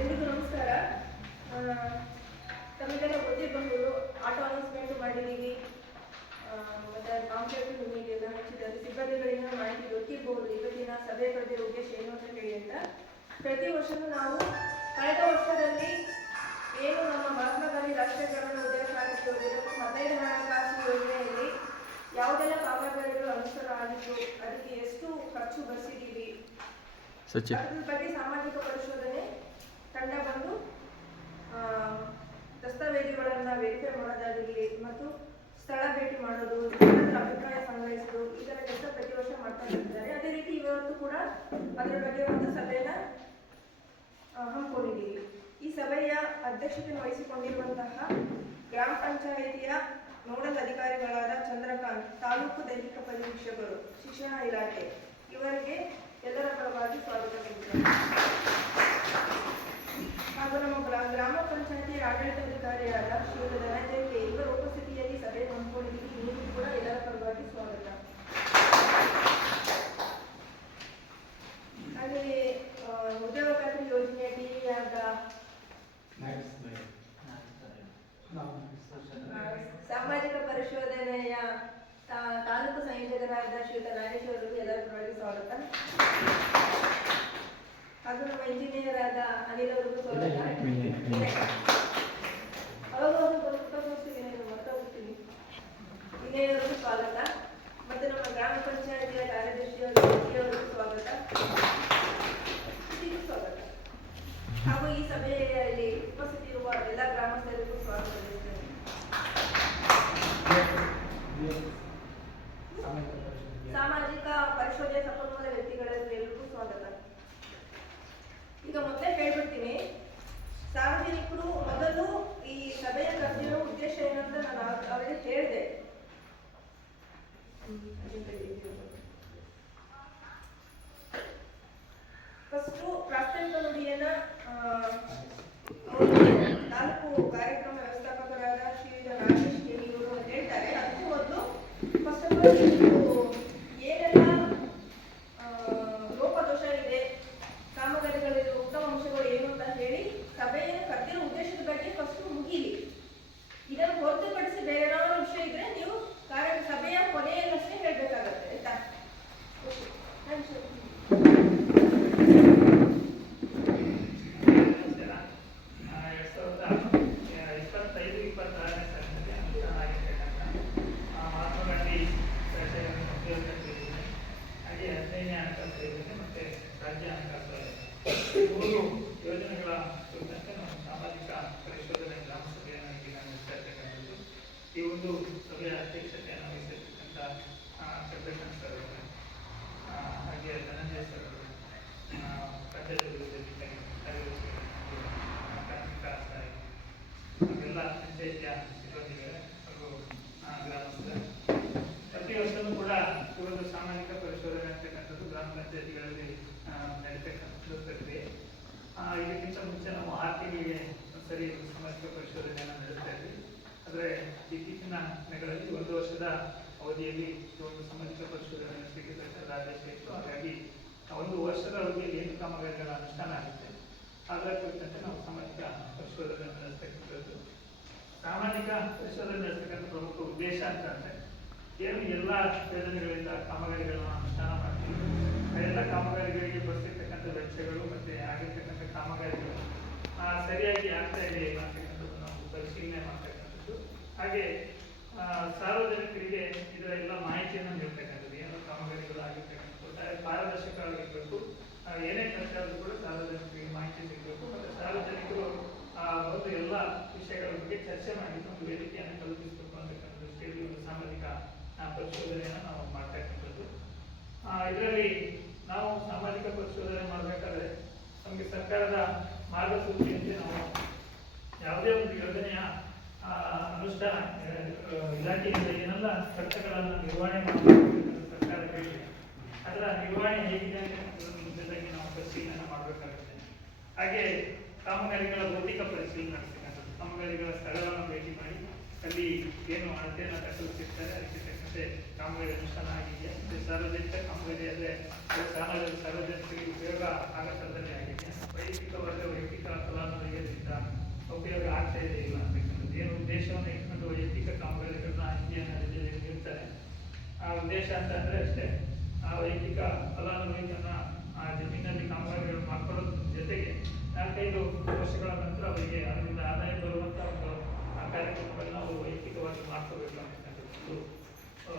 ಎಲ್ರಿಗೂ ನಮಸ್ಕಾರ. ತಮಗೆಲ್ಲ ಗೊತ್ತಿರಬಹುದು, ಆಟೋ ಅನೌನ್ಸ್ಮೆಂಟ್ ಮಾಡಿದ್ದೀವಿ, ಮತ್ತೆ ಕಾಂಪ್ಲೇಟ್ ನಿಮಗೆಲ್ಲ ಹಂಚಿದ್ದಾರೆ. ಸಿಬ್ಬಂದಿಗಳಿಂದ ಮಾಹಿತಿ ಗೊತ್ತಿರಬಹುದು ಇವತ್ತಿನ ಸಭೆ ಕರೆದ ಉದ್ದೇಶ ಏನು ಅಂತ ಹೇಳಿ ಅಂತ. ಪ್ರತಿ ವರ್ಷವೂ ನಾವು ಕಳೆದ ವರ್ಷದಲ್ಲಿ ಏನು ನಮ್ಮ ಮಹಾತ್ಮ ಗಾಂಧಿ ರಾಷ್ಟ್ರೀಯ ಗ್ರಾಮೀಣ ಉದ್ಯೋಗ ಖಾತ್ರಿ ಯೋಜನೆ 15 ಹಣಕಾಸು ಯೋಜನೆಯಲ್ಲಿ ಯಾವುದೆಲ್ಲ ಕಾಮಗಾರಿಗಳು ಅನುಷ್ಠಾನ ಆಗಿತ್ತು, ಅದಕ್ಕೆ ಎಷ್ಟು ಖರ್ಚು ಬರೆಸಿದ್ದೀವಿ, ಅದ್ರ ಬಗ್ಗೆ ಸಾಮಾಜಿಕ ಪರಿಶೋಧನೆ ತಂಡ ಬಂದು ದಸ್ತಾವೇಜುಗಳನ್ನು ವೆರಿಫೈ ಮಾಡೋದಾಗಿರಲಿ ಮತ್ತು ಸ್ಥಳ ಭೇಟಿ ಮಾಡೋದು, ಜನರ ಅಭಿಪ್ರಾಯ ಸಂಗ್ರಹಿಸೋದು, ಈ ಥರ ಕೆಲಸ ಪ್ರತಿ ವರ್ಷ ಮಾಡ್ತಾ ಇರ್ತಾರೆ. ಅದೇ ರೀತಿ ಇವತ್ತು ಕೂಡ ಅದರ ಬಗ್ಗೆ ಒಂದು ಸಭೆಯನ್ನು ಹಮ್ಮಿಕೊಂಡಿದ್ದೀವಿ. ಈ ಸಭೆಯ ಅಧ್ಯಕ್ಷತೆಯನ್ನು ವಹಿಸಿಕೊಂಡಿರುವಂತಹ ಗ್ರಾಮ ಪಂಚಾಯಿತಿಯ ನೋಡಲ್ ಅಧಿಕಾರಿಗಳಾದ ಚಂದ್ರಕಾಂತ್, ತಾಲೂಕು ದೈಹಿಕ ಪರೀಕ್ಷಕರು, ಶಿಕ್ಷಣ ಇಲಾಖೆ, ಇವರಿಗೆ ಎಲ್ಲರ ಪರವಾಗಿ ಸ್ವಾಗತ ನೀಡುತ್ತೇನೆ. ಹಾಗೂ ನಮ್ಮ ಗ್ರಾಮ ಪಂಚಾಯಿತಿಯ ಆಡಳಿತಾಧಿಕಾರಿಯಾದ ಶ್ರೀಯುತ ಧನಂಜಯ ಕೆ, ಇವರ ಉಪಸ್ಥಿತಿಯಲ್ಲಿ ಸಭೆ ಹಮ್ಮಿಕೊಂಡಿದ್ದೀವಿ. ನೀವು ಕೂಡ ಎಲ್ಲರ ಪರವಾಗಿ ಸ್ವಾಗತ. ಹಾಗೆಯೇ ಉದ್ಯೋಗ ಖಾತ್ರಿ ಯೋಜನೆಯಡಿಯಾದ ಸಾಮಾಜಿಕ ಪರಿಶೋಧನೆಯ ತಾಲೂಕು ಸಂಯೋಜಕರಾದ ಶ್ರೀಯುತ ನಾಗೇಶ್ ಅವರಿಗೂ ಎಲ್ಲರ ಪರವಾಗಿ ಸ್ವಾಗತ. ಹಾಗೂ ನಮ್ಮ ಇಂಜಿನಿಯರ್ ಆದ ಅನಿಲ್ ಅವರಿಗೂ ಸ್ವಾಗತ. ವಿನಯವ್ರಿಗೂ ಸ್ವಾಗತ. ಮತ್ತು ನಮ್ಮ ಗ್ರಾಮ ಪಂಚಾಯಿತಿಯ ಕಾರ್ಯದರ್ಶಿ ಅವರಿಗೂ ಸ್ವಾಗತ. ಸ್ವಾಗತ. ಹಾಗೂ ಈ ಸಭೆಯಲ್ಲಿ ಉಪಸ್ಥಿತಿರುವ ಎಲ್ಲ ಗ್ರಾಮಸ್ಥರಿಗೂ ಸ್ವಾಗತ. ಸಾಮಾಜಿಕ ಪರಿಶೋಧನೆ ಸಂಪನ್ಮೂಲ ವ್ಯಕ್ತಿಗಳೆಲ್ಲರಿಗೂ ಸ್ವಾಗತ. ಈಗ ಮೊದಲೇ ಹೇಳ್ಬಿಡ್ತೀನಿ, ಸಾರ್ವಜನಿಕರು ಮೊದಲು ಈ ಸಭೆಯ ಕರೆದಿರೋ ಉದ್ದೇಶ ಏನಂತ ನಾನು ಅವರಿಗೆ ಹೇಳಿದೆ. ಫಸ್ಟು ಪ್ರಾಥಮಿಕ ನುಡಿಯನ್ನ ತಾಲೂಕು ಕಾರ್ಯಕ್ರಮ ವ್ಯವಸ್ಥಾಪಕರಾದ ಶ್ರೀಯುತ ನಾಗೇಶ್ ಕೆ ಇವರು ಹೇಳ್ತಾರೆ. ಅದಕ್ಕೂ ಮೊದಲು ಫಸ್ಟ್ ಆಫ್ ಆಲ್ ಏನೆಲ್ಲ ಲೋಪದೋಷ ಇದೆ, ಕಾಮಗಾರಿಗಳಿರೋ ಉತ್ತಮ ಅಂಶಗಳು ಏನು ಅಂತ ಹೇಳಿ ಸಭೆಯನ್ನು ಕರೆದಿರೋ ಉದ್ದೇಶದ ಬಗ್ಗೆ ಫಸ್ಟ್ ಮುಗೀಲಿ. ಇದನ್ನು ಹೊರತುಪಡಿಸಿ ಬೇರೆ ಏನಾದ್ರು ವಿಷಯ ಇದ್ರೆ ನೀವು ಸಭೆಯ ಕೊನೆಯಲ್ಲಷ್ಟೇ ಹೇಳ್ಬೇಕಾಗತ್ತೆ, ಆಯ್ತಾ? ಯೋಜನೆಗಳ ಕುರಿತಂತೆ ನಾವು ಸಾಮಾಜಿಕ ಪರಿಶೋಧನೆ ಗ್ರಾಮ ಸಭೆಯನ್ನು ಈಗ ನಡೆಸ್ತಾ ಇರ್ತಕ್ಕಂಥದ್ದು. ಈ ಒಂದು ಸಭೆಯ ಅಧ್ಯಕ್ಷತೆಯನ್ನು ವಹಿಸಿರ್ತಕ್ಕಂಥ ಚಂದ್ರಕಾಂತ್ ಸರ್ ಅವರು, ಹಾಗೆ ಧನಂಜಯ ಸರ್ ಅವರು, ಎಲ್ಲ ಪಂಚಾಯಿತಿಯ ಸಿಬ್ಬಂದಿಗಳೇ ಹಾಗೂ ಗ್ರಾಮಸ್ಥರು. ಪ್ರತಿ ವರ್ಷವೂ ಕೂಡ ಈ ಒಂದು ಸಾಮಾಜಿಕ ಪರಿಶೋಧನೆ ಅಂತಕ್ಕಂಥದ್ದು ಗ್ರಾಮ ಪಂಚಾಯಿತಿಗಳಲ್ಲಿ ನಡೀತಕ್ಕಂಥದ್ದು ಪ್ರಕ್ರಿಯೆ. ಇದಕ್ಕಿಂತ ಮುಂಚೆ ನಾವು 6 ತಿಂಗಳಿಗೆ ಒಂದ್ಸರಿ ಸಾಮಾಜಿಕ ಪರಿಶೋಧನೆಯನ್ನು ನಡೆಸ್ತಾ ಇದ್ವಿ. ಆದರೆ ಇತ್ತೀಚಿನ ದಿನಗಳಲ್ಲಿ 1 ವರ್ಷದ ಅವಧಿಯಲ್ಲಿ ಒಂದು ಸಾಮಾಜಿಕ ಪರಿಶೋಧನೆ ನಡೆಸಲಿಕ್ಕೆ ಸರ್ಕಾರದ ಆದೇಶ ಇತ್ತು. ಹಾಗಾಗಿ 1 ವರ್ಷದ ಅವಧಿಯಲ್ಲಿ ಏನು ಕಾಮಗಾರಿಗಳ ಅನುಷ್ಠಾನ ಆಗುತ್ತೆ ಅದರ ಕುರಿತಂತೆ ನಾವು ಸಾಮಾಜಿಕ ಪರಿಶೋಧನೆ ನಡೆಸ್ತಕ್ಕಂಥದ್ದು. ಸಾಮಾಜಿಕ ಪರಿಶೋಧನೆ ನಡೆಸ್ತಕ್ಕಂಥ ಪ್ರಮುಖ ಉದ್ದೇಶ ಅಂತಂದರೆ ಏನು ಎಲ್ಲ ಯೋಜನೆಗಳಿಂದ ಕಾಮಗಾರಿಗಳನ್ನ ಅನುಷ್ಠಾನ ಮಾಡ್ತೀವಿ, ಆ ಎಲ್ಲ ಕಾಮಗಾರಿಗಳಿಗೆ ಬರ್ತಿರ್ತಕ್ಕಂಥ ವೆಚ್ಚಗಳು ಮತ್ತು ಆಗಿರ್ತಕ್ಕಂಥ ಕಾಮಗಾರಿಗಳು ಸರಿಯಾಗಿ ಆಗ್ತಾ ಇದೆ ಅಂತಕ್ಕಂಥದ್ದು ನಾವು ಪರಿಶೀಲನೆ ಮಾಡ್ತಕ್ಕಂಥದ್ದು. ಹಾಗೆ ಸಾರ್ವಜನಿಕರಿಗೆ ಇದರ ಎಲ್ಲ ಮಾಹಿತಿಯನ್ನು ನೀಡ್ತಕ್ಕಂಥದ್ದು, ಏನು ಕಾಮಗಾರಿಗಳು ಆಗಿರ್ತಕ್ಕಂಥದ್ದು ಪಾರದರ್ಶಕವಾಗಿರಬೇಕು. ಏನೇ ಖರ್ಚಾದರೂ ಕೂಡ ಸಾರ್ವಜನಿಕರಿಗೆ ಮಾಹಿತಿ ಸಿಗಬೇಕು ಮತ್ತು ಸಾರ್ವಜನಿಕರು ಒಂದು ಎಲ್ಲ ವಿಷಯಗಳ ಬಗ್ಗೆ ಚರ್ಚೆ ಮಾಡಿ ಒಂದು ವೇದಿಕೆಯನ್ನು ಕಲ್ಪಿಸಬೇಕು ಅಂತಕ್ಕಂಥ ದೃಷ್ಟಿಯಲ್ಲಿ ಒಂದು ಸಾಮಾಜಿಕ ಪರಿಶೋಧನೆಯನ್ನು ನಾವು ಮಾಡ್ತಕ್ಕಂಥದ್ದು. ಇದರಲ್ಲಿ ನಾವು ಸಾಮಾಜಿಕ ಪರಿಶೋಧನೆ ಮಾಡಬೇಕಾದ್ರೆ ನಮಗೆ ಸರ್ಕಾರದ ಮಾರ್ಗಸೂಚಿಯಂತೆ ನಾವು ಯಾವುದೇ ಒಂದು ಯೋಜನೆಯ ಅನುಷ್ಠಾನ ಇಲಾಖೆಯಿಂದ ಏನೆಲ್ಲ ಖರ್ಚುಗಳನ್ನು ನಿರ್ವಹಣೆ ಮಾಡಬೇಕು ಸರ್ಕಾರ ಹೇಳಿದೆ, ಅದರ ನಿರ್ವಹಣೆ ಹೇಗಿದೆ ಅಂತಕ್ಕಂಥದ್ದನ್ನು ನಾವು ಪರಿಶೀಲನೆ ಮಾಡಬೇಕಾಗುತ್ತೆ. ಹಾಗೆ ಕಾಮಗಾರಿಗಳ ಭೌತಿಕ ಪರಿಶೀಲನೆ ನಡೆಸತಕ್ಕಂಥದ್ದು, ಕಾಮಗಾರಿಗಳ ಸ್ಥಳಗಳನ್ನು ಭೇಟಿ ಮಾಡಿ ಅಲ್ಲಿ ಏನು ಅಳತೆಯನ್ನು ಕಟ್ಟುತ್ತಿರ್ತಾರೆ ಅದಕ್ಕೆ ತಕ್ಕಂತೆ ಕಾಮಗಾರಿ ಅನುಷ್ಠಾನ ಆಗಿದೆಯಾ, ಸಾರ್ವಜನಿಕ ಕಾಮಗಾರಿ ಅಂದರೆ ಸಾರ್ವಜನಿಕರಿಗೆ ಉಪಯೋಗ ಆಗತ್ತದಲ್ಲಿ ಆಗಿದೆಯಾ, ವೈಯಕ್ತಿಕ ಫಲಾನುಭವಿಗಳಿಂದ ಉಪಯೋಗ ಆಗ್ತಾ ಇದೆ ಇಲ್ಲ ಅಂತಕ್ಕಂಥದ್ದು, ಏನು ಉದ್ದೇಶವನ್ನು ಇಟ್ಕೊಂಡು ವೈಯಕ್ತಿಕ ಕಾಮಗಾರಿಗಳನ್ನ ಇಂಡಿಯಾ ರಾಜ್ಯದಲ್ಲಿ ನೀಡ್ತಾರೆ. ಆ ಉದ್ದೇಶ ಅಂತ ಅಂದರೆ ಅಷ್ಟೇ, ಆ ವೈಯಕ್ತಿಕ ಫಲಾನುಭವಿಗಳನ್ನ ಆ ಜಮೀನಲ್ಲಿ ಕಾಮಗಾರಿಗಳು ಮಾಡ್ಕೊಳ್ಳೋದ್ರ ಜೊತೆಗೆ 4-5 ವರ್ಷಗಳ ನಂತರ ಅವರಿಗೆ ಅದರಿಂದ ಆದಾಯ ಬರುವಂಥ ಒಂದು ಕಾರ್ಯಕ್ರಮಗಳನ್ನ ಅವರು ವೈಯಕ್ತಿಕವಾಗಿ ಮಾಡ್ಕೋಬೇಕು ಅಂತಕ್ಕಂಥದ್ದು.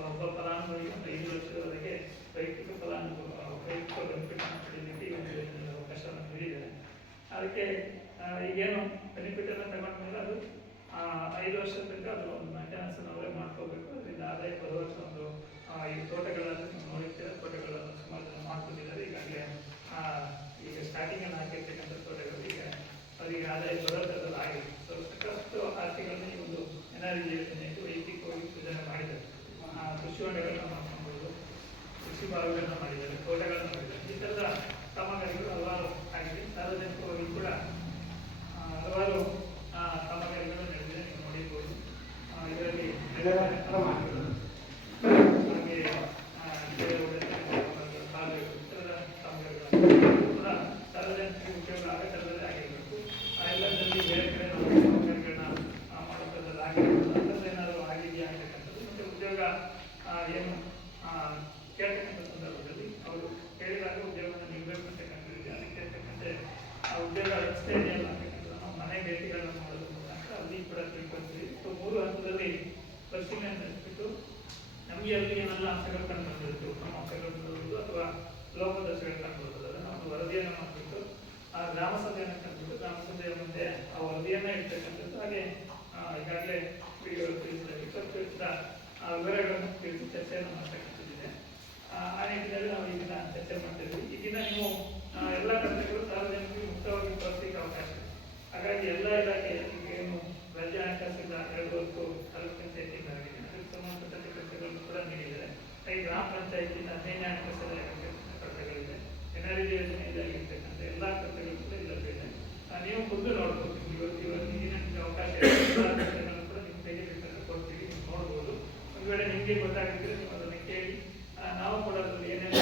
ಒಬ್ಬ ಫಲಾನುಭವಿಗೆ ಒಂದು 5 ವರ್ಷದವರೆಗೆ ವೈಯಕ್ತಿಕ ಬೆನಿಫಿಟ್ ಅನ್ನು ಪಡೆಯಲಿಕ್ಕೆ ಈ ಒಂದು ಯೋಜನೆಯ ಅವಕಾಶವನ್ನು ನೀಡಿದ್ದಾರೆ. ಅದಕ್ಕೆ ಈಗೇನು ಬೆನಿಫಿಟ್ ಅನ್ನು ತಗೊಂಡ್ಮೇಲೆ ಅದು 5 ವರ್ಷದ ತನಕ ಅದು ಒಂದು ಮೇಂಟೆನೆನ್ಸ್ ಅವರೇ ಮಾಡ್ಕೋಬೇಕು. ಅದರಿಂದ ಆದಾಯ ಬರುವಂಥ ಒಂದು ಈ ತೋಟಗಳನ್ನು ನೋಡಿರ್ತೀರ, ತೋಟಗಳನ್ನು ಸುಮಾರು ಜನ ಮಾಡ್ಕೊಂಡಿದ್ದಾರೆ. ಈಗಾಗಲೇ ಈಗ ಸ್ಟಾರ್ಟಿಂಗನ್ನು ಹಾಕಿರ್ತಕ್ಕಂಥ ತೋಟಗಳು ಈಗ ಅವರಿಗೆ ಆದಾಯ ಬರೋದ್ರಲ್ಲಿ ಆಗಿದೆ. ಸೊ ಸಾಕಷ್ಟು ಆಸ್ತಿಗಳನ್ನ ಈ ಒಂದು NREGA ಯೋಜನೆಗೆ ವೈಯಕ್ತಿಕವಾಗಿ ಸೃಜನೆ ಮಾಡಿದ್ದಾರೆ. ಕೃಷಿ ಹೊಂಡಗಳನ್ನ ಮಾಡ್ಕೊಳ್ಬೋದು, ಕೃಷಿ ಬಾವಿಗಳನ್ನ ಮಾಡಿದ್ದಾರೆ, ತೋಟಗಳನ್ನು ಮಾಡಿದ್ದಾರೆ. ಈ ಥರದ ಕಾಮಗಾರಿಗಳು ಹಲವಾರು ಆಗಿದೆ. ಸಾರ್ವಜನಿಕವಾಗಿ ಕೂಡ ಹಲವಾರು ಕಾಮಗಾರಿಗಳು ನಡೆದಿದೆ, ನೀವು ನೋಡಿರ್ಬೋದು. ಇದರಲ್ಲಿ ಸಾರ್ವಜನಿಕರಿಗೆ ಉಪಯೋಗ ಆಗತ್ತಲ್ಲದೆ ಆಗಿರಬೇಕು. ಎಲ್ಲದರಲ್ಲಿ ಬೇರೆ ಕಡೆ ನಾವು ಕಾಮಗಾರಿಗಳನ್ನ ಮಾಡೋದ್ರಲ್ಲಿ ಆಗಿರ್ಬೋದು, ಅದರಲ್ಲಿ ಏನಾದರೂ ಆಗಿದೆಯಾ ಅಂತಕ್ಕಂಥದ್ದು. ಮತ್ತು ಉದ್ಯೋಗ ಏನು ಕೇಳ್ತಕ್ಕಂಥ ಸಂದರ್ಭದಲ್ಲಿ ಅವರು ಕೇಳಿದಾಗ ಉದ್ಯೋಗವನ್ನು ನೀಡಬೇಕು ಅಂತಕ್ಕಂಥದ್ದು, ಅದಕ್ಕೆ ತಕ್ಕಂತೆ ಆ ಉದ್ಯೋಗ ವ್ಯವಸ್ಥೆ ಇದೆಯಲ್ಲ ಅಂತಕ್ಕಂಥದ್ದು ನಾವು ಮನೆ ಭೇಟಿಗಳನ್ನು ಮಾಡೋದ್ರ ಮೂಲಕ ಅಲ್ಲಿ ಕೂಡ ತಿಳ್ಕೊಳ್ತೀವಿ. ಸೊ 3 ಹಂತದಲ್ಲಿ ಪರಿಶೀಲನೆ ನಡೆಸಿಬಿಟ್ಟು ನಮಗೆ ಅಲ್ಲಿ ಏನೆಲ್ಲ ಅಂಶಗಳು ಕಂಡು ಬಂದಿರುತ್ತೆ, ಉತ್ತಮ ಅಂಶಗಳು ಬಂದಿರೋದು ಅಥವಾ ಲೋಪದೋಷಗಳು ಕಂಡು ಬರ್ತದೆ, ಅದನ್ನು ಒಂದು ವರದಿಯನ್ನು ಮಾಡಿಬಿಟ್ಟು ಆ ಗ್ರಾಮ ಸಭೆಯನ್ನು ಕಂಡುಬಿಟ್ಟು ಗ್ರಾಮ ಸಭೆಯ ಮುಂದೆ ಆ ವರದಿಯನ್ನು ಇಡ್ತಕ್ಕಂಥದ್ದು. ಹಾಗೆ ಈಗಾಗಲೇ ವಿಡಿಯೋಗಳು ತಿಳಿಸಿದಾಗ ಸ್ವಲ್ಪ ವಿವರಗಳನ್ನು ತಿಳಿಸಿ ಚರ್ಚೆಯನ್ನು ಮಾಡ್ತಕ್ಕಂಥದ್ದಿದೆ. ಆ ನಿಟ್ಟಿನಲ್ಲಿ ನಾವು ಈಗಿನ ಚರ್ಚೆ ಮಾಡ್ತಿದ್ವಿ. ಈಗಿನ ನೀವು ಎಲ್ಲ ಕರ್ತವ್ಯಗಳು ಸಾರ್ವಜನಿಕರಿಗೆ ಮುಕ್ತವಾಗಿ ತೋರಿಸಲಿಕ್ಕೆ ಅವಕಾಶ ಇದೆ. ಹಾಗಾಗಿ ಎಲ್ಲ ಇಲಾಖೆ ಏನು ರಾಜ್ಯ ಹಣಕಾಸಿಂದ 2 ವರ್ಷ ತಾಲೂಕು ಪಂಚಾಯತಿಗಾಗಿದೆ, ಅದಕ್ಕೆ ಸಂಬಂಧಪಟ್ಟ ಕರ್ತವ್ಯಗಳನ್ನು ಕೂಡ ನೀಡಿದ್ದಾರೆ. ಹಾಗೆ ಗ್ರಾಮ ಪಂಚಾಯತಿಯಿಂದ 15 ಹಣಕಾಸಲ್ಲಿ ಕರ್ತವ್ಯಗಳಿದೆ. NREGA ಯೋಜನೆಯಲ್ಲಿ ಆಗಿರ್ತಕ್ಕಂಥ ಎಲ್ಲ ಕರ್ತವ್ಯಗಳು ಕೂಡ ಇಲ್ಲದಿದೆ. ನೀವು ಖುದ್ದು ನೋಡ್ಬೋದು. ಈಗಿನ ಅವಕಾಶ ಕರ್ತವ್ಯಗಳನ್ನು ಕೂಡ ನಿಮ್ಮ ಕೈಗೆ ಬೇಕಾದ್ರೆ ಕೊಡ್ತೀವಿ, ನೀವು ನೋಡ್ಬೋದು. ಒಂದು ವೇಳೆ ನಿಮಗೆ ಗೊತ್ತಾಗಿದ್ರೆ ನೀವು ಅದನ್ನು ಕೇಳಿ ನಾವು ಕೂಡ ಅದರಲ್ಲಿ ಏನೇನು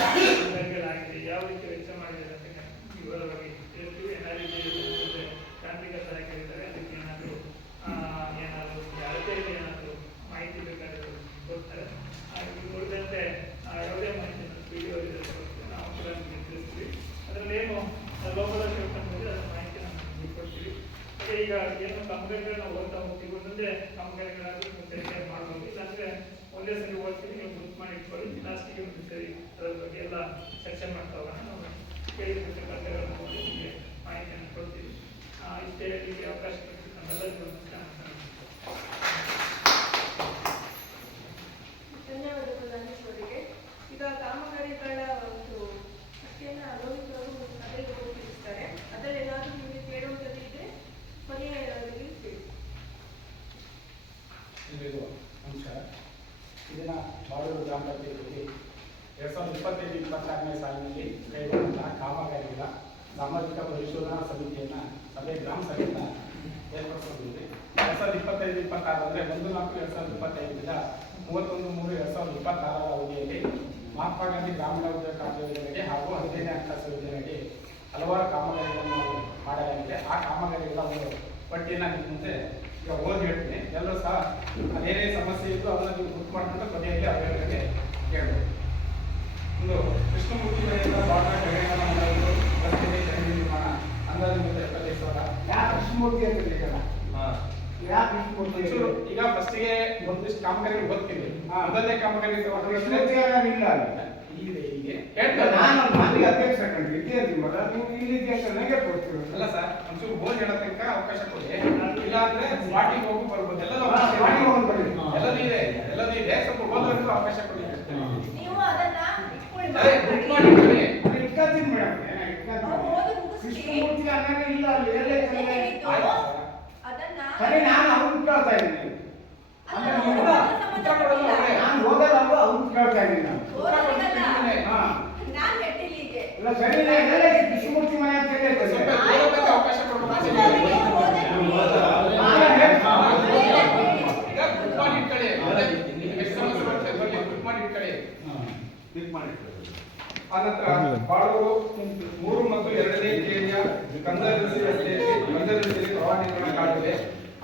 ಆಗಿದೆ, ಯಾವ ರೀತಿ ವೆಚ್ಚ ಮಾಡಿದ್ದಾರೆ ಅಂತಕ್ಕಂಥ ವಿವರವಾಗಿ ಹೇಳ್ತೀವಿ. NREGA ಯೋಜನೆ ತಾಂತ್ರಿಕ ಸಹಾಯಕರಿದ್ದಾರೆ, ಅದಕ್ಕೆ ಏನಾದರೂ ಅಳತೆಯಲ್ಲಿ ಏನಾದರೂ ಮಾಹಿತಿ ಬೇಕಾದರೆ ಕೊಡ್ತಾರೆ. ಉಳಿದಂತೆ ಯಾವುದೇ ಮಾಹಿತಿಯನ್ನು ವಿಡಿಯೋ ನಾವು ಕೂಡ ನಿಮಗೆ ತಿಳಿಸ್ತೀವಿ. ಅದರಲ್ಲಿ ಏನು ಲೋಪದೋಷಗಳು ಕಂಡುಬಂದರೆ ಅದರ ಮಾಹಿತಿಯನ್ನು ನಾವು ಕೊಡ್ತೀವಿ. ಹಾಗೆ ಈಗ ಏನು ಕಾಮಗಾರಿಗಳನ್ನ ಓದ್ತಾ ಹೋಗ್ತೀವಿ, ಒಂದೊಂದೇ ಕಾಮಗಾರಿಗಳಾದರೂ ತನಿಖೆ ಮಾಡ್ಬೋದು. ಇಲ್ಲಾಂದರೆ ಒಂದೇ ಸರಿ ಓದ್ತೀವಿ, ನೀವು ಗುರುತು ಮಾಡಿ ಇಟ್ಕೊಳ್ಳಿ. ಲಾಸ್ಟಿಗೆ ಒಂದು ಸರಿ ಅದರ ಬಗ್ಗೆ ಎಲ್ಲ ಚರ್ಚೆ ಮಾಡ್ತಾ ಹೋಗೋಣ. ನಾವು ಕೇಳಿರ್ತಕ್ಕಂಥಗಳನ್ನು ನೋಡಿ ನಿಮಗೆ ಮಾಹಿತಿಯನ್ನು ಕೊಡ್ತೀವಿ. ಇಷ್ಟೇ ಹೇಳಲಿಕ್ಕೆ ಅವಕಾಶ ಕೊಡ್ತೀವಿ. ನಮ್ಮೆಲ್ಲರಿಗೂ ನಮಸ್ಕಾರ. ಧನ್ಯವಾದಗಳು ಧನೇಶ್ವರಿಗೆ. ಈಗ ಕಾಮಗಾರಿಗಳ ಒಂದು ಅಷ್ಟೇನ ಅನುಭವಿಸಲು ಸಭೆಗೆ ಹೋಗಿರ್ತಾರೆ, ಅದರಲ್ಲಿ ಏನಾದರೂ ನಿಮಗೆ ಕೇಳುವಂಥದ್ದು ಇದ್ರೆ ಕೊನೆಯ ತಿಳಿಸಿ. ನಮಸ್ಕಾರ. ಇದನ್ನ ಬಾಳೂರು ಗ್ರಾಮ ಪಂಚಾಯತಿಯಲ್ಲಿ 2025-26ನೇ ಸಾಲಿನಲ್ಲಿ ಕೈಗೊಂಡಂತಹ ಕಾಮಗಾರಿಗಳ ಸಾಮಾಜಿಕ ಪರಿಶೋಧನಾ ಸಮಿತಿಯನ್ನು ಸಭೆ ಗ್ರಾಮ ಸಭೆಯನ್ನು ಏರ್ಪಡಿಸಿಕೊಂಡಿದೆ. 2025-26 ಅಂದರೆ 1-4-2025ರಿಂದ 31-3-2026 ಅವಧಿಯಲ್ಲಿ ಮಹಾತ್ಮ ಗಾಂಧಿ ಗ್ರಾಮೀಣ ಉದ್ಯೋಗ ಖಾತ್ರಿ ಯೋಜನೆಗೆ ಹಾಗೂ 15ನೇ ಹಣಕಾಸು ಯೋಜನೆಗೆ ಹಲವಾರು ಕಾಮಗಾರಿಗಳನ್ನು ಮಾಡಲಾಗಿದೆ. ಆ ಕಾಮಗಾರಿಗಳ ಒಂದು ಪಟ್ಟಿಯನ್ನು ನಿಮ್ಮ ಮುಂದೆ ಈಗ ಓದಿ ಹೇಳ್ತೀನಿ. ಎಲ್ಲರೂ ಸಹ ಅದೇನೇ ಸಮಸ್ಯೆ ಇದ್ದು ಅದನ್ನು ನೀವು ಗುರುತು ಮಾಡ್ಕೊಂಡು ಕೊನೆಯಲ್ಲಿ ಅವರಿಗೆ ಹೇಳ್ಬೋದು. ಒಂದು ಕೃಷ್ಣಮೂರ್ತಿ ಬಳಿಯಿಂದ ಬಾಣ ಗಗನ ಮಂಡಲಗಳು ರಸ್ತೆಗೆ ಚರಂಡಿ ನಿರ್ಮಾಣ ಅಂದಾಜು ಮೊತ್ತ 75,000. ಯಾಕೆ ಕೃಷ್ಣಮೂರ್ತಿ ಅಂತ ಹೇಳಿದಲ್ಲ? ಯಾಕೆ ಕೃಷ್ಣಮೂರ್ತಿ? ಒಂಚೂರು ಈಗ ಫಸ್ಟಿಗೆ ಒಂದಿಷ್ಟು ಕಾಮಗಾರಿಗಳು ಬರ್ತೀವಿ. ಮೊದಲನೇ ಕಾಮಗಾರಿ ಕೃಷ್ಣಮೂರ್ತಿ ಯಾರು ಇಲ್ಲ ಅಲ್ಲಿ? ಇದೆ ಹೀಗೆ ನಾನು ನನಗೆ ಅಧ್ಯಕ್ಷ ಕಂಡು ವಿದ್ಯಾರ್ಥಿ ಮಗ ನೀವು ಇಲ್ಲಿದ್ದೆ ಅಂತ ನನಗೆ ಕೊಡ್ತೀವಿ. ಅಲ್ಲ ಸರ್, ಒಂಚೂರು ಬೋರ್ಡ್ ಹೇಳೋ ತನಕ ಅವಕಾಶ ಕೊಡಿ. ಇಲ್ಲ ಅಂದ್ರೆ ಸ್ಪಾಟಿಗೆ ಹೋಗಿ ಬರ್ಬೋದು. ಎಲ್ಲದೂ ಮಾಡಿ ಹೋಗಿ ಬರ್ರಿ. ಎಲ್ಲದೂ ಇದೆ ಸ್ವಲ್ಪ ಓದೋದಕ್ಕೂ ಅವಕಾಶ ಕೊಡಿ. ನೀವು ಅದನ್ನ ಇಟ್ಕೊಳ್ಳಿ, ಅದೇ ಬುಕ್ ಮಾಡಿ ಕೊಡಿ. ಅದು ಇಟ್ಕೊಳ್ತೀನಿ ಮೇಡಮ್, ಅವ್ರು ಓದಿ ಮುಗಿಸ್ಲಿ. ಕೃಷ್ಣಮೂರ್ತಿ ಅನ್ನೋನೇ ಇಲ್ಲ ಅಲ್ಲಿ, ಎಲ್ಲೇ ಅದೇ ಇದ್ದಾರೆ. ಹೇಳಿದ್ದು. ಆಯ್ತು ಸರ್. ಅದನ್ನ ಸರಿ, ನಾನು ಅವ್ನು ಕೇಳ್ತಾ ಇದ್ದೀನಿ. ಅಲ್ಲ, ಅಂದ್ರೆ ಅವ್ರು ನೀವು ಸಂಬಂಧ ಪಟ್ಟಿಲ್ಲ. ನಾನು ಹೋಗೋದಲ್ವ ಅವ್ನು ಕೇಳ್ತಾ ಇದ್ದೀನಿ ನಾನು. ಓದೋರಿಗಲ್ಲ. ಹಾ. ನಾನ್ ಹೆಟ್ಟಿಲಿ ಇದೆ. ಇಲ್ಲ ಸರಿ, ಎಲ್ಲೇ ಕೃಷ್ಣಮೂರ್ತಿ ಮನೆ ಅಂತ ಹೇಳಿದ್ರೆ ಸ್ವಲ್ಪ ಓದೋದಕ್ಕೆ ಅವಕಾಶ ಕೊಡ್ಬೇಕು. ಈಗ ಬುಕ್ ಮಾಡಿ ಇಟ್ಕೊಳ್ಳಿ. ಅದೇ ಎಷ್ಟು ಸಮಸ್ಯೆ ಬರುತ್ತೆ ಬರಲಿ, ಬುಕ್ ಮಾಡಿ ಇಟ್ಕೊಳ್ಳಿ. ಆನಂತರ ಬಾಳೂರು 3 ಮತ್ತು 2ನೇ ಕೇರಿಯ ಕಂದರಸಿ ರಸ್ತೆಯಲ್ಲಿ ಪ್ರವಾಹೀಕರಣ ಕಾಡಿದೆ.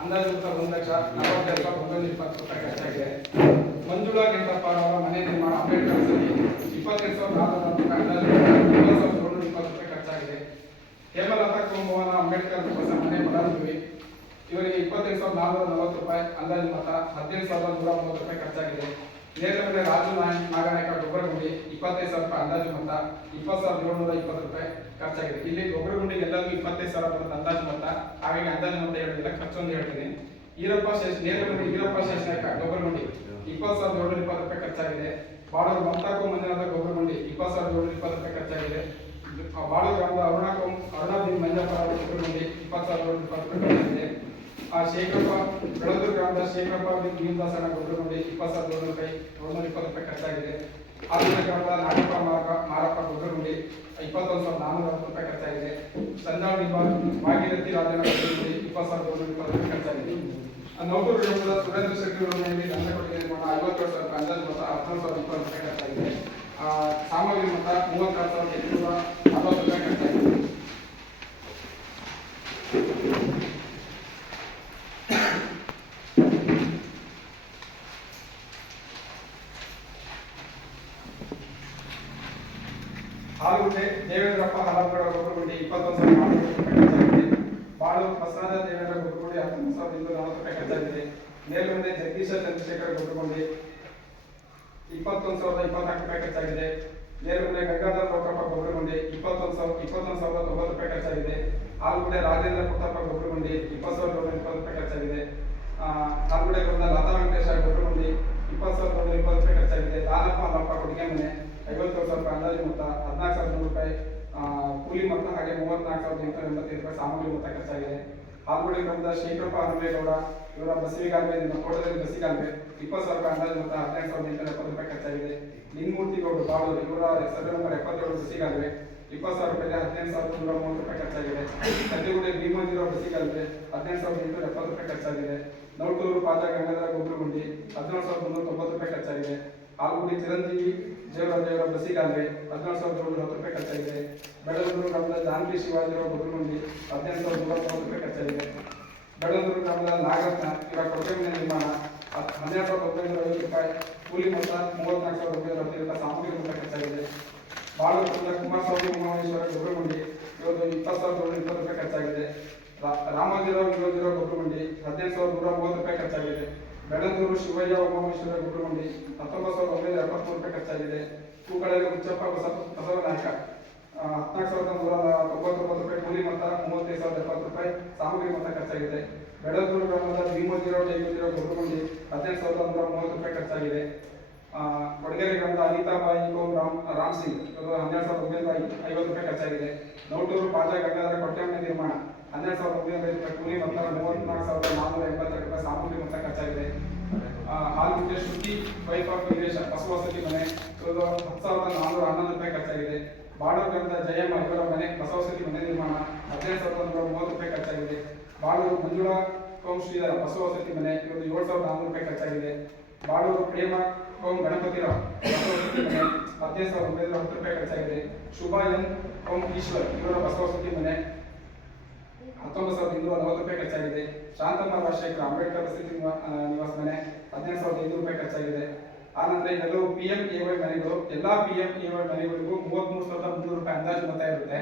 ಅಂದಾಜು ಮೊತ್ತ 1,40,000 ಖರ್ಚಾಗಿದೆ. ಮಂಜುಳಾ ಗೆಂಟಪ್ಪ ಅವರ ಮನೆ ನಿರ್ಮಾಣ ಅಂಬೇಡ್ಕರ್ ಸರಿ 22,400 ರೂಪಾಯಿ, ಅಂದಾಜು 20,720 ಖರ್ಚಾಗಿದೆ. ಹೇಮಲತಾ ಕುಂಭವನ ಅಂಬೇಡ್ಕರ್ ಹೊಸ ಮನೆ ಬಡಾದ್ವಿ, ಇವರಿಗೆ 28,440 ರೂಪಾಯಿ, ಅಂದಾಜು ಮೊತ್ತ 15,130 ರೂಪಾಯಿ ಖರ್ಚಾಗಿದೆ. ನೇರಳೆ ರಾಜು ನಾಗನಾಯಕ ಗೊಬ್ಬರಗುಂಡಿ 25,000 ರೂಪಾಯಿ, ಅಂದಾಜು ಮೊತ್ತ 20,720 ರೂಪಾಯಿ ಖರ್ಚಾಗಿದೆ. ಇಲ್ಲಿ ಗೊಬ್ಬರಗುಂಡಿಗೆ ಎಲ್ಲರಿಗೂ 25,000 ಬರುತ್ತೆ ಅಂದಾಜು ಮೊತ್ತ. ಹಾಗಾಗಿ ಅಂದಾಜು ಮೊತ್ತ ಹೇಳೋದಿಲ್ಲ, ಖರ್ಚೊಂದು ಹೇಳ್ತೀನಿ. ನೇರಳೆ ಈರಪ್ಪ ಶೇಷನಾಯಕ ಗೊಬ್ಬರಗುಂಡಿ 20,720 ರೂಪಾಯಿ ಖರ್ಚಾಗಿದೆ. ಬಾಳೂರು ಮಮತಾಕು ಮಂಜುನಾಥ ಗೊಬ್ಬರಗುಂಡಿ 20,720 ರೂಪಾಯಿ ಖರ್ಚಾಗಿದೆ. ಬಾಳೂರು ಗ್ರಾಮದ ಅರುಣಾದೀನ್ ಮಂಜಪ್ಪ ಗೊಬ್ಬರಗುಂಡಿ 20,720 ರೂಪಾಯಿ ಖರ್ಚಾಗಿದೆ. ಶೇಖರಪ್ಪ ಬೆಳದೂರು ಗ್ರಾಮದ ಶೇಖರಪ್ಪ ಭೀಮದಾಸನ ಗೊಬ್ಬರಗುಂಡಿ 20,720 ರೂಪಾಯಿ ಖರ್ಚಾಗಿದೆ. ಆಲೂರು ಗ್ರಾಮದ ನಾಗಪ್ಪ ಮಾರಪ್ಪ ಗೊಬ್ಬರಗುಂಡಿ 21,460 ರೂಪಾಯಿ ಖರ್ಚಾಗಿದೆ. ಸಂಜಾಳ ಭಾಗೀರಥಿ ರಾಜನ ಗೊಬ್ಬರಗುಂಡಿ 20,720 ರೂಪಾಯಿ ಖರ್ಚಾಗಿದೆ. ನೌಟೂರು ಗ್ರಾಮದ ಸುರೇಂದ್ರ ಶೆಟ್ಟಿ ಮನೆಯಲ್ಲಿ ದಂಡ ಕೊಟ್ಟಿಗೆ ನಿರ್ಮಾಣ 52,000 ರೂಪಾಯಿ, ಅಂದಾಜು ಮೊತ್ತ 16,020 ರೂಪಾಯಿ ಖರ್ಚಾಗಿದೆ. ಸಾಮಗ್ರಿ ಮೊತ್ತ 36,860 ರೂಪಾಯಿ ಖರ್ಚಾಗಿದೆ. ಆಲೂರು ದೇವೇಂದ್ರಪ್ಪ ಹಲಪುರ ಗೊಬ್ಬರಗುಂಡಿ 21,400 ರೂಪಾಯಿ ಖರ್ಚಾಗಿದೆ. ಬಾಳೂರು ಪ್ರಸಾದ ದೇವೇಂದ್ರ ಗೊಬ್ಬರಗುಂಡಿ 19,240 ರೂಪಾಯಿ ಖರ್ಚಾಗಿದೆ. ನೇಲ್ಮಂದೆ ಜಗದೀಶ ಚಂದ್ರಶೇಖರ್ ಗೊಬ್ಬರಗುಂಡಿ 21,024 ರೂಪಾಯಿ ಖರ್ಚಾಗಿದೆ. ನೇಲ್ಮಂದೆ ಗಂಗಾಧರ ಲೋಕಪ್ಪ ಗೊಬ್ಬರಗುಂಡಿ 21,090 ರೂಪಾಯಿ ಖರ್ಚಾಗಿದೆ. ಆಲೂಗಡೆ ರಾಜೇಂದ್ರ ಪುಟ್ಟಪ್ಪ ಗೊಬ್ಬರಗುಂಡಿ 20,120 ರೂಪಾಯಿ ಖರ್ಚಾಗಿದೆ. ಆಲೂಗಡೆ ಗ್ರಾಮದ ಲತಾ ವೆಂಕಟೇಶ ಗೊಬ್ಬರಗುಂಡಿ 20,120 ರೂಪಾಯಿ ಖರ್ಚಾಗಿದೆ. ದಾನಪ್ಪ ಮಲ್ಲಪ್ಪ ಕೊಟ್ಟಿಗೆ ಮನೆ 50,000 ರೂಪಾಯಿ, ಅಂದಾಜು ಮೊತ್ತ 14,100 ರೂಪಾಯಿ ಕೂಲಿ ಮೊತ್ತ, ಹಾಗೆ 34,885 ರೂಪಾಯಿ ಸಾಮಗ್ರಿ ಮೊತ್ತ ಖರ್ಚಾಗಿದೆ. ಆಲೂಗಡೆ ಗ್ರಾಮದ ಶೇಖರಪ್ಪ ಹನುಮೇಗೌಡ ಇವರ ಬಸವಿಗಾಲ್ವೆ ತೋಟದಲ್ಲಿ ಬಸಿಗಾಲ್ವೆ 20,000 ರೂಪಾಯಿ, ಅಂದಾಜು ಮೊತ್ತ 18,870 ರೂಪಾಯಿ ಖರ್ಚಾಗಿದೆ. ಲಿಂಗಮೂರ್ತಿ ಗೌಡರು ಬಾಳೂರು ಇವರ ಸರ್ವೆ ನಂಬರ್ 77 ಬಸಿಗಾಲ್ವೆ 20,000 ರೂಪಾಯಿ, 18,130 ರೂಪಾಯಿ ಖರ್ಚಾಗಿದೆ. ಕದ್ದಿಗುಡೆ ಭೀಮಂದಿರೋ ಬಸಿಗಾಲ್ವೆ 18,870 ರೂಪಾಯಿ ಖರ್ಚಾಗಿದೆ. ನೌಟೂರು ಪಾಜ ಗಂಗಾಧರ ಗೊಬ್ಬರಗುಂಡಿ 17,390 ರೂಪಾಯಿ ಖರ್ಚಾಗಿದೆ. ಆಲೂಗುಡಿ ಚಿರಂಜೀವಿ ಜೇವರಾಜಯವರ ಬಸಿಗಾಲ್ವೆ 17,710 ರೂಪಾಯಿ ಖರ್ಚಾಗಿದೆ. ಬೆಳಗೂರು ಗ್ರಾಮದ ಜಾನಕಿ ಶಿವಾಜಿಯವರ ಗೊಬ್ಬರಗುಂಡಿ 18,130 ರೂಪಾಯಿ ಖರ್ಚಾಗಿದೆ. ಬೆಳಗೂರು ಗ್ರಾಮದ ನಾಗರತ್ನ ಇವರ ಕೊಡುಗೆ ಮನೆ ನಿರ್ಮಾಣ 12,950 ರೂಪಾಯಿ, ಕೂಲಿ ಮೊತ್ತ 34,960 ರೂಪಾಯಿ, ಸಾಮಗ್ರಿ ಮೊತ್ತ ಖರ್ಚಾಗಿದೆ. ಬಾಳೂರು ಗ್ರಾಮದ ಕುಮಾರಸ್ವಾಮಿ ಉಮಾಮೇಶ್ವರ ಗೊಬ್ಬರಗುಂಡಿ ಇವತ್ತು 20,120 ರೂಪಾಯಿ ಖರ್ಚಾಗಿದೆ. ರಾಮೋಜಿರಾವ್ ಗೊಬ್ಬರಗುಂಡಿ 15,130 ರೂಪಾಯಿ ಖರ್ಚಾಗಿದೆ. ಬೆಳಂದೂರು ಶಿವಯ್ಯ ಉಮಾಮೇಶ್ವರ ಗೊಬ್ಬರಗುಂಡಿ 19,973 ರೂಪಾಯಿ ಖರ್ಚಾಗಿದೆ. ಕೂಕಳೆಯ ಹುಚ್ಚಪ್ಪ ಬಸವನಾಯಕ 14,199 ರೂಪಾಯಿ, ಕೂಲಿ ಮೊತ್ತ 35,070 ರೂಪಾಯಿ, ಸಾಮಗ್ರಿ ಮೊತ್ತ ಖರ್ಚಾಗಿದೆ. ಬೆಳಂದೂರು ಗ್ರಾಮದ ಭೀಮೋಜಿರಾವ್ ಗೊಬ್ಬರಗುಂಡಿ 18,130 ರೂಪಾಯಿ ಖರ್ಚಾಗಿದೆ. ಕೊಡಗೇರಿ ಗ್ರಾಮದ ಅನಿತಾಬಾಯಿ ರಾಮ್ ಸಿಂಗ್ 12,950 ರೂಪಾಯಿ ಖರ್ಚಾಗಿದೆ. ನೌಟೂರು ಪಾಜ ಗಂಗಾಧರ ಕೊಟ್ಟೆಮನೆ ನಿರ್ಮಾಣ 12,905 ರೂಪಾಯಿ, ಕೂಲಿ ಮೊತ್ತ 34,482 ರೂಪಾಯಿ, ಸಾಮಗ್ರಿ ಮೊತ್ತ ಖರ್ಚಾಗಿದೆ. ಹಾಲುಗುಡ್ಡೆ ಶ್ರುತಿ ವೈಫ್ ಆಫ್ ವೀರೇಶ ಬಸವಸತಿ ಮನೆ 10,411 ರೂಪಾಯಿ ಖರ್ಚಾಗಿದೆ. ಬಾಳೂರು ಗ್ರಾಮದ ಜಯಮ್ಮ ಇವರ ಮನೆ ಬಸವಸತಿ ಮನೆ ನಿರ್ಮಾಣ 18,130 ರೂಪಾಯಿ ಖರ್ಚಾಗಿದೆ. ಬಾಳೂರು ಮಂಜುಳಾ ಕೋಂ ಶ್ರೀಧರ ಬಸವಸತಿ ಮನೆ 7,400 ರೂಪಾಯಿ ಖರ್ಚಾಗಿದೆ. ಬಾಳೂರು ಪ್ರೇಮ ಕೋಂ ಗಣಪತಿರಾವ್ ಬಸವಸತಿ ಮನೆ 15,910 ರೂಪಾಯಿ ಖರ್ಚಾಗಿದೆ. ಶುಭಾ ಎನ್ ಕೋಂ ಈಶ್ವರ್ ಇವರ ಬಸವಸತಿ ಮನೆ 19,240 ರೂಪಾಯಿ ಖರ್ಚಾಗಿದೆ. ಶಾಂತಮ್ಮ ರಾಜಶೇಖರ ಅಂಬೇಡ್ಕರ್ ವಸತಿ ನಿವಾಸ ಮನೆ 18,500 ರೂಪಾಯಿ ಖರ್ಚಾಗಿದೆ. ಆನಂತರ ಅಂದ್ರೆ ಕೆಲವು PMAY ಮನೆಗಳು ಎಲ್ಲಾ PMAY ಮನೆಗಳಿಗೂ 33,300 ರೂಪಾಯಿ ಅಂದಾಜು ಮೊತ್ತ ಇರುತ್ತೆ.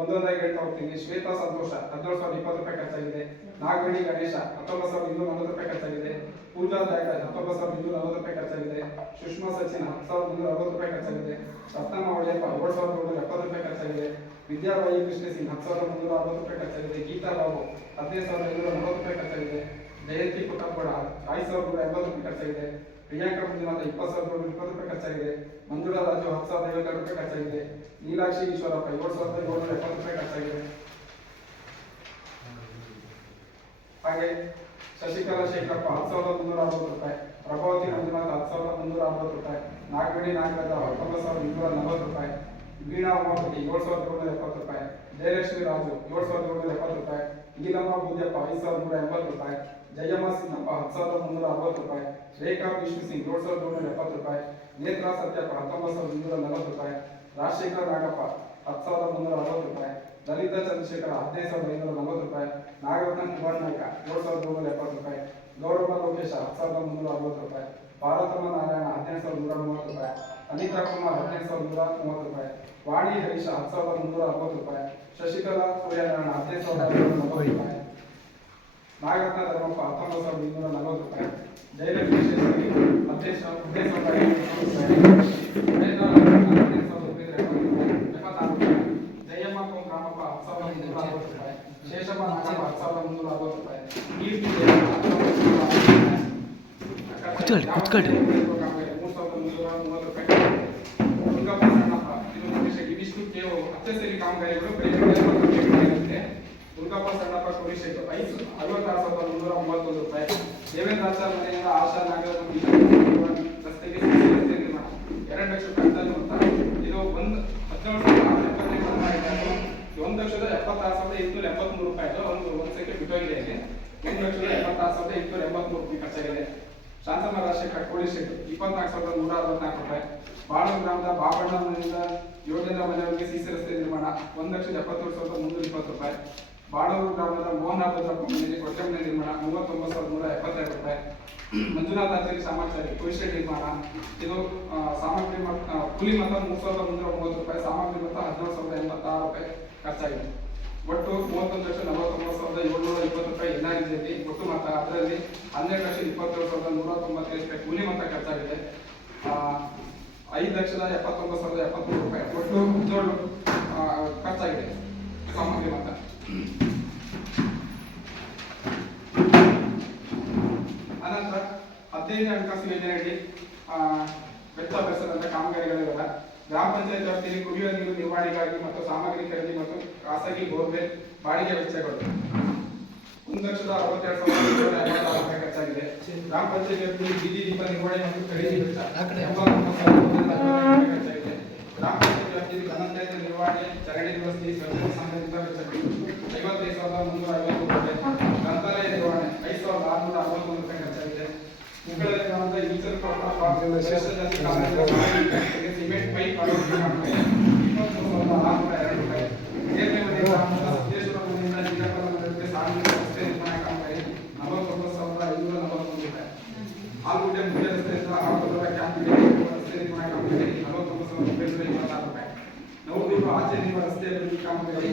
ಒಂದೊಂದಾಗಿ ಹೇಳ್ತಾ ಹೋಗ್ತೀನಿ. ಶ್ವೇತಾ ಸಂತೋಷ 17,020 ರೂಪಾಯಿ ಖರ್ಚಾಗಿದೆ. ನಾಗವೇಣಿ ಗಣೇಶ 19,240 ರೂಪಾಯಿ ಖರ್ಚಾಗಿದೆ. ಪೂಜಾ ತ್ಯಾಗರಾಜ್ 19,240 ರೂಪಾಯಿ ಖರ್ಚಾಗಿದೆ. ಸುಷ್ಮಾ ಸಚಿನ್ 10,160 ರೂಪಾಯಿ ಖರ್ಚಾಗಿದೆ. ರತ್ನಮ್ಮ ಒಡೆಯಪ್ಪ 7,170 ರೂಪಾಯಿ ಖರ್ಚಾಗಿದೆ. ವಿದ್ಯಾಬಾಯಿ ಕೃಷ್ಣ ಸಿಂಗ್ 10,360 ರೂಪಾಯಿ ಖರ್ಚಾಗಿದೆ. ಗೀತಾ ಬಾಬು 15,540 ರೂಪಾಯಿ ಖರ್ಚಾಗಿದೆ. ಜಯಂತಿ ಪುಟ್ಟಪ್ಪಡ 5,180 ರೂಪಾಯಿ ಖರ್ಚಾಗಿದೆ. ಪ್ರಿಯಾಂಕಾ ಮಂಜುನಾಥ 20,120 ರೂಪಾಯಿ ಖರ್ಚಾಗಿದೆ. ಮಂಜುಳಾ ರಾಜು 10,052 ರೂಪಾಯಿ ಖರ್ಚಾಗಿದೆ. ನೀಲಾಕ್ಷಿ ಈಶ್ವರಪ್ಪ 7,770 ರೂಪಾಯಿ ಖರ್ಚಾಗಿದೆ. ಹಾಗೆ ಶಶಿಕಲಾ ಶೇಖರಪ್ಪ 10,360 ರೂಪಾಯಿ. ಪ್ರಭಾವತಿ ಮಂಜುನಾಥ 10,360 ರೂಪಾಯಿ. ನಾಗವೇಣಿ ನಾಗರಾಜ 19,240 ರೂಪಾಯಿ. ವೀಣಾ ಉಮಾಪತಿ 7,770 ರೂಪಾಯಿ. ಜಯಲಕ್ಷ್ಮಿ ರಾಜು 7,770 ರೂಪಾಯಿ. ನೀಲಮ್ಮ ಬೂದ್ಯಪ್ಪ 5,180 ರೂಪಾಯಿ. ಜಯಮ್ಮ ಸಿಂಗಪ್ಪ 10,360 ರೂಪಾಯಿ. ರೇಖಾ ವಿಷ್ಣು ಸಿಂಗ್ 7,270 ರೂಪಾಯಿ. ನೇತ್ರಾ ಸತ್ಯಪ್ಪ 19,240 ರೂಪಾಯಿ. ರಾಜಶೇಖರ ನಾಗಪ್ಪ 10,360 ರೂಪಾಯಿ. ಲಲಿತಾ ಚಂದ್ರಶೇಖರ 15,540 ರೂಪಾಯಿ. ನಾಗರತ್ನ ಕುಮಾರ್ ನಾಯ್ಕ 7,270 ರೂಪಾಯಿ. ಗೌರವ ಲೋಕೇಶ 10,360 ರೂಪಾಯಿ. ಭಾರತಮ್ಮ ನಾರಾಯಣ 18,130 ರೂಪಾಯಿ. ಅನಿತಾ ಕುಮಾರ್ 18,130 ರೂಪಾಯಿ. ವಾಣಿ ಹರೀಶ 10,360 ರೂಪಾಯಿ. ಶಶಿಕಲಾ ಸೂರ್ಯನಾರಾಯಣ 15,140 ರೂಪಾಯಿ. ನಾಗರತ್ನ ಧರ್ಮಪ್ಪ 19,240 ರೂಪಾಯಿ. ಜಯಲಕ್ಷ್ಮಿ ಶೇಷಗಿರಿ 15,500 ರೂಪಾಯಿ. ಜಯಮ್ಮ ರಾಮಪ್ಪ 10,360 ರೂಪಾಯಿ. ಶೇಷಮ್ಮ ನಾಗಪ್ಪ 10,360 ರೂಪಾಯಿ. ಕೀರ್ತಿ ಕೂತ್ಕೊಳ್ರಿ 3,330 ರೂಪಾಯಿ. ದುರ್ಗಪ್ಪ ಸಣ್ಣಪ್ಪ ಇದಿಷ್ಟು ಕೇವಲ ಅಚ್ಚಸರಿ ಕಾಮಗಾರಿಗಳು ದುರ್ಗಪ್ಪ ಸಣ್ಣಪ್ಪ ಟೂರಿಸ್ಟ್ 56,331 ರೂಪಾಯಿ. ದೇವೇಂದ್ರಾಚಾರ್ಯ ಮನೆಯಿಂದ ಆಶಾ ನಾಗರ ರಸ್ತೆಗೆ ನಿರ್ಮಾಣ 2 ಲಕ್ಷ ರೂಪಾಯಿ ಅಂದಾಜು ಮೊತ್ತ. ಇದು 1,76,873 ರೂಪಾಯಿ. ಒಂದು ಸಂಖ್ಯೆ ಬಿಟ್ಟೋಗಿದೆ. 1,76,873 ರೂಪಾಯಿ ಖರ್ಚಾಗಿದೆ. ಶಾಂತಮ್ಮ ರಾಜಶೇಖರ ಕೋಳಿ ಶೆಡ್ 24,164 ರೂಪಾಯಿ. ಬಾಳೂರು ಗ್ರಾಮದ ಬಾಬಣ್ಣ ಮನೆಯಿಂದ ಯೋಗೇಂದ್ರ ಮನೆಯವರಿಗೆ ಸಿಸಿ ರಸ್ತೆ ನಿರ್ಮಾಣ 1,77,320 ರೂಪಾಯಿ. ಬಾಳೂರು ಗ್ರಾಮದ ಮೋಹನ ಭದ್ರಪ್ಪ ಮನೆಯಲ್ಲಿ ಕೊಟ್ಟೆ ಮನೆ ನಿರ್ಮಾಣ 39,172 ರೂಪಾಯಿ. ಮಂಜುನಾಥಾಚಾರಿ ಸಾಮಾಚಾರಿ ಕೋಳಿ ಶೆಡ್ ನಿರ್ಮಾಣ ಇದು ಸಾಮಗ್ರಿ ಕೂಲಿ ಮೊತ್ತ 3,330 ರೂಪಾಯಿ. ಸಾಮಗ್ರಿ ಮೊತ್ತ 17,086 ರೂಪಾಯಿ ಖರ್ಚಾಗಿದೆ. ಒಟ್ಟು 31,49,720 ರೂಪಾಯಿ NREGಯಲ್ಲಿ ಒಟ್ಟು ಮೊತ್ತ. ಅದರಲ್ಲಿ 12,27,193 ರೂಪಾಯಿ ಕೂಲಿ ಮೊತ್ತ ಖರ್ಚಾಗಿದೆ. 5,79,073 ರೂಪಾಯಿ ಒಟ್ಟು ಜೋಡು ಖರ್ಚಾಗಿದೆ ಸಾಮಗ್ರಿ ಮೊತ್ತ. ಅನಂತರ 15ನೇ ಹಣಕಾಸು ಯೋಜನೆಯಲ್ಲಿ ವೆಚ್ಚ ಭರಿಸದಂತ ಕಾಮಗಾರಿಗಳಿವೆಲ್ಲ ಗ್ರಾಮ ಪಂಚಾಯತ್ ವ್ಯಾಪ್ತಿಯಲ್ಲಿ ಕುಡಿಯುವ ನೀರು ನಿರ್ವಹಣೆಗಾಗಿ ಮತ್ತು ಸಾಮಗ್ರಿ ಖರೀದಿ ಮತ್ತು ಖಾಸಗಿ ಬೋರ್ವೆಲ್ ಬಾಡಿಗೆ ವೆಚ್ಚಗಳು 1,62,256 ರೂಪಾಯಿ ಖರ್ಚಾಗಿದೆ. ಗ್ರಾಮ ಪಂಚಾಯತ್ ವ್ಯಾಪ್ತಿಯಲ್ಲಿ ಬೀದಿ ದೀಪ ನಿರ್ವಹಣೆ ಮತ್ತು ಖರೀದಿ ವೆಚ್ಚ 89,040 ಖರ್ಚಾಗಿದೆ. ಗ್ರಾಮ ಪಂಚಾಯತ್ ವ್ಯಾಪ್ತಿಯಲ್ಲಿ ಘನತ್ಯಾಜ್ಯ ನಿರ್ವಹಣೆ ಚರಂಡಿ ವ್ಯವಸ್ಥೆ ಸ್ವಚ್ಛತೆ ಸಂಬಂಧಿತ ವೆಚ್ಚಗಳು 55,350 ರೂಪಾಯಿ. ಗ್ರಂಥಾಲಯ ನಿರ್ವಹಣೆ 5,661 ರೂಪಾಯಿ ಖರ್ಚಾಗಿದೆ. ಮುಕ್ಕಳ ಗ್ರಾಮದ ಈಚಲ್ ಸಿಮೆಂಟ್ ಪೈಪ್ ಅಳವಡಿಕೆ ಮಾಡುತ್ತೆ 23,602 ರೂಪಾಯಿ. ನೇರಳೆ ಮನೆ ಗ್ರಾಮದ ಸಿದ್ದೇಶ್ವರ ಮನೆಯಿಂದ ನೀಲಕರ ನಗರಕ್ಕೆ ಸಾರ್ವಜನಿಕ ರಸ್ತೆ ನಿರ್ಮಾಣ ಕಾಮಗಾರಿ 49,541 ರೂಪಾಯಿ. ಆಲ್ಗುಡ್ಡೆ ಮುಖ್ಯ ರಸ್ತೆಯಿಂದ ಆವರಣದ ಕ್ಯಾಂಪ್ಗೆ ರಸ್ತೆ ನಿರ್ಮಾಣ ಕಾಮಗಾರಿ 49,926 ರೂಪಾಯಿ. ನವದೂರು ಆಚೆ ನಿಮ್ಮ ರಸ್ತೆ ಅಭಿವೃದ್ಧಿ ಕಾಮಗಾರಿ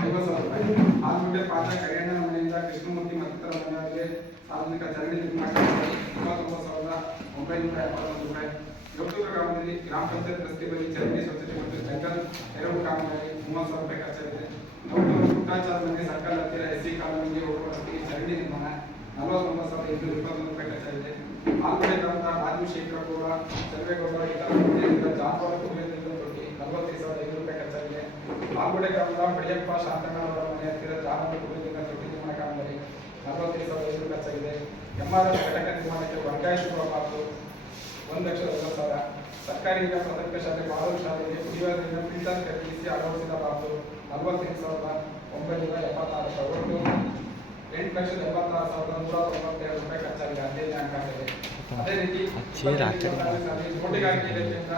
50,000 ರೂಪಾಯಿ. ಆಲ್ಗುಡ್ಡೆ ಪಾತ್ರ ಕರಿಯಣ್ಣನ ಮನೆಯಿಂದ ಕೃಷ್ಣಮೂರ್ತಿ ಮತ್ತಿತರ ಮನೆಯವರಿಗೆ ಸಾರ್ವಜನಿಕ ಚರಂಡಿ ನಿರ್ಮಾಣ ಕಾಮಗಾರಿ 99,971 ರೂಪಾಯಿ. ಗೌತೂರು ಗ್ರಾಮದಲ್ಲಿ ಗ್ರಾಮ ಪಂಚಾಯತ್ ರಸ್ತೆ ಬಳಿ ಚರಂಡಿ ಸ್ವಚ್ಛತೆ ಮತ್ತು ಜಂಗಲ್ ಎರವು ಕಾಮಗಾರಿ 30,000 ರೂಪಾಯಿ ಖರ್ಚಾಗಿದೆ. ಗೌತೂರು ಪುಟ್ಟಾಚಾರ ಮನೆ ಸರ್ಕಲ್ ಹತ್ತಿರ SC ಕಾಲೋನಿಗೆ ಹೋಗುವ ರಸ್ತೆಗೆ ಚರಂಡಿ ನಿರ್ಮಾಣ 49,821 ರೂಪಾಯಿ ಖರ್ಚಾಗಿದೆ. ಆಲ್ಗುಡೆ ಗ್ರಾಮದ ರಾಜು ಶೇಖರಗೌಡ ಚಂದ್ರೇಗೌಡ ಇತರ ಜಾನುವಾರು ಕುಡಿಯುವ ನೀರಿನ ತೊಟ್ಟಿ 45,500 ರೂಪಾಯಿ ಖರ್ಚಾಗಿದೆ. ಆಲ್ಗುಡೆ ಗ್ರಾಮದ ಬಡಿಯಪ್ಪ ಶಾಂತಣ್ಣವರ ಮನೆ ಹತ್ತಿರ ಜಾನುವಾರು ಕುಡಿಯುವ ನೀರಿನ ತೊಟ್ಟಿ ನಿರ್ಮಾಣ ಕಾಮಗಾರಿ 45,500 ಖರ್ಚಾಗಿದೆ. MRS ಘಟಕ ನಿರ್ಮಾಣಕ್ಕೆ ವರ್ಗಾಯ ಶುಲ್ಕ ಪಾವತಿ 1,50,000. ಸರ್ಕಾರಿ ಹಿರಿಯ ಪ್ರಾಥಮಿಕ ಶಾಲೆ ಬಾಳೂರು ಶಾಲೆಗೆ ಕುಡಿಯುವ ನೀರಿನ ಫಿಲ್ಟರ್ ಖರೀದಿಸಿ ಅಳವಡಿಸಿದ ಪಾವತಿ 48,976 ರೂಪಾಯಿ. ಒಟ್ಟು 8,76,192 ರೂಪಾಯಿ ಖರ್ಚಾಗಿದೆ 15ನೇ ಹಣಕಾಸಿನಲ್ಲಿ. ಅದೇ ರೀತಿ ತೋಟಗಾರಿಕೆ ಇಲಾಖೆಯಿಂದ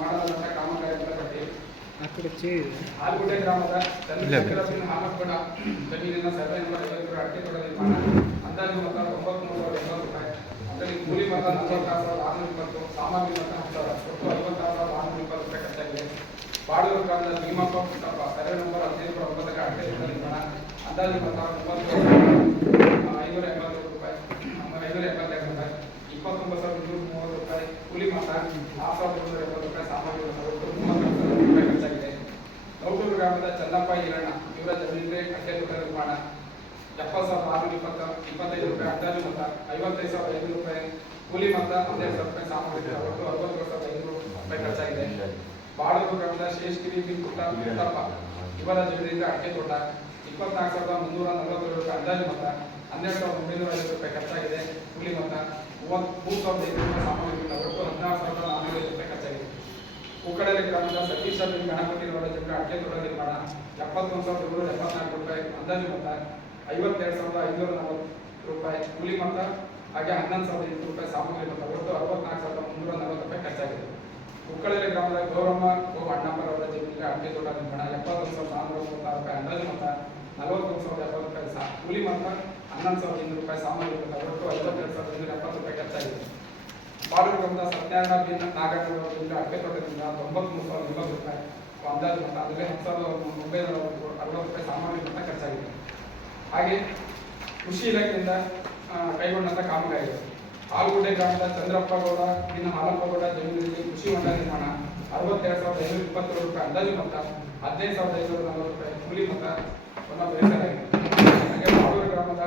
ಮಾಡಲಾದ ಕಾಮಗಾರಿಗಳ ಪಟ್ಟಿ ಆಲ್ಗುಡೆ ಗ್ರಾಮದ ಚಂದ್ರಶೇಖರ ಹಾನಪ್ಪಡ ಜಮೀನಿನ ಸರ್ವೆ ನಂಬರ್ 52 ಅಡಿಕೆ ತೋಟ ನಿರ್ಮಾಣ ಅಂದಾಜು ಮೊತ್ತ 93,080 ರೂಪಾಯಿ. ಅದರಲ್ಲಿ ಕೂಲಿ ಮೊತ್ತ ಮೊತ್ತ 46,620, ಸಾಮಗ್ರಿ ಮೊತ್ತ 10,000, ಒಟ್ಟು 56,620 ರೂಪಾಯಿ ಖರ್ಚಾಗಿದೆ. ಬಾಡೂರು ಗ್ರಾಮದ ಭೀಮಪ್ಪ ಪುಟ್ಟಪ್ಪ ಸರ್ವೆ ನಂಬರ್ 15/9 ಅಡ್ಡೆ ನಿರ್ಮಾಣ ಅಂದಾಜು ಮೊತ್ತ 30,582 ರೂಪಾಯಿ 582 ರೂಪಾಯಿ. 29,230 ರೂಪಾಯಿ ಕೂಲಿ ಮೊತ್ತ, 6,270 ರೂಪಾಯಿ ಸಾಮಗ್ರಿ ಮೊತ್ತ, ಒಟ್ಟು 32,000 ರೂಪಾಯಿ ಖರ್ಚಾಗಿದೆ. ನೌಟೂರು ಗ್ರಾಮದ ಚನ್ನಪ್ಪ ಈರಣ್ಣ ಇವರ ಜಮೀನಿಗೆ ಅಡ್ಡೆ ನಿರ್ಮಾಣ 70,620, 25 ರೂಪಾಯಿ ಅಂದಾಜು ಮೊತ್ತ, 55,500 ರೂಪಾಯಿ ಕೂಲಿ ಮೊತ್ತ, 12,000 ರೂಪಾಯಿ ಸಾಮಗ್ರಿ ಮೊತ್ತ, ಒಟ್ಟು 62,500 ರೂಪಾಯಿ ಖರ್ಚಾಗಿದೆ. ಬಾಳೂರು ಗ್ರಾಮದ ಶೇಷಗಿರಿ ಪುಟ್ಟಪ್ಪ ಇವರ ಜಮೀನಿಗೆ ಅಡಿಕೆ ತೋಟ 24,347 ರೂಪಾಯಿ ಅಂದಾಜು ಮೊತ್ತ, 12,950 ರೂಪಾಯಿ ಖರ್ಚಾಗಿದೆ. ಕೂಲಿ ಮೊತ್ತ 33,500 ರೂಪಾಯಿ ಸಾಮಗ್ರಿ ಮೊತ್ತ, ಒಟ್ಟು 16,450 ರೂಪಾಯಿ ಖರ್ಚಾಗಿದೆ. ಕುಕ್ಕಡಲೆ ಗ್ರಾಮದ ಸತೀಶ ಬಿ ಗಣಪತಿ ಅವರ ಜಮೀನು ಅಡಿಕೆ ತೋಟ ನಿರ್ಮಾಣ 71,274 ರೂಪಾಯಿ ಅಂದಾಜು ಮೊತ್ತ, 52,540 ರೂಪಾಯಿ ಕೂಲಿ ಮೊತ್ತ, ಹಾಗೆ 11,800 ರೂಪಾಯಿ ಸಾಮಗ್ರಿ ಮೊತ್ತ, ಒಟ್ಟು 64,340 ರೂಪಾಯಿ ಖರ್ಚಾಗಿದೆ. ಕುಕ್ಕಡಲೆ ಗ್ರಾಮದ ಗೌರಮ್ಮ ಅಣ್ಣಪ್ಪರವರ ಜಮೀನಿಗೆ ಅಡಿಕೆ ತೋಟ ನಿರ್ಮಾಣ 71,436 ರೂಪಾಯಿ ಅಂದಾಜು ಮೊತ್ತ, 41,070 ರೂಪಾಯಿ ಕೂಲಿ ಮೊತ್ತ, 11,500 ರೂಪಾಯಿ ಸಾಮಗ್ರಿ ಮೊತ್ತ, ಒಟ್ಟು 52,570 ರೂಪಾಯಿ ಖರ್ಚಾಗಿದೆ. ಬಾಳೂರು ಗ್ರಾಮದ ಸತ್ಯನಾರಾಯಣ ಬಿ ನಾಗಣ್ಣವರ ಜಮೀನಿಗೆ ಅಡಿಕೆ ತೋಟದಿಂದ 93,020 ರೂಪಾಯಿ ಅಂದಾಜು ಮೊತ್ತ, ಅಂದರೆ 10,960 ರೂಪಾಯಿ ಸಾಮಗ್ರಿ ಮೊತ್ತ ಖರ್ಚಾಗಿದೆ. ಹಾಗೆ ಕೃಷಿ ಇಲಾಖೆಯಿಂದ ಕೈಗೊಂಡಂತ ಕಾಮಗಾರಿಗಳು ಆಲೂಗುಡ್ಡೆ ಗ್ರಾಮದ ಚಂದ್ರಪ್ಪ ಗೌಡ ಇನ್ನ ಹಾಲಪ್ಪ ಗೌಡ ಜಮೀನಿನಲ್ಲಿ ಕೃಷಿ ಹೊಂಡ ನಿರ್ಮಾಣ 62,520 ರೂಪಾಯಿ ಅಂದಾಜು ಮೊತ್ತ, 15,540 ರೂಪಾಯಿ ಕೂಲಿ ಮೊತ್ತ ಬೆಳೆಸಲಾಗಿದೆ. ಹಾಗೆ ಬಾಳೂರು ಗ್ರಾಮದ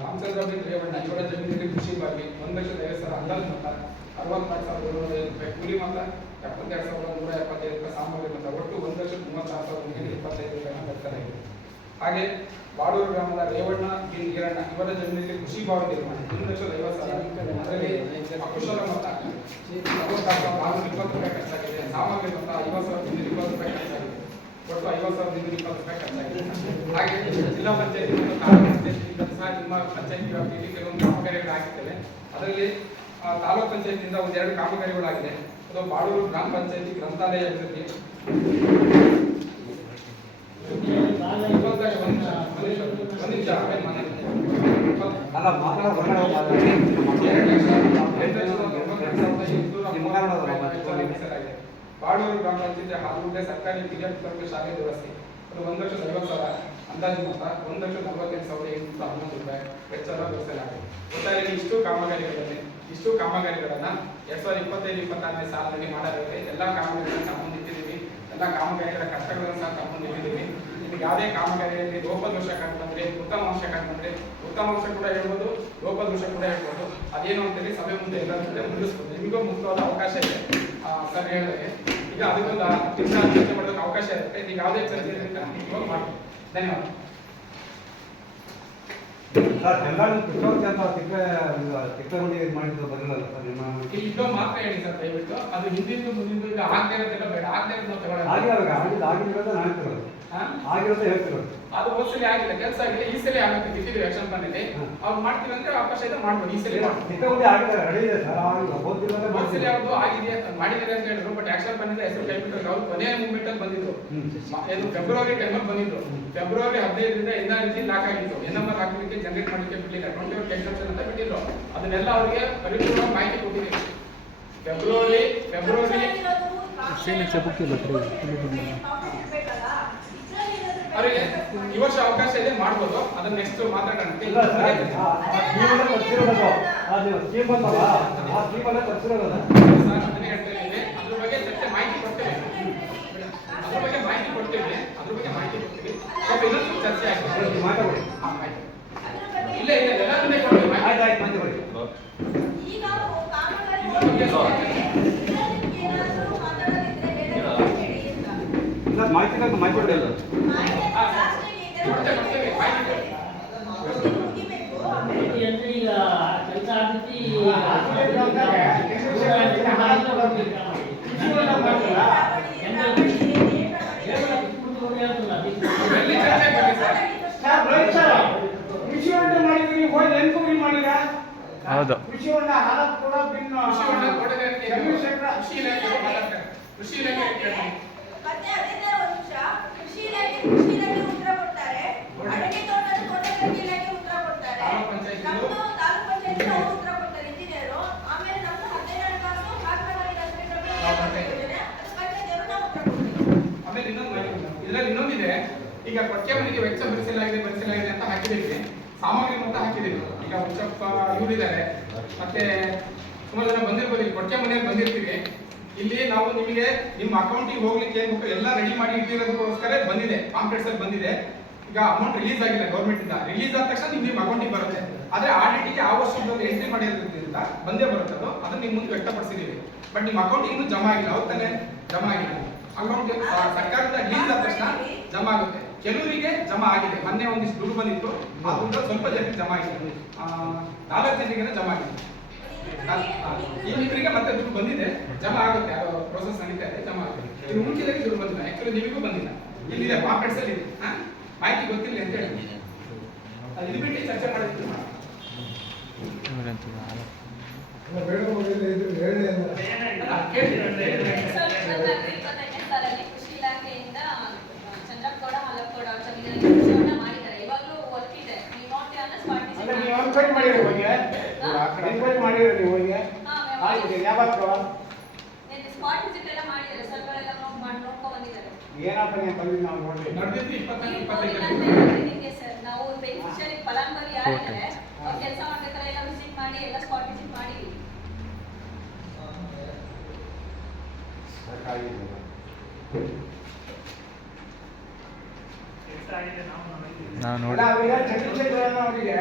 ರಾಮಚಂದ್ರ ಬಿ ರೇವಣ್ಣ ಇವರ ಜಮೀನಿನಲ್ಲಿ ಕೃಷಿ ಬಾಗಿ 1,50,000 ಅಂದಾಜು ಮೊತ್ತ, 64,750 ರೂಪಾಯಿ ಕೂಲಿ ಮೊತ್ತ, 72,175 ರೂಪಾಯಿ ಸಾಮಗ್ರಿ ಮೊತ್ತ, ಒಟ್ಟು 1,36,125 ರೂಪಾಯಿ ಬೆಳೆಸಲಾಗಿದೆ. ಹಾಗೆ ಬಾಳೂರು ಗ್ರಾಮದ ರೇವಣ್ಣ ಬಿ ಈರಣ್ಣ ಇವರ ಜಮೀನಿನಲ್ಲಿ ಕೃಷಿ ಬಾವಿ ನಿರ್ಮಾಣ 1,50,000, ಅದರಲ್ಲಿ ಅಕುಶಲ ಮೊತ್ತ 46,420 ರೂಪಾಯಿ ಖರ್ಚಾಗಿದೆ. ಸಾಮಗ್ರಿ ಮೊತ್ತ 50,220 ರೂಪಾಯಿ ಖರ್ಚಾಗಿದೆ. ಒಟ್ಟು 50,220 ರೂಪಾಯಿ ಖರ್ಚಾಗಿದೆ. ಹಾಗೆ ಜಿಲ್ಲಾ ಪಂಚಾಯತಿ ಮತ್ತು ತಾಲೂಕು ಪಂಚಾಯತಿಯಿಂದ ಸಹ ನಿಮ್ಮ ಪಂಚಾಯತಿ ವ್ಯಾಪ್ತಿಯಲ್ಲಿ ಕೆಲವೊಂದು ಕಾಮಗಾರಿಗಳಾಗಿರ್ತವೆ. ಅದರಲ್ಲಿ ತಾಲೂಕು ಪಂಚಾಯತಿಯಿಂದ ಒಂದೆರಡು ಕಾಮಗಾರಿಗಳಾಗಿದೆ. ಅದು ಬಾಳೂರು ಗ್ರಾಮ ಪಂಚಾಯತಿ ಗ್ರಂಥಾಲಯ ಅಭಿವೃದ್ಧಿ ಬಾಳೂರು ಗ್ರಾಮ ಪಂಚಾಯತಿ ಹಾಲುಗುಡ್ಡೆ ಸರ್ಕಾರಿ ಹಿರಿಯ ಪ್ರಾಥಮಿಕ ಶಾಲೆ ದುರಸ್ತಿ ಅದು 1,50,000 ಅಂದಾಜು ಮೊತ್ತ, 1,48,811 ರೂಪಾಯಿ ವೆಚ್ಚ ಭರಿಸಲಾಗಿದೆ. ಒಟ್ಟಾರೆ ಇಷ್ಟು ಕಾಮಗಾರಿಗಳನ್ನು 2025-26ನೇ ಸಾಲಿನಲ್ಲಿ ಮಾಡಲಾಗಿದೆ. ಎಲ್ಲ ಕಾಮಗಾರಿಗಳನ್ನು ಸಂಬಂಧಿಸಿದ್ದೀವಿ. ಎಲ್ಲ ಕಾಮಗಾರಿಗಳ ಕಷ್ಟಗಳನ್ನು ಸಹ ಸಂಬಂಧಿಸಿದ್ದೀವಿ. ನಿಮಗೆ ಯಾವುದೇ ಕಾಮಗಾರಿಯಲ್ಲಿ ಲೋಪದೋಷ ಕಂಡು ಬಂದರೆ, ಉತ್ತಮಾಂಶ ಕಂಡು ಬಂದರೆ, ಉತ್ತಮಾಂಶ ಕೂಡ ಹೇಳ್ಬೋದು, ಲೋಪದೋಷ ಕೂಡ ಹೇಳ್ಬೋದು. ಅದೇನು ಅಂತೇಳಿ ಸಭೆ ಮುಂದೆ ಎಲ್ಲರ ಜೊತೆ ಮುಂದಿಸ್ಬೋದು. ನಿಮಗೂ ಮುಕ್ತವಾದ ಅವಕಾಶ ಇದೆ. ಸರ್ ಹೇಳಿದಾಗೆ ಈಗ ಅದಕ್ಕೊಂದು ಚರ್ಚೆ ಮಾಡೋದಕ್ಕೆ ಅವಕಾಶ ಇರುತ್ತೆ. ಈಗ ಯಾವುದೇ ಚರ್ಚೆ ಇರುತ್ತೆ ಇವಾಗ ಮಾಡಿ. ಧನ್ಯವಾದ. ಮಾಡಿದ್ದು ಬರಲಿಲ್ಲ ಸರ್ ನಿಮ್ಮ ಇದು ಮಾತ್ರ ಹೇಳಿ ಸರ್ ದಯವಿಟ್ಟು. ಅದು ಹಿಂದಿಂದು ಮುಂದಿಂದು ಈಗ ಆಗದೆ ಇರೋದೆಲ್ಲ ಬೇಡ. ಆಗದೆ ಇರೋದು ತಗೊಳ್ಳೋಣ. ಆಗಿರೋದು ನಾನು ಹೇಳ್ತಿರೋದು ಆಗಿರೋದು ಹೇಳ್ತಿರೋದು. ಅದು ಹೋದ್ಸಲಿ ಆಗಿಲ್ಲ, ಕೆಲಸ ಆಗಿಲ್ಲ. ಈ ಸಲ ಆಗುತ್ತೆ. ಬಿಟ್ಟಿದ್ವಿ ಆಕ್ಷನ್ ಪ್ಲಾನಲ್ಲಿ ಅವ್ರು ಮಾಡ್ತೀವಿ ಅಂದ್ರೆ ಅವಕಾಶ ಇದೆ, ಮಾಡ್ಬೋದು. ಈ ಸಲ ಚಿಕ್ಕಮಂದಿ ಆಗಿದೆ, ರೆಡಿ ಇದೆ ಸರ್. ಹೋದ್ಸಲಿ ಯಾವುದು ಆಗಿದೆ ಮಾಡಿದ್ದಾರೆ ಅಂತ ಹೇಳಿದ್ರು. ಬಟ್ ಆಕ್ಷನ್ ಪ್ಲಾನ್ ಇಂದ ಹೆಸರು ಕೈಬಿಟ್ಟು ಅವ್ರು ಕೊನೆಯ ಮೂವ್ಮೆಂಟ್ ಅಲ್ಲಿ ಬಂದಿದ್ರು. ಏನು ಫೆಬ್ರವರಿ ಟೈಮಲ್ಲಿ ಬಂದಿದ್ರು. ಫೆಬ್ರವರಿ 15ರಿಂದ NRC ಲಾಕ್ ಆಗಿತ್ತು. NMR ಹಾಕಲಿಕ್ಕೆ ಜನರೇಟ್ ಮಾಡಲಿಕ್ಕೆ ಬಿಡಲಿಲ್ಲ. 21 ಎಕ್ಸೆಪ್ಷನ್ ಅಂತ ಬಿಟ್ಟಿದ್ರು. ಅದನ್ನೆಲ್ಲ ಅವರಿಗೆ ಪರಿಪೂರ್ಣ ಮಾಹಿತಿ ಕೊಟ್ಟಿದ್ದೀವಿ. ಫೆಬ್ರವರಿ ಅವರಿಗೆ ಈ ವರ್ಷ ಅವಕಾಶ ಇದೆ, ಮಾಡ್ಬೋದು. ಅದನ್ನ ನೆಕ್ಸ್ಟ್ ಮಾತಾಡೋಣ. ಅದನ್ನೇ ಹೇಳ್ತಾ ಇದ್ದೀವಿ. ಅದ್ರ ಬಗ್ಗೆ ಚರ್ಚೆ ಮಾಹಿತಿ ಕೊಡ್ತೇವೆ. ಅದ್ರ ಬಗ್ಗೆ ಮಾಹಿತಿ ಕೊಡ್ತೀವಿ. ಸ್ವಲ್ಪ ಇನ್ನೊಂದು ಚರ್ಚೆ ಆಗ್ತದೆ. ಇಲ್ಲ ಎಲ್ಲದನ್ನೇ ಕೊಡ್ತೀವಿ. ಮಾಹಿತಿ ಕೊಡಲ್ಲ. ಹೌದು. ಕೃಷಿ ಹೊಂಡ ಹಾಲತ್ ಕೂಡ ಕೃಷಿ ಇಲಾಖೆ ಮತ್ತೆ ಅದೇ ತರ ಒಂದು ನಿಮಿಷ ಕೃಷಿ ಇಲಾಖೆ ಉತ್ತರ ಕೊಡ್ತಾರೆ. ಅಡಿಕೆ ತೋಟದ ಇಲಾಖೆ ಉತ್ತರ ಕೊಡ್ತಾರೆ. ನಮ್ದು ತಾಲೂಕು ಪಂಚಾಯತ್ ಉತ್ತರ ಕೊಡ್ತಾರೆ. ಇಂಜಿನಿಯರು ಈಗ ಕೊಟ್ಟಿಗೆ ಮನೆಗೆ ವೆಚ್ಚ ಭರಿಸಲಾಗಿದೆ ಅಂತ ಹಾಕಿದ್ದೀವಿ. ಸಾಮಗ್ರಿ ಮೊತ್ತ ಹಾಕಿದ್ದೀವಿ. ಈಗ ಒಂದು ಸ್ವಲ್ಪ ಇವರಿದ್ದಾರೆ, ಮತ್ತೆ ಸುಮಾರು ಜನ ಬಂದಿರ್ಬೋದು. ಇಲ್ಲಿ ಕೊಟ್ಟಿಗೆ ಮನೆಯಲ್ಲಿ ಬಂದಿರ್ತೀವಿ. ಇಲ್ಲಿ ನಾವು ನಿಮಗೆ ನಿಮ್ಮ ಅಕೌಂಟಿಗೆ ಹೋಗ್ಲಿಕ್ಕೆ ಏನು ಎಲ್ಲ ರೆಡಿ ಮಾಡಿ ಇಟ್ಟಿರೋದಕ್ಕೋಸ್ಕರ ಬಂದಿದೆ, ಪಾಂಪ್ಲೆಟ್ಸ್ ಅಲ್ಲಿ ಬಂದಿದೆ. ಈಗ ಅಮೌಂಟ್ ರಿಲೀಸ್ ಆಗಿಲ್ಲ ಗೌರ್ಮೆಂಟ್ ಇಂದ. ರಿಲೀಸ್ ಆದ ತಕ್ಷಣ ನಿಮ್ಮ ಅಕೌಂಟಿಗೆ ಬರುತ್ತೆ. ಆದ್ರೆ ಆಡಿಟಿಗೆ ಆ ವರ್ಷದ ಎಂಟ್ರಿ ಮಾಡಿರೋದ್ರಿಂದ ಬಂದೇ ಬರುತ್ತೆ ಅದು. ಅದನ್ನ ನಿಮ್ಮ ಮುಂದೆ ವ್ಯಕ್ತಪಡಿಸಿದ್ದೀವಿ. ಬಟ್ ನಿಮ್ಮ ಅಕೌಂಟಿಗೆ ಇನ್ನೂ ಜಮಾ ಆಗಿಲ್ಲ. ಹೌದು ತಾನೆ? ಜಮಾ ಆಗಿಲ್ಲ. ಅಕೌಂಟ್ ಸರ್ಕಾರದಿಂದ ರಿಲೀಸ್ ಆದ ತಕ್ಷಣ ಜಮಾ ಆಗುತ್ತೆ. ಕೆಲವರಿಗೆ ಜಮಾ ಆಗಿದೆ. ಮೊನ್ನೆ ಒಂದಿಷ್ಟು ದುಡ್ಡು ಬಂದಿತ್ತು, ಆ ದುಡ್ಡು ಸ್ವಲ್ಪ ಜನಕ್ಕೆ ಜಮಾ ಆಗಿದೆ. 4 ಜನರಿಗೆ ಜಮಾ ಆಗಿದೆ. ಇನ್ನಿಬ್ಬರಿಗೆ ಮತ್ತೆ ದುಡ್ಡು ಬಂದಿದೆ, ಜಮಾ ಆಗುತ್ತೆ. ಅದು ಪ್ರೋಸೆಸ್ ನಡೀತಾ ಇದೆ, ಜಮಾ ಆಗುತ್ತೆ. ಇನ್ನು ಉಳಿದವರಿಗೆ ದುಡ್ಡು ಬಂದಿಲ್ಲ. ಆಕ್ಚುಲಿ ನಿಮಗೂ ಬಂದಿಲ್ಲ. ಇಲ್ಲಿದೆ ಪಾಂಪ್ಲೆಟ್ಸ್ ಅಲ್ಲಿ ಇದೆ. ಮಾಹಿತಿ ಗೊತ್ತಿಲ್ಲ ಅಂತ ಹೇಳಿ ಅದು ಬಿಟ್ಟು ಚರ್ಚೆ ಮಾಡಿದ್ವಿ. ಕೃಷಿ ಇಲಾಖೆಯಿಂದ ಚಂದ್ರಗೌಡ ಹಲಗೌಡ ಜಮೀನಿನ ಮಾಡಿದ್ದಾರೆ. ಇವಾಗಲೂ ವರ್ಕ್ ಇದೆ. ಸ್ಪಾಟ್ ವಿಸಿಟ್ ಎಲ್ಲ ಮಾಡಿದ್ದಾರೆ. ಸರ್ಕಾರ ಎಲ್ಲ ನೋಡ್ಕೊಂಡು ಬಂದಿದ್ದಾರೆ. ಏನಪ್ಪ ನೀವು ಬಂದು ನಾವು ನೋಡ್ಬೇಕು. ನಡೆದಿದ್ದು 24-25 ಸರ್, ನಾವು ಬೆನಿಫಿಷಿಯರಿ ಫಲಾನುಭವಿ ಯಾರಿದ್ದಾರೆ ಅವ್ರು ಕೆಲಸ ಮಾಡ್ಬೇಕಾದ್ರೆ ಎಲ್ಲ ವಿಸಿಟ್ ಮಾಡಿ, ಎಲ್ಲ ಸ್ಪಾಟ್ ವಿಸಿಟ್ ಮಾಡಿದ್ವಿ. ನಾವು ನೋಡಿ ನಾವೀಗ ಚಂದ್ರಶೇಖರಣ್ಣ ಅವರಿಗೆ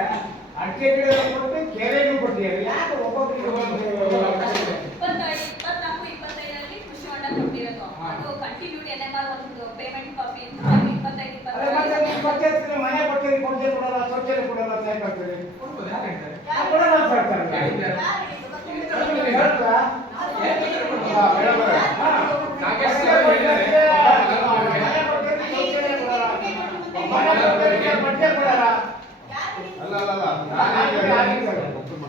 ಅಡಿಕೆ ಗಿಡ ಕೊಟ್ಟು ಕೆರೆಗೂ ಕೊಟ್ಟಿದ್ದಾರೆ. ಯಾಕೆ ಒಬ್ಬೊಬ್ಬರಿಗೆ 24-25ರಲ್ಲಿ ಕೃಷಿ ಹೊಂಡ ಕೊಟ್ಟಿರೋದು. ಅದು ಕಂಟಿನ್ಯೂಡ್ NMR ಒಂದು ಪೇಮೆಂಟ್ ಕಾಪಿ 25 ಮನೆ ಕೊಡ್ತೀರಿ, ಕೊಡ್ತೇ ಕೊಡಲ್ಲ, ಶೌಚಾಲಯ ಕೊಡಲ್ಲ ಅಂತ ಯಾಕೆ ಮಾಡ್ತೀರಿ? ಕೊಡ್ಬೋದು, ಯಾರು ಹೇಳ್ತಾರೆ? ಕೊಡಲ್ಲ ಅಂತ ಹೇಳ್ತಾರೆ. ನಾಗೇಶ್ ಸರ್ ಹೇಳಿದ್ದಾರೆ,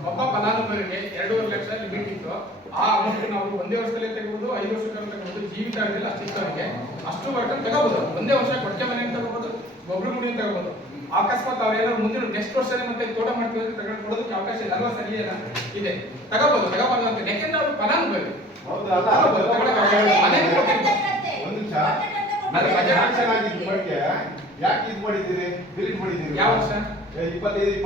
ಒಬ್ಬ ಫಲಾನುಭವಿಗೆ 2.5 ಲಕ್ಷ ಲಿಮಿಟ್ ಇತ್ತು. ಆ ಅಮೌಂಟ್ ನಾವು ಒಂದೇ ವರ್ಷದಲ್ಲಿ ತಗೋಬಹುದು, 5 ವರ್ಷದಲ್ಲಿ ತಗೋಬಹುದು. ಜೀವಿತಾವಧಿಯಲ್ಲಿ ಅಷ್ಟಿದ್ದವರಿಗೆ ಅಷ್ಟು ವರ್ಗ ತಗೋಬಹುದು. ಒಂದೇ ವರ್ಷ ಕೊಟ್ಟಿಗೆ ಮನೆ ತಗೋಬಹುದು, ಗೊಬ್ಬರ ಗುಡಿ ತಗೋಬಹುದು. ಅಕಸ್ಮಾತ್ ಅವ್ರು ಏನಾದ್ರು ಮುಂದಿನ ನೆಕ್ಸ್ಟ್ ವರ್ಷನೇ ಮತ್ತೆ ತೋಟ ಮಾಡ್ತೀವಿ ಅಂತ ತಗೊಳ್ಳೋದಕ್ಕೆ ಅವಕಾಶ ಇದೆ ಅಲ್ವಾ ಸರ್? ಇದೆ, ತಗೋಬಹುದು, ತಗೋಬಾರ್ದು ಅಂತ. ಯಾಕೆಂದ್ರೆ ಅವ್ರು ಫಲಾನುಭವಿ ಒಂದು ನಿಮಿಷ, ಯಾಕೆ ಇದು ಮಾಡಿದ್ದೀರಿ, ಡಿಲೀಟ್ ಮಾಡಿದ್ದೀರಿ? ಯಾವ ವರ್ಷ? 25-26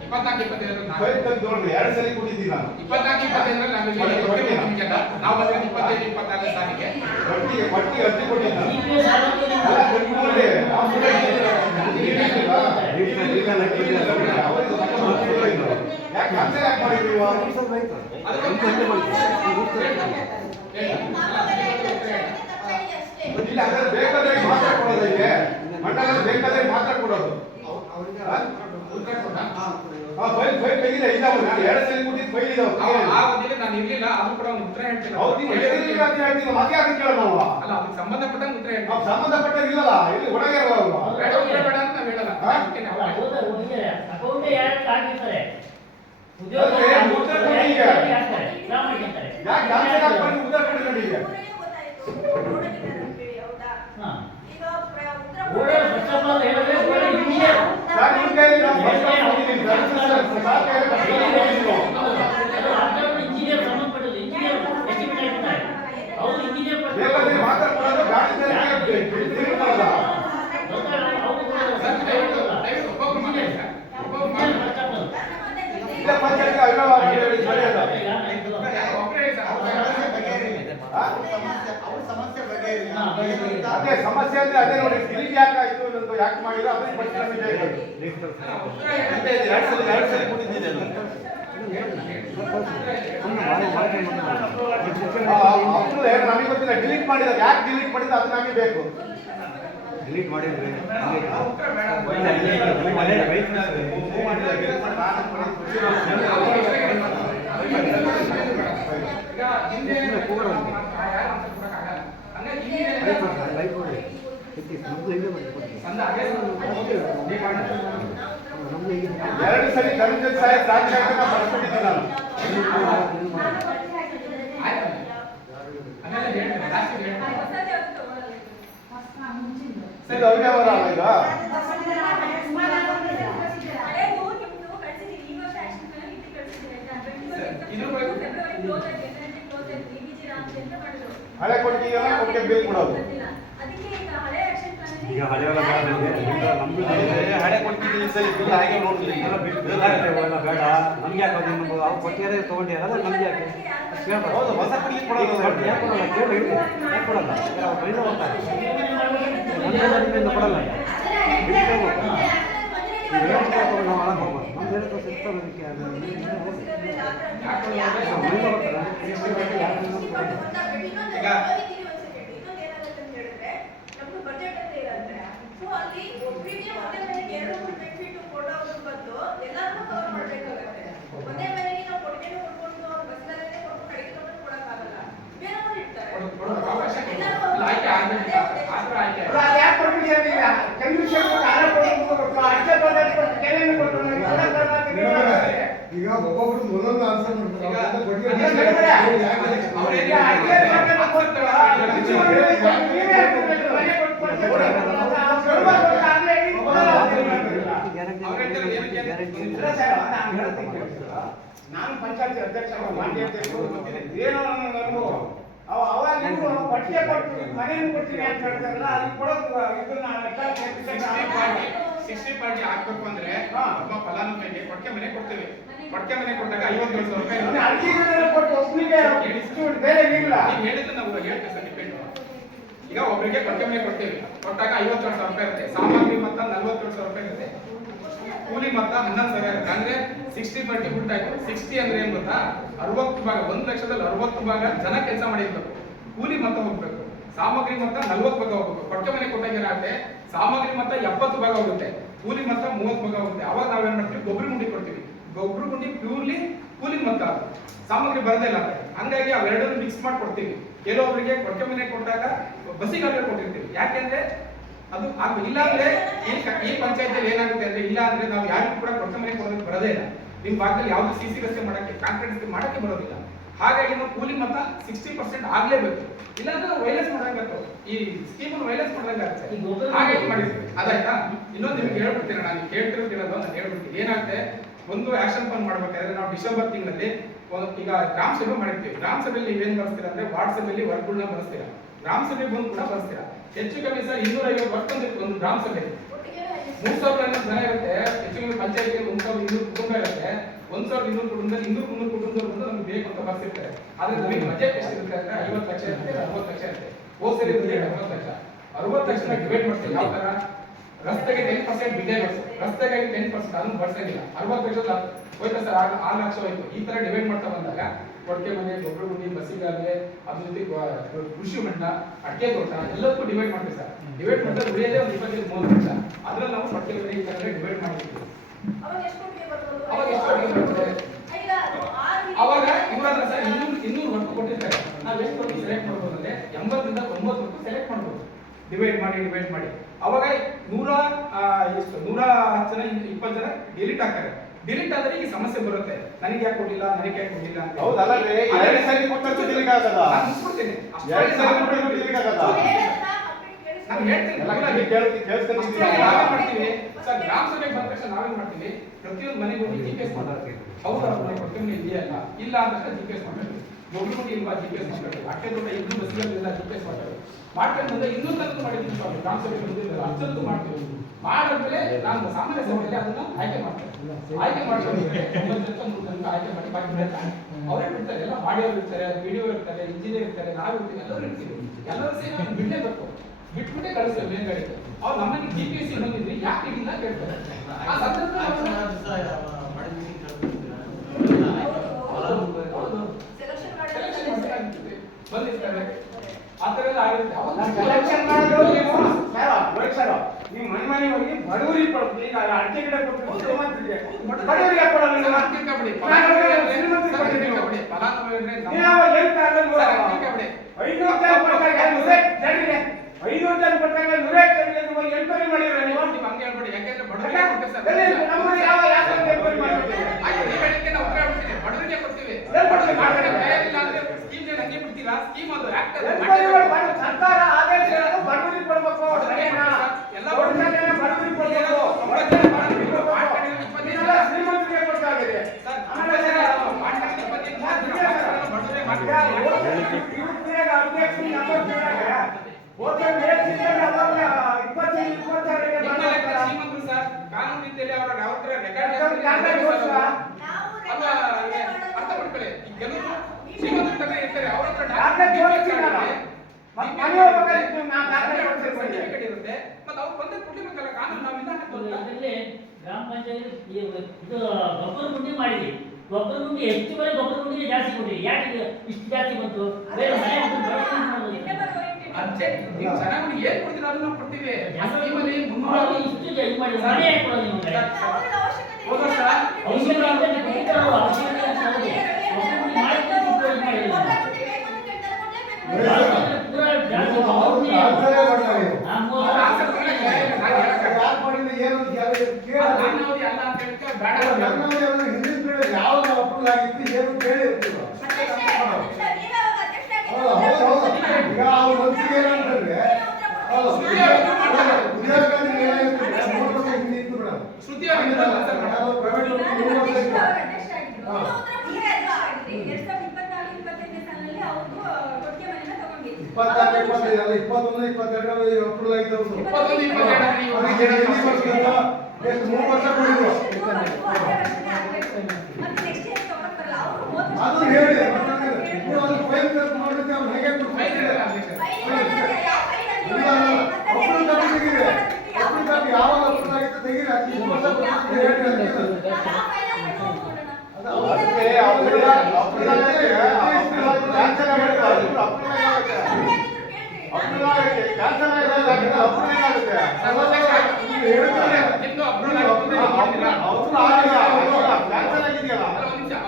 24-25 ನೋಡ್ರಿ, 2 ಸಲ ಕೊಟ್ಟಿದ್ದೀನಿ ನಾನು. 24-25 ನಾವು ಬಂದ್ರೆ 25-26 ಸಾಲಿಗೆ ಪಟ್ಟಿ ಅರ್ಜಿ ಕೊಟ್ಟಿದ್ದೀನಿ. ಯಾಕೆ ಕ್ಯಾನ್ಸಲ್ ಯಾಕೆ ಮಾಡಿದ್ರಿ? ಇಲ್ಲ, ಅಂದ್ರೆ ಬೇಕಾದ್ರೆ ಮಾತ್ರ ಕೊಡೋದು. ಈಗ ಮಂಡಲ ಬೇಕಾದ್ರೆ ಮಾತ್ರ ಕೊಡೋದು. ಫೈಲ್ ತೆಗಿದೆ, ಇದಾವೆ. ನಾನು 2 ಸಲ ಕೊಟ್ಟಿದ್ದು ಫೈಲ್ ಇದಾವೆ. ಆ ಅವಧಿಯಲ್ಲಿ ನಾನು ಇರ್ಲಿಲ್ಲ, ಅದು ಕೂಡ ಒಂದು ಉತ್ತರ ಹೇಳ್ತೀನಿ. ಹೌದು, ನೀವು ಹೇಳಿರ್ಲಿಲ್ಲ ಅಂತ ಹೇಳ್ತೀನಿ. ಮತ್ತೆ ಯಾಕೆ ಕೇಳೋಣ ನಾವು? ಅಲ್ಲ, ಅದಕ್ಕೆ ಸಂಬಂಧಪಟ್ಟಂಗೆ ಉತ್ತರ ಹೇಳ್ತೀನಿ. ನಾವು ಸಂಬಂಧಪಟ್ಟ ಇಲ್ಲಲ್ಲ, ಇಲ್ಲಿ ಒಳಗೆ ಇರಲ್ಲ. ಬೇಡ, ಉತ್ತರ ಬೇಡ ಅಂತ ನಾವು ಹೇಳಲ್ಲ. ಅದಕ್ಕೆ ನಾವು ಯಾಕೆ ಕ್ಯಾನ್ಸಲ್ ಆಗ್ಬಾರ್ದು? ಉತ್ತರ ಕೊಡಿ ನೋಡಿ. ಈಗ ಬೇಕಾದ್ರೆ ಮಾತ್ರ ಕೊಡೋದು, ಗಾಡಿ ಮಾಡೋದ. ಒಬ್ಬೊಬ್ರು ಮಾತಾಡಿ ಸರ್, ಒಬ್ಬೊಬ್ರು ಮಾತಾಡಿ. ಇಲ್ಲ, ಪಂಚಾಯತ್ ಅವಿರೋಧ ಒಬ್ಬರೇ ಸರ್. ಅದೇ ಸಮಸ್ಯೆ ಅಂದ್ರೆ ಅದೇ ನೋಡಿ. ಡಿಲೀಟ್ ಯಾಕೆ ಆಯ್ತು ಅನ್ನೋದು ಯಾಕೆ ಮಾಡಿರೋ ಅದೇ ಪಟ್ಟಿ ನಮಗೆ ಬೇಕು. 2 ಸಲ ಕೊಟ್ಟಿದ್ದೀನಿ ಅದು. ನಮಗೆ ಗೊತ್ತಿಲ್ಲ, ಡಿಲೀಟ್ ಮಾಡಿದಾಗ ಯಾಕೆ ಡಿಲೀಟ್ ಮಾಡಿದ ಅದು ನಮಗೆ ಬೇಕು. ಡಿಲೀಟ್ ಮಾಡಿದ್ರೆ ಎರಡು ಸಲ ಧನಂಜಯ ಸಾಹೇಬ್ ರಾಜಕಾರಣ ಬರ್ಸ್ಬಿಟ್ಟಿದ್ದೀನಿ ನಾನು. ಸರಿ, ಅವ್ಯವಹಾರ ಅಲ್ಲ ಈಗ. ಹಳೆ ಕೊಟ್ಟಿಗೆಲ್ಲ ಕೊಟ್ಟಿಗೆ ಬಿಲ್ ಕೊಡೋದು. ಅದಕ್ಕೆ ಈಗ ಹಳೆ ಆಕ್ಷನ್ ಈಗ ಹಳೆಯಲ್ಲ ಬೇಡ ನನಗೆ ನಮ್ದು ಹಳೆ ಕೊಡ್ತಿದ್ವಿ ಈ ಸರಿ ಬಿಲ್ ಹಾಗೆ ನೋಡ್ತೀವಿ ಬಿಲ್ ಹಾಕಿ ಅವೆಲ್ಲ ಬೇಡ ನಮ್ಗೆ ಯಾಕೆ ಅದು ನಿಮ್ಗೆ ಅವ್ರು ಕೊಟ್ಟಿಯಾರೆ ತೊಗೊಂಡಿಯಾರ ನಮ್ಗೆ ಯಾಕೆ ಹೌದು ಹೊಸ ಕೊಡ್ಲಿಕ್ಕೆ ಕೊಡೋದು ಯಾಕೆ ಕೊಡಲ್ಲ ಕೇಳಿ ಯಾಕೆ ಕೊಡಲ್ಲ ಅವ್ರು ಬೈದ ಹೋಗ್ತಾರೆ ನಮ್ಮಿಂದ ಕೊಡಲ್ಲ ನಾವು ಹಾಳಾಗ ಹೋಗ್ಬೋದು ನಮ್ದು ಹೇಳಿದ್ರೆ ಸಿಗ್ತದೆ ಅದಕ್ಕೆ ಅದು ಈಗ ಒಬ್ಬೊಬ್ರು ಒಂದೊಂದು ಆನ್ಸರ್ ನಾನು ಪಂಚಾಯತ್ ಅಧ್ಯಕ್ಷ ಏನೋ ಅನುಭವ ಅವಾಗ ಪಟ್ಟಿಗೆ ಕೊಡ್ತೀವಿ ಮನೆಯನ್ನು ಕೊಡ್ತೀನಿ ಅಂತ ಹೇಳ್ತಾರಲ್ಲ ಅದಕ್ಕೆ ಕೊಡೋದು ಇದನ್ನ 60 ಪಾರ್ಟಿ ಹಾಕ್ಬೇಕು ಅಂದ್ರೆ ಒಬ್ಬ ಫಲಾನುಭವಿಗೆ ಕೊಟ್ಟಿಗೆ ಮನೆ ಕೊಡ್ತೇವೆ. ಕೊಟ್ಟಿಗೆ ಮನೆ ಕೊಟ್ಟಾಗ 57,000 ರೂಪಾಯಿ ಕೊಟ್ಟು ಒಬ್ಬನಿಗೆ ಬೇರೆ ಇಲ್ಲ ನೀವು ಹೇಳಿದ್ರೆ ನಾವು ಹೇಳ್ತೇವೆ ಸರ್ ಡಿಪೆಂಡ್. ಈಗ ಒಬ್ಬರಿಗೆ ಕೊಟ್ಟಿಗೆ ಮನೆ ಕೊಡ್ತೇವೆ, ಕೊಟ್ಟಾಗ 57,000 ರೂಪಾಯಿ ಇರುತ್ತೆ, ಸಾಮಗ್ರಿ ಮೊತ್ತ 47,000 ರೂಪಾಯಿ ಇರುತ್ತೆ, ಕೂಲಿ ಮೊತ್ತ 11,000 ಇರುತ್ತೆ. ಅಂದ್ರೆ 60 ಪಾರ್ಟಿ ಬಿಟ್ಟಾಯ್ತು. 60 ಅಂದ್ರೆ ಏನ್ ಗೊತ್ತಾ, 60 ಭಾಗ 1,60,000 ಭಾಗ ಜನ ಕೆಲಸ ಮಾಡಿರ್ಬೇಕು, ಕೂಲಿ ಮೊತ್ತ ಹೋಗ್ಬೇಕು, ಸಾಮಗ್ರಿ ಮೊತ್ತ 40 ಭಾಗ ಹೋಗ್ಬೇಕು. ಕೊಟ್ಟಿಗೆ ಮನೆ ಕೊಟ್ಟಾಗ ಏನಾಗುತ್ತೆ, ಸಾಮಗ್ರಿ ಮೊತ್ತ 70 ಭಾಗ ಹೋಗುತ್ತೆ, ಕೂಲಿ ಮೊತ್ತ 30 ಭಾಗ ಹೋಗುತ್ತೆ. ಅವಾಗ ನಾವೇನ್ ಮಾಡ್ತೀವಿ, ಗೊಬ್ಬರ ಗುಂಡಿ ಕೊಡ್ತೀವಿ. ಗೊಬ್ಬರ ಗುಂಡಿ ಪ್ಯೂರ್ಲಿ ಕೂಲಿ ಮೊತ್ತ, ಸಾಮಗ್ರಿ ಬರದೇ ಇಲ್ಲ. ಹಂಗಾಗಿ ಅವೆರಡನ್ನು ಮಿಕ್ಸ್ ಮಾಡಿ ಕೊಡ್ತೀವಿ. ಕೆಲವೊಬ್ಬರಿಗೆ ಕೊಟ್ಟಿಗೆ ಮನೆ ಕೊಟ್ಟಾಗ ಬಸ್ಸಿಗಾಗಲೇ ಕೊಟ್ಟಿರ್ತೀವಿ. ಯಾಕೆಂದ್ರೆ ಅದು ಇಲ್ಲ ಅಂದ್ರೆ ಈ ಪಂಚಾಯತ್ ಏನಾಗುತ್ತೆ ಅಂದ್ರೆ, ಇಲ್ಲ ಅಂದ್ರೆ ನಾವು ಯಾರಿಗೂ ಕೂಡ ಕೊಟ್ಟಿಗೆ ಮನೆ ಕೊಡೋದಕ್ಕೆ ಬರೋದೇ ಇಲ್ಲ. ನಿಮ್ ಭಾಗದಲ್ಲಿ ಯಾವ್ದು ಸಿಸಿ ರಸ್ತೆ ಮಾಡಕ್ಕೆ, ಕಾಂಕ್ರೀಟ್ ರಸ್ತೆ ಮಾಡಕ್ಕೆ ಬರೋದಿಲ್ಲ. ಹಾಗಾಗಿ ನಾವು ಕೂಲಿ ಮೊತ್ತ 60% ಆಗ್ಲೇಬೇಕು, ಇಲ್ಲಾಂದ್ರೆ ನಾವು ವೈಲೇಸ್ ಮಾಡಂಗಾಗ್ತದೆ, ಈ ಸ್ಕೀಮ್ ವೈಲೇಸ್ ಮಾಡಂಗಾಗುತ್ತೆ. ಹಾಗಾಗಿ ಮಾಡಿದ್ವಿ. ಅದಾಯ್ತಾ? ಇನ್ನೊಂದು ನಿಮ್ಗೆ ಹೇಳ್ಬಿಡ್ತೀನಿ, ನಾನು ಕೇಳ್ತಿರೋದು ನಾನು ಹೇಳ್ಬಿಡ್ತೀನಿ. ಏನಾಗುತ್ತೆ, ಒಂದು ಆಕ್ಷನ್ ಪ್ಲಾನ್ ಮಾಡ್ಬೇಕಾದ್ರೆ ನಾವು ಡಿಸೆಂಬರ್ ತಿಂಗಳಲ್ಲಿ ಈಗ ಗ್ರಾಮ ಸಭೆ ಮಾಡಿರ್ತೀವಿ. ಗ್ರಾಮ ಸಭೆಯಲ್ಲಿ ನೀವೇನ್ ಬರ್ಸ್ತೀರಾ ಅಂದ್ರೆ, ವಾಟ್ಸಪ್ಪಲ್ಲಿ ವರ್ಕ್ಗಳನ್ನ ಬರ್ಸ್ತೀರಾ, ಗ್ರಾಮ ಸಭೆ ಬಂದು ಕೂಡ ಬರ್ಸ್ತೀರಾ. ಹೆಚ್ಚು ಕಮ್ಮಿ ಸರ್ 250 ವರ್ಕ್ ಬಂದಿತ್ತು ಒಂದು ಗ್ರಾಮ ಸಭೆ. 3,000 ಜನ ಇರುತ್ತೆ, ಹೆಚ್ಚು ಕಮ್ಮಿ ಪಂಚಾಯತ್ಗೆ 1,200 ಕುಟುಂಬ ಇರುತ್ತೆ. 1,200 ಕುಟುಂಬದಲ್ಲಿ 200-300 ಕುಟುಂಬದವರು ಬಂದು ನಮ್ಗೆ ಬೇಕು ಅಂತ ಬರ್ಸಿರ್ತಾರೆ. ಆದ್ರೆ ನಮಗೆ ಬಜೆಟ್ ಎಷ್ಟು ಇರುತ್ತೆ ಅಂದ್ರೆ 50 ಲಕ್ಷ ಇರುತ್ತೆ, 60 ಲಕ್ಷ ಇರುತ್ತೆ. ಹೋದ್ ಸರಿ 60 ಲಕ್ಷ 60 ಲಕ್ಷ ಡಿವೈಡ್ ಮಾಡ್ತೀವಿ. ಯಾವ ತರ, ರಸ್ತೆಗೆ 10% ಬಿಡ್ಡೆ ಬರ್ಸಿ, ರಸ್ತೆಗಾಗಿ 10% ಅದನ್ನು ಬರ್ಸಂಗಿಲ್ಲ. 60 ಲಕ್ಷ ಹೋಯ್ತಾ ಸರ್, 6 ಲಕ್ಷ ಹೋಯ್ತು. ಈ ತರ ಡಿವೈಡ್ ಮಾಡ್ತಾ ಬಂದಾಗ ಕೊಟ್ಟಿಗೆ ಮನೆ, ಗೊಬ್ಬರ ಗುಂಡಿ, ಬಸ್ಸಿಗಾಗಲೇ, ಅದ್ರ ಜೊತೆ ಕೃಷಿ ಹೊಂಡ, ಅಡಿಕೆ ತೋಟ ಎಲ್ಲದಕ್ಕೂ ಡಿವೈಡ್ ಮಾಡ್ತೀವಿ ಸರ್. ಡಿವೈಡ್ ಮಾಡಿದ್ರೆ ಉಳಿಯೋದೇ ಒಂದು 25-30 ಲಕ್ಷ. ಅದ್ರಲ್ಲಿ ನಾವು ಕೊಟ್ಟಿಗೆ ಮನೆ ಈ ತರ ಡಿವೈಡ್ ಮಾಡ್ತೀವಿ. ಅವಾಗ ಎಷ್ಟು ಕೊಟ್ಟಿಗೆ ಬರ್ತದೆ? ಅವಾಗ ಇವರಾದ್ರೆ ಸರ್ 200 ವರ್ಕ್ ಕೊಟ್ಟಿರ್ತಾರೆ. ನಾವು ಎಷ್ಟು ವರ್ಕ್ ಸೆಲೆಕ್ಟ್ ಮಾಡ್ಬೋದು ಅಂದ್ರೆ 80ರಿಂದ 90 ವರ್ಕ್ ಸೆಲೆಕ್ಟ್ ಮಾಡ್ಬೋದು, ಡಿವೈಡ್ ಮಾಡಿ. ಅವಾಗ 110 ಜನ 20 ಜನ ಡಿಲೀಟ್ ಆಗ್ತಾರೆ. ಡಿಲೀಟ್ ಆದ್ರೆ ಈ ಸಮಸ್ಯೆ ಬರುತ್ತೆ, ನನಗೆ ಯಾಕೆ ಕೊಟ್ಟಿಲ್ಲ ಅಂತ. ಹೌದಲ್ಲ ಎರಡು ಸರಿ ಕೊಟ್ಟದ್ದು ಡಿಲೀಟ್ ಆಗಲ್ಲ, ನಾನು ಮುಗಿಸ್ಬಿಡ್ತೀನಿ. ಎರಡು ಸರಿ ಕೊಟ್ಟದ್ದು ಡಿಲೀಟ್ ಆಗಲ್ಲ. ನಾನು ಹೇಳ್ತೀನಿ ಮಾಡ್ತೀವಿ ಸರ್. ಗ್ರಾಮ ಸಭೆಗೆ ಬಂದ ತಕ್ಷಣ ನಾವೇನ್ ಮಾಡ್ತೀವಿ, ಪ್ರತಿಯೊಂದು ಮನೆಗೆ ಹೋಗಿ GPS ಮಾಡ್ತೀವಿ. ಹೌದಾ ಮನೆ ಕೊಟ್ಟಿಗೆ ಇದೆಯಾ ಇಲ್ಲ ಅಂತ ತಕ್ಷಣ GPS ಮಾಡ್ತೀವಿ. ಗೊಬ್ಬರ ಗುಂಡಿ ಇಲ್ವಾ GPS ಮಾಡ್ತೀವಿ. ಅಟ್ಟೆ ದೊಡ್ಡ ಇದ್ದು ಬಸ್ಸಿಗೆಲ್ಲ GPS ಮಾಡ್ತೀವಿ. ಮಾಡ್ಕೊಂಡು ಬಂದ್ರೆ 200 ಮಾಡಿದ್ದೀನಿ ಸ್ವಾಮಿ, ಗ್ರಾಮ ಸಭೆ ಬಂದಿಲ್ಲ 10 ಮಾಡ್ತೀವಿ. ಮಾಡಿದ್ಮೇಲೆ ನಾನು ಸಾಮಾನ್ಯ ಸಭೆಯಲ್ಲಿ ಅದನ್ನ ಆಯ್ಕೆ ಮಾಡ್ತೇನೆ. ಆಯ್ಕೆ ಮಾಡ್ಕೊಂಡು ಆಯ್ಕೆ ಮಾಡಿ ಬಾಕಿ ಅವರೇ ಬಿಡ್ತಾರೆ. ಎಲ್ಲ ಮಾಡಿಯವರು ಇರ್ತಾರೆ, ವಿಡಿಯೋ ಇರ್ತಾರೆ, ಇಂಜಿನಿಯರ್ ಇರ್ತಾರೆ, ನಾವು ಇರ್ತೀವಿ, ಎಲ್ಲರೂ ಇರ್ತೀವಿ. ಎಲ್ಲರೂ ಸೇರಿ ನಾವು ಬಿಡ್ಲೇಬೇಕು. ಬಿಟ್ಬಿಟ್ಟೆ ಕಳಿಸ್ತೇವೆ ಮೇಲ್ಗಡೆಗೆ. ಅವ್ರು ನಮ್ಮಲ್ಲಿ GPS ಬಂದಿದ್ರಿ ಯಾಕೆ ಇಲ್ಲ ಕೇಳ್ತಾರೆ. ಆ ಸಂದರ್ಭ ಬಂದಿರ್ತಾರೆ, ಆ ತರ ಎಲ್ಲ ಆಗಿರುತ್ತೆ. ನೀವು ಮನೆ ಹೋಗಿ ಬಡವರಿಗೆ ಕೊಡ್ತೀವಿ. ಈಗ ಅಡಿಕೆ ಗಿಡ ಕೊಟ್ಟು ಬಡವರಿಗೆ ಕೊಡೋದು ಎಂಕ್ವೈರಿ ಮಾಡಿದ್ರೆ ನೀವು ಹಂಗೆ ಹೇಳ್ಬೇಡಿ. ಯಾಕೆಂದ್ರೆ ಬಡವರಿಗೆ ಕೊಡ್ತೀವಿ. ಸ್ಕೀಮ್ ಹಂಗೆ ಬಿಡ್ತೀರಾ? ಸ್ಕೀಮ್ ಅದು ಸರ್ಕಾರ ಆದೇಶ ಬಡವರಿಗೆ ಕೊಡ್ಬೇಕು, ಎಲ್ಲ ಬಡವರಿಗೆ ಕೊಡ್ಬೇಕು, ಶ್ರೀಮಂತರಿಗೆ ಕೊಡ್ತಾ ಇದ್ದೀರಿ. ಅಧ್ಯಕ್ಷ 20 ದಾಖಲೆ ತೋರಿಸ್ತೀನಿ ನಾನು. ಮತ್ತೆ ಮನೆ ಹೋಗ್ಬೇಕಾದ್ರೆ ನಾನು ದಾಖಲೆ ಕೊಡ್ತೀನಿ. ಸರ್ಟಿಫಿಕೇಟ್ ಇರುತ್ತೆ ಮತ್ತೆ ಅವ್ರು ಬಂದ ಕೊಡ್ಲೇಬೇಕಲ್ಲ ಕಾನೂನು ನಾವು ಇಂದ ಇದರಲ್ಲಿ ಗ್ರಾಮ ಪಂಚಾಯತ್ ಇದು ಗೊಬ್ಬರ ಗುಂಡಿ ಮಾಡಿದ್ವಿ. ಗೊಬ್ಬರ ಗುಂಡಿ ಎಷ್ಟು ಬರೀ ಗೊಬ್ಬರ ಗುಂಡಿಗೆ ಜಾಸ್ತಿ ಕೊಟ್ರಿ. ಯಾಕೆ ಇದು ಇಷ್ಟು ಜಾಸ್ತಿ ಬಂತು? ಬೇರೆ ಮನೆ ಅರ್ಜೆಂಟ್ ನೀವು ಚೆನ್ನಾಗಿ ಏನ್ ಕೊಡ್ತೀರ ಅದನ್ನ ನಾವು ಕೊಡ್ತೀವಿ. ಆ ಸ್ಕೀಮಲ್ಲಿ 300 ಇಷ್ಟು ಜಾಸ್ತಿ ಮಾಡಿ ಮನೆ ಯಾಕೆ ಕೊಡೋದು ನಿಮಗೆ? ಹೋದ ವರ್ಷ ಅವಶ್ಯಕತೆ ಇದ್ದರೆ ಕೊಡ್ತಾರೋ ಅವಶ್ಯಕತೆ ಅಂತ ಹೌದು. ಗೊಬ್ಬರ ಗುಂಡಿ ಮಾಡಿದ್ರೆ ಪೂರ ಜಾಸ್ತಿ ಅಲ್ಲ ಅಂತ ಹೇಳಿದ್ರೆ ಬೇಡ ಹಿಂದಿನ ಪೀಳಿಗೆ ಯಾವಾಗ ಅಪ್ರೂವ್ ಆಗಿತ್ತು ಏನು ಕೇಳಿ ಇರ್ತೀವಿ. ಈಗ ಅವ್ರ ಮನಸ್ಸಿಗೆ ಏನಂತಂದ್ರೆ ಉದ್ಯೋಗ ಏನಾಗಿರ್ತದೆ 3 ವರ್ಷ ಹಿಂದೆ ಇತ್ತು ಮೇಡಮ್. ಶ್ರುತಿ ಪ್ರೈವೇಟ್ 3 ವರ್ಷ ಇತ್ತು. ಇಪ್ಪತ್ತಾರು 25 ಅಲ್ಲ 21 22 ಅಪ್ರೂವ್ ಆಗಿದ್ದವು. 21 22 ಅವ್ರಿಗೆ ಎಲ್ಲಿ ವರ್ಷದಿಂದ ಎಷ್ಟು 3 ವರ್ಷ ಕೊಡಿದ್ರು. ಅದು ಹೇಳಿ ನೀವು ಅದು ಫೈಲ್ ಕಟ್ ಮಾಡಿದ್ರೆ ಅವ್ರು ಹೇಗೆ ಕೊಡ್ತಾರೆ? ಅಪ್ರೂವ್ ಕಾಪಿ ತೆಗೀರಿ. ಅಪ್ರೂವ್ ಕಾಪಿ ಯಾವಾಗ ಅಪ್ರೂವ್ ಆಗಿತ್ತು ತೆಗೀರಿ. ಅದು 3 ವರ್ಷ ಕೊಡ್ತಾರೆ ಹೇಳಿ ಅಂತ.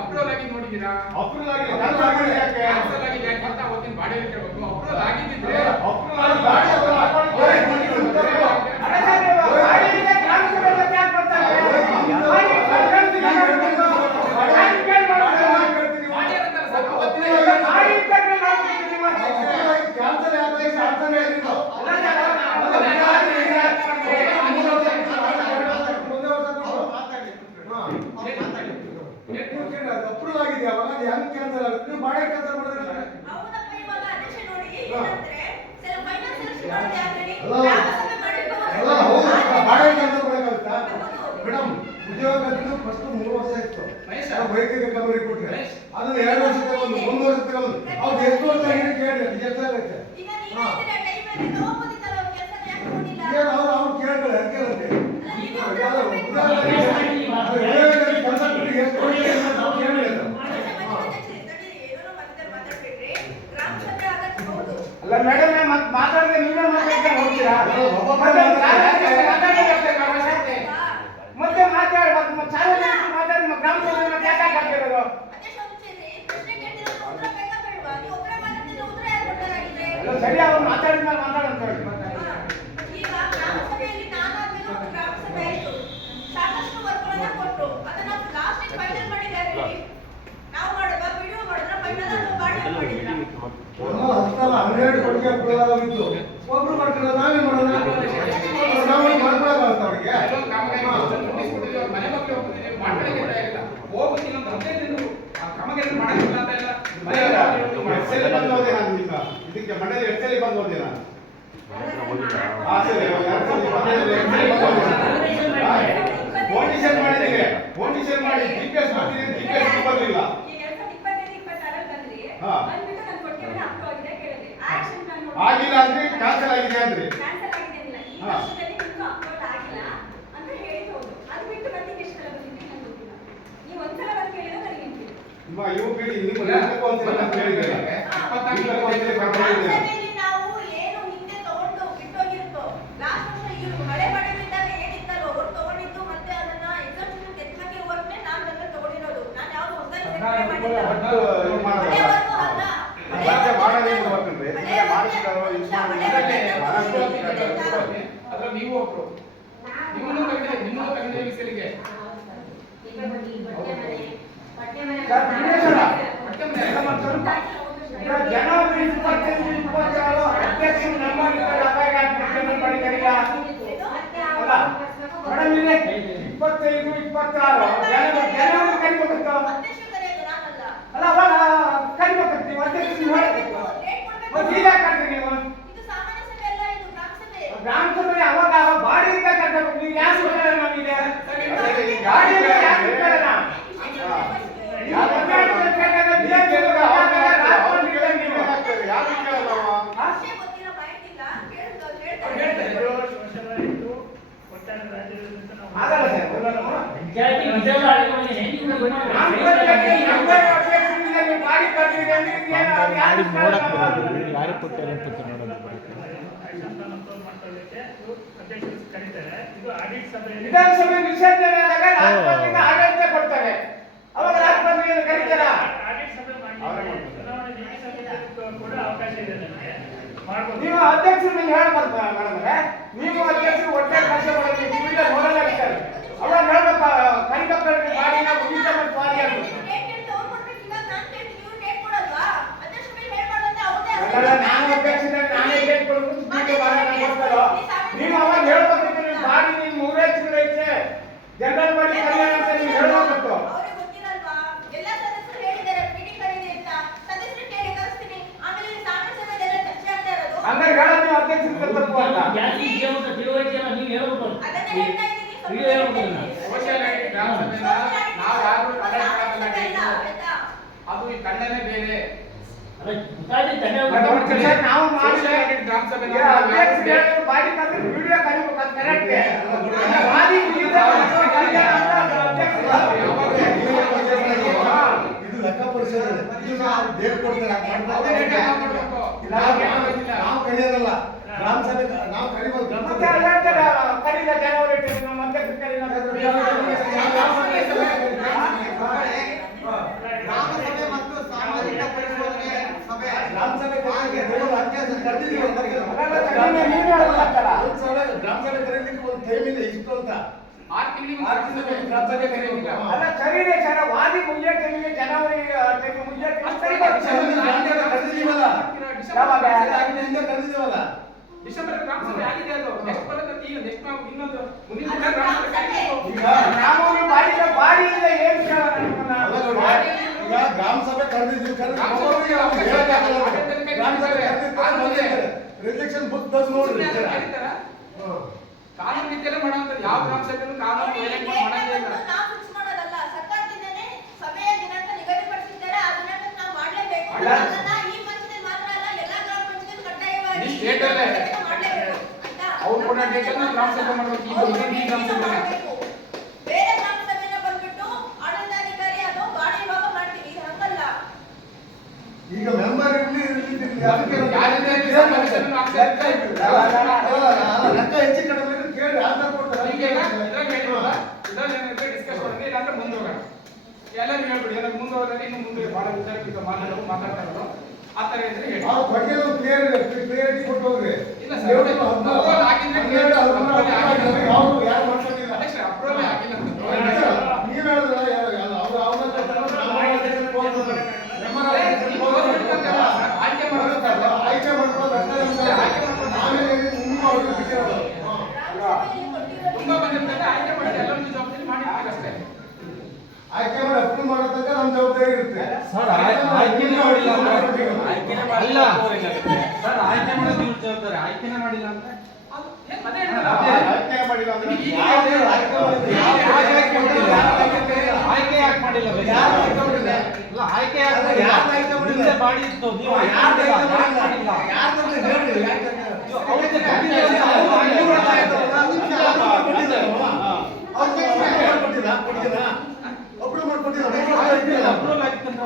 ಅಪ್ರೂವಲ್ ಆಗಿ ನೋಡಿದ್ದೀರಾ? ಅಪ್ರೂವಲ್ ಆಗಿ ಯಾಕೆ ಅಂತ ಅವತ್ತಿನ ಬಾಡಿ ಕೇಳಬೇಕು. ಅಪ್ರೂವಲ್ ಆಗಿದ್ದಿದ್ರೆ ಅಪ್ರೂವ್ ಆಗಿದೆ ಅವಾಗ ಹೆಂಗ್ ಕ್ಯಾನ್ಸಲ್ ಆಗುತ್ತೆ? ನೀವು ಬಾಳೆ ಕ್ಯಾನ್ಸಲ್ ಮಾಡಿದ್ರೆ ಅಲ್ಲ ಹೌದು ಬಾಳೆ ಕ್ಯಾನ್ಸಲ್ ಮಾಡಕ್ಕಾಗುತ್ತಾ ಮೇಡಮ್? ಉದ್ಯೋಗ ಫಸ್ಟ್ 3 ವರ್ಷ ಇತ್ತು. ವೈಯಕ್ತಿಕ ಕಬರಿ ಕೊಟ್ರೆ ಅದನ್ನ 2 ವರ್ಷ ತಗೊಂಡು 1 ವರ್ಷ ತಗೊಂಡು ಅವ್ರು ಎಷ್ಟು ವರ್ಷ ಆಗಿದೆ ಕೇಳಿ ಎಷ್ಟಾಗುತ್ತೆ? ಏನು ಅವ್ರು ಕೇಳ್ತಾರೆ ಅದಕ್ಕೆ ಅಲ್ಲ ಮೇಡಮ್ ಮಾತಾಡಿದ್ರೆ ನೀವೇ ಮಾತಾಡ್ತಾ ಹೋಗ್ತೀರಾ? ಮತ್ತೆ ಮಾತಾಡ್ಬಾರ್ದು. ಸಾರ್ವಜನಿಕರು ಮಾತಾಡಿ ಗ್ರಾಮ ಪಂಚಾಯತ್ ಯಾಕೆ ಹಾಕಿರೋದು? ಸರಿ ಅವ್ರು ಮಾತಾಡಿದ್ಮೇಲೆ ಮಾತಾಡಂತ ಹೇಳಿ. ನಮ್ಮ 12 ಕೊಟ್ಟಿಗೆ ಅಪ್ರೂವ್ ಆಗಿತ್ತು. ಒಬ್ರು ಮಾಡ್ತಾರೆ ನಾವೇ ಮಾಡೋಣ. ನಾವು ಮಾಡ್ಕೊಳಕ್ಕಾಗುತ್ತೆ ಅವ್ರಿಗೆ. ಮನೆ ಮಕ್ಕಳು ಹೋಗ್ತಿದ್ದೀವಿ ಮಾಡ್ಕೊಳ್ಳೋಕೆ ಇಲ್ಲ. ಹೋಗ್ತೀನಿ ಅಂತ 15 ದಿನ ಕ್ರಮಗಳನ್ನು ಮಾಡೋದಿಲ್ಲ ಅಂತ ಇಲ್ಲ. ಇದಕ್ಕೆ ಮಂಡ್ಯದಲ್ಲಿ ಎಷ್ಟಲ್ಲಿ ಬಂದು ಹೋದೆ ನಾನು. ಫೌಂಡೇಶನ್ ಮಾಡಿದ್ದೀವಿ. ಫೌಂಡೇಶನ್ ಮಾಡಿ ಜಿಪಿಎಸ್ ಮಾಡ್ತೀನಿ. ಜಿಪಿಎಸ್ ಬರಲಿಲ್ಲ. ಆಗಿಲ್ಲ ಅಂದ್ರೆ ಕ್ಯಾನ್ಸಲ್ ಆಗಿದೆ ಅಂದ್ರೆ ಇವು ಬಿಡಿ ನೀವು ಅದ್ರಲ್ಲಿ ನೀವು ಒಬ್ರು ನಿಮ್ಮನ್ನು ತಗೊಂಡಿದ್ದೀವಿ ಬಿಸಿಲಿಗೆ ಜನವರಿ 25-26 ಅಧ್ಯಕ್ಷ ನಮ್ಮಲ್ಲಿ ಮಾಡಿದಾರಿಲ್ಲ ಅಲ್ಲ ಮೇಡಮ್ ಇದೆ 25-26 ಜನವರಿ ಕರಿಬೇಕಿತ್ತು ಅಲ್ಲ ಅವಾಗ ಕರಿಬೇಕಿತ್ತು ನೀವು ಅಧ್ಯಕ್ಷ ಹೇಳಬೇಕು ಮತ್ತೆ ಈಗ ಹಾಕ್ರಿ ನೀವು ಗ್ರಾಮ ಸಭೆ ಅವಾಗ ಬಾಡಿ ಕಟ್ಟಬೇಕು ನೀವು ಯಾರು ನಮಗೆ ಗಾಡಿ ಯಾರು ಮಾಡಿ ನೋಡಕ್ಕೆ ಬರೋದು ಯಾರಿಗೆ ಕೊಟ್ಟಾರೆ ಅಂತ ನೋಡೋದು ಬರುತ್ತೆ. ಅಧ್ಯಕ್ಷರು ಕರೀತಾರೆ. ಇದು ಆಡಿಟ್ ಸಭೆಯಲ್ಲಿ ವಿಧಾನಸಭೆ ವಿಸರ್ಜನೆ ಆದಾಗ ರಾಷ್ಟ್ರಪತಿಗೆ ಆಡಳಿತ ಕೊಡ್ತಾರೆ. ಅವಾಗ ರಾಷ್ಟ್ರಪತಿಗೆ ಕರೀತಾರ. ಆಡಿಟ್ ಸಭೆ ಮಾಡಿ ಚುನಾವಣೆ ನೀತಿ ಸಮಿತಿ ಕೂಡ ಅವಕಾಶ ಇದೆ ನಮಗೆ ಮಾಡ್ಬೋದು. ನೀವು ಅಧ್ಯಕ್ಷರು ನಿಮ್ಗೆ ಹೇಳ್ಬಾರ್ದು ಮೇಡಮ್, ನೀವು ಅಧ್ಯಕ್ಷರು ಒಟ್ಟೆ ಕೆಲಸ ಮಾಡೋದು ಟಿವಿಗೆ ನೋಡಲ್ಲ ಇರ್ತಾರೆ. ಅವಾಗ ಹೇಳ್ಬೇಕು ಕರಿಬೇಕಲ್ರಿ ಗಾಡಿನ ಮುಗಿತ ಮತ್ತು ಸ್ವಾರಿ ಆಗ್ಬೇಕು. ನಾನು ಅಧ್ಯಕ್ಷರೇ ನಾನೇ ಡೇಟ್ ಕೊಡ್ಬೇಕು ಸ್ಪೀಕರ್ ಮಾಡ್ತಾರೋ ನೀವು ಅವಾಗ ಹೇಳ್ಬೇಕು ನಿಮ್ಮ ಗಾಡಿ ನಿಮ್ಮ ಮೂರೇ ತಿಂಗಳು ಐತೆ ಜನರಲ್ ಬಾಡಿ ಕಲ್ಯಾಣ ಅಂತ ನೀವು ಹೇಳ್ಬೇಕಿತ್ತು. ಹಂಗಾಗಿ ಹೇಳೋದು ನೀವು ಅಧ್ಯಕ್ಷರಿಗೆ ತಪ್ಪು ಅಂತ. ಜಾಸ್ತಿ ಇದೆ ಅಂತ ತಿಳುವಳಿಕೆನ ನೀವು ಹೇಳ್ಬೇಕು. ನೀವು ಹೇಳ್ಬೇಕು. ಸೋಷಿಯಲ್ ಆಗಿ ಗ್ರಾಮ ಸಭೆನ ನಾವು ಯಾರು ಅದು ಈ ತಂಡನೇ ಬೇರೆ. ಅಲ್ಲ ಮುತಾದಿ ತಂಡ ನಾವು ಸೋಷಿಯಲ್ ಆಗಿ ಗ್ರಾಮ ಸಭೆನ ಅಧ್ಯಕ್ಷರು ಹೇಳಿದ್ರು ಬಾಡಿ ತಂದ್ರೆ ವಿಡಿಯೋ ಕರಿಬೇಕು ಅದು ಕರೆಕ್ಟ್. ಬಾಡಿ ಮುಗಿದ ಕಲ್ಯಾಣ ಅಂತ ಅಧ್ಯಕ್ಷರು ಇದು ಲೆಕ್ಕ ಪರಿಶೋಧನೆ. ಇದು ನಾವು ಡೇಟ್ ಕೊಡ್ತಾರೆ ನಾವು ಕರೆಯೋದಲ್ಲ. ಗ್ರಾಮ ಸಭೆ ನಾವು ಕರಿಬೋದು. ಗ್ರಾಮ ಮತ್ತೆ ಸಭೆ ಹೇಳ್ತಾರೆ ಕರೀದ ಜನವರಿ ನಮ್ಮ ಅಧ್ಯಕ್ಷರು ಕರೀದ ಗ್ರಾಮ ಸಭೆ ಮತ್ತು ಸಾಮಾಜಿಕ ಪರಿಶೋಧನೆ ಸಭೆ ಗ್ರಾಮ ಸಭೆ ಕರೆದಿದ್ದೀವಿ ಅಂತ ಗ್ರಾಮ ಸಭೆ ಕರೀಲಿಕ್ಕೆ ಒಂದು ಟೈಮ್ ಇದೆ ಇಷ್ಟು ಅಂತ. 6 ತಿಂಗಳಿಗೆ ಗ್ರಾಮ ಸಭೆ ಕರೆಯೋದಿಲ್ಲ. ಅಲ್ಲ ಸರಿನೇ ಸರ್, ವಾದಿ ಮುಂಜೆ ತಿಂಗಳಿಗೆ ಜನವರಿ ಮುಂಜೆ ಕರೆದಿದ್ದೀವಲ್ಲ ಯಾವಾಗ ಕರೆದಿದ್ದೀವಲ್ಲ ಡಿಸೆಂಬರ್ ಗ್ರಾಮ ಸಭೆ ಆಗಿದೆ. ಅದು ನೆಕ್ಸ್ಟ್ ಬರುತ್ತೆ. ಈಗ ನೆಕ್ಸ್ಟ್ ನಾವು ಇನ್ನೊಂದು ಮುಂದಿನ ಗ್ರಾಮ ಸಭೆ ಕರೀಬೇಕು. ಈಗ ನಾವು ಬಾಡಿಯಿಂದ ಏನ್ ಈಗ ಗ್ರಾಮ ಸಭೆ ಕರೆದಿದ್ದೀವಿ. ಗ್ರಾಮ ಸಭೆ ರಿಜೆಕ್ಷನ್ ಬುಕ್ ಬಸ್ ನೋಡ್ರಿ. ಕಾನೂನು ರೀತಿಯಲ್ಲೇ ಮಾಡುವಂಥದ್ದು ಯಾವ ಗ್ರಾಮ ಸಭೆನೂ ಕಾನೂನು ವೈಲೇಟ್ ಮಾಡಂಗಿಲ್ಲ. ಸ್ಟೇಟ್ ಅಲ್ಲೇ ಅವ್ರು ಕೂಡ ಡೇಟಲ್ಲಿ ಗ್ರಾಮ ಸಭೆ ಮಾಡಬೇಕು. ಈ ಗ್ರಾಮ ಸಭೆ ಬೇರೆ ಗ್ರಾಮ ಸಭೆನ ಬಂದ್ಬಿಟ್ಟು ಆಡಳಿತಾಧಿಕಾರಿ ಅದು ಬಾಡಿ ವಿಭಾಗ ಮಾಡ್ತೀವಿ, ಇದು ಹಂಗಲ್ಲ. ಈಗ ಮೆಂಬರ್ ಇರ್ಲಿ ಅದಕ್ಕೆ ಲೆಕ್ಕ ಹೆಚ್ಚು ಕಡಿಮೆ ಇದ್ರೆ ಕೇಳಿ ಆಧಾರ ಕೊಡ್ತಾರೆ. ಡಿಸ್ಕಸ್ ಮಾಡಿ ಇಲ್ಲಾಂದ್ರೆ ಮುಂದೋಗೋಣ. ಎಲ್ಲರೂ ಹೇಳ್ಬಿಡಿ ಏನಾದ್ರು ಮುಂದೋಗೋದ್ರೆ ಇನ್ನು ಮುಂದೆ ಬಹಳ ವಿಚಾರಕ್ಕಿಂತ ಮಾತಾಡ್ತಾ ಇರೋದು ಆ ಥರ ಇದ್ರೆ ಹೇಳಿ. ಅವ್ರ ಬಗ್ಗೆ ಒಂದು ಕ್ಲಿಯರಿಟಿ ಕೊಟ್ಟು ಹೋಗ್ರಿ. ಇಲ್ಲ ಸರ್, ಅಪ್ರೂವಲ್ ಆಗಿದ್ರೆ ಅವ್ರು ಯಾರು ಮಾಡ್ಕೊಂಡಿಲ್ಲ. ಅಪ್ರೂವಲ್ ಆಗಿಲ್ಲ ಅಂತ ನೀವ್ ಹೇಳಿದ್ರಲ್ಲ ಅವ್ರು ಆಯ್ಕೆ ಮಾಡೋದು ಆಯ್ಕೆ ಮಾಡ್ಕೊಳ್ಳೋದು ಅಷ್ಟೇ. ಆಮೇಲೆ ನಿಮ್ಮ ಅವ್ರಿಗೆ ಬಿಟ್ಟಿರೋದು ತುಂಬಾ ಬಂದಿರ್ತದೆ. ಆಯ್ಕೆ ಮಾಡಿ ಎಲ್ಲರಿಗೂ ಜವಾಬ್ದಾರಿ ಮಾಡಿ ಅಷ್ಟೇ. ಆಯ್ಕೆ ಮಾಡಿ ಅಪ್ರೂವ್ ಮಾಡೋ ತನಕ ನಮ್ಮ ಜವಾಬ್ದಾರಿ ಇರುತ್ತೆ. ಸರ್ ಆಯ್ಕೆನೇ ಮಾಡಿಲ್ಲ ಅಲ್ಲ ಸರ್, ಆಯ್ಕೆ ಮಾಡೋದು ನೀವು ಜವಾಬ್ದಾರಿ. ಆಯ್ಕೆನೇ ಮಾಡಿಲ್ಲ ಅಂದ್ರೆ ಅದೇ ಹೇಳ್ತಲ್ಲ. ಆಯ್ಕೆ ಮಾಡಿಲ್ಲ ಅಂದ್ರೆ ಆಯ್ಕೆ ಯಾಕೆ ಮಾಡಿಲ್ಲ? ಇಲ್ಲ ಆಯ್ಕೆ ಯಾಕೆ ಬಾಡಿ ಇತ್ತು ನೀವು ಅಪ್ರೂವ್ ಮಾಡ್ಕೊಟ್ಟಿಲ್ಲ. ಅಪ್ರೂವಲ್ ಆಗಿತ್ತಂದ್ರೆ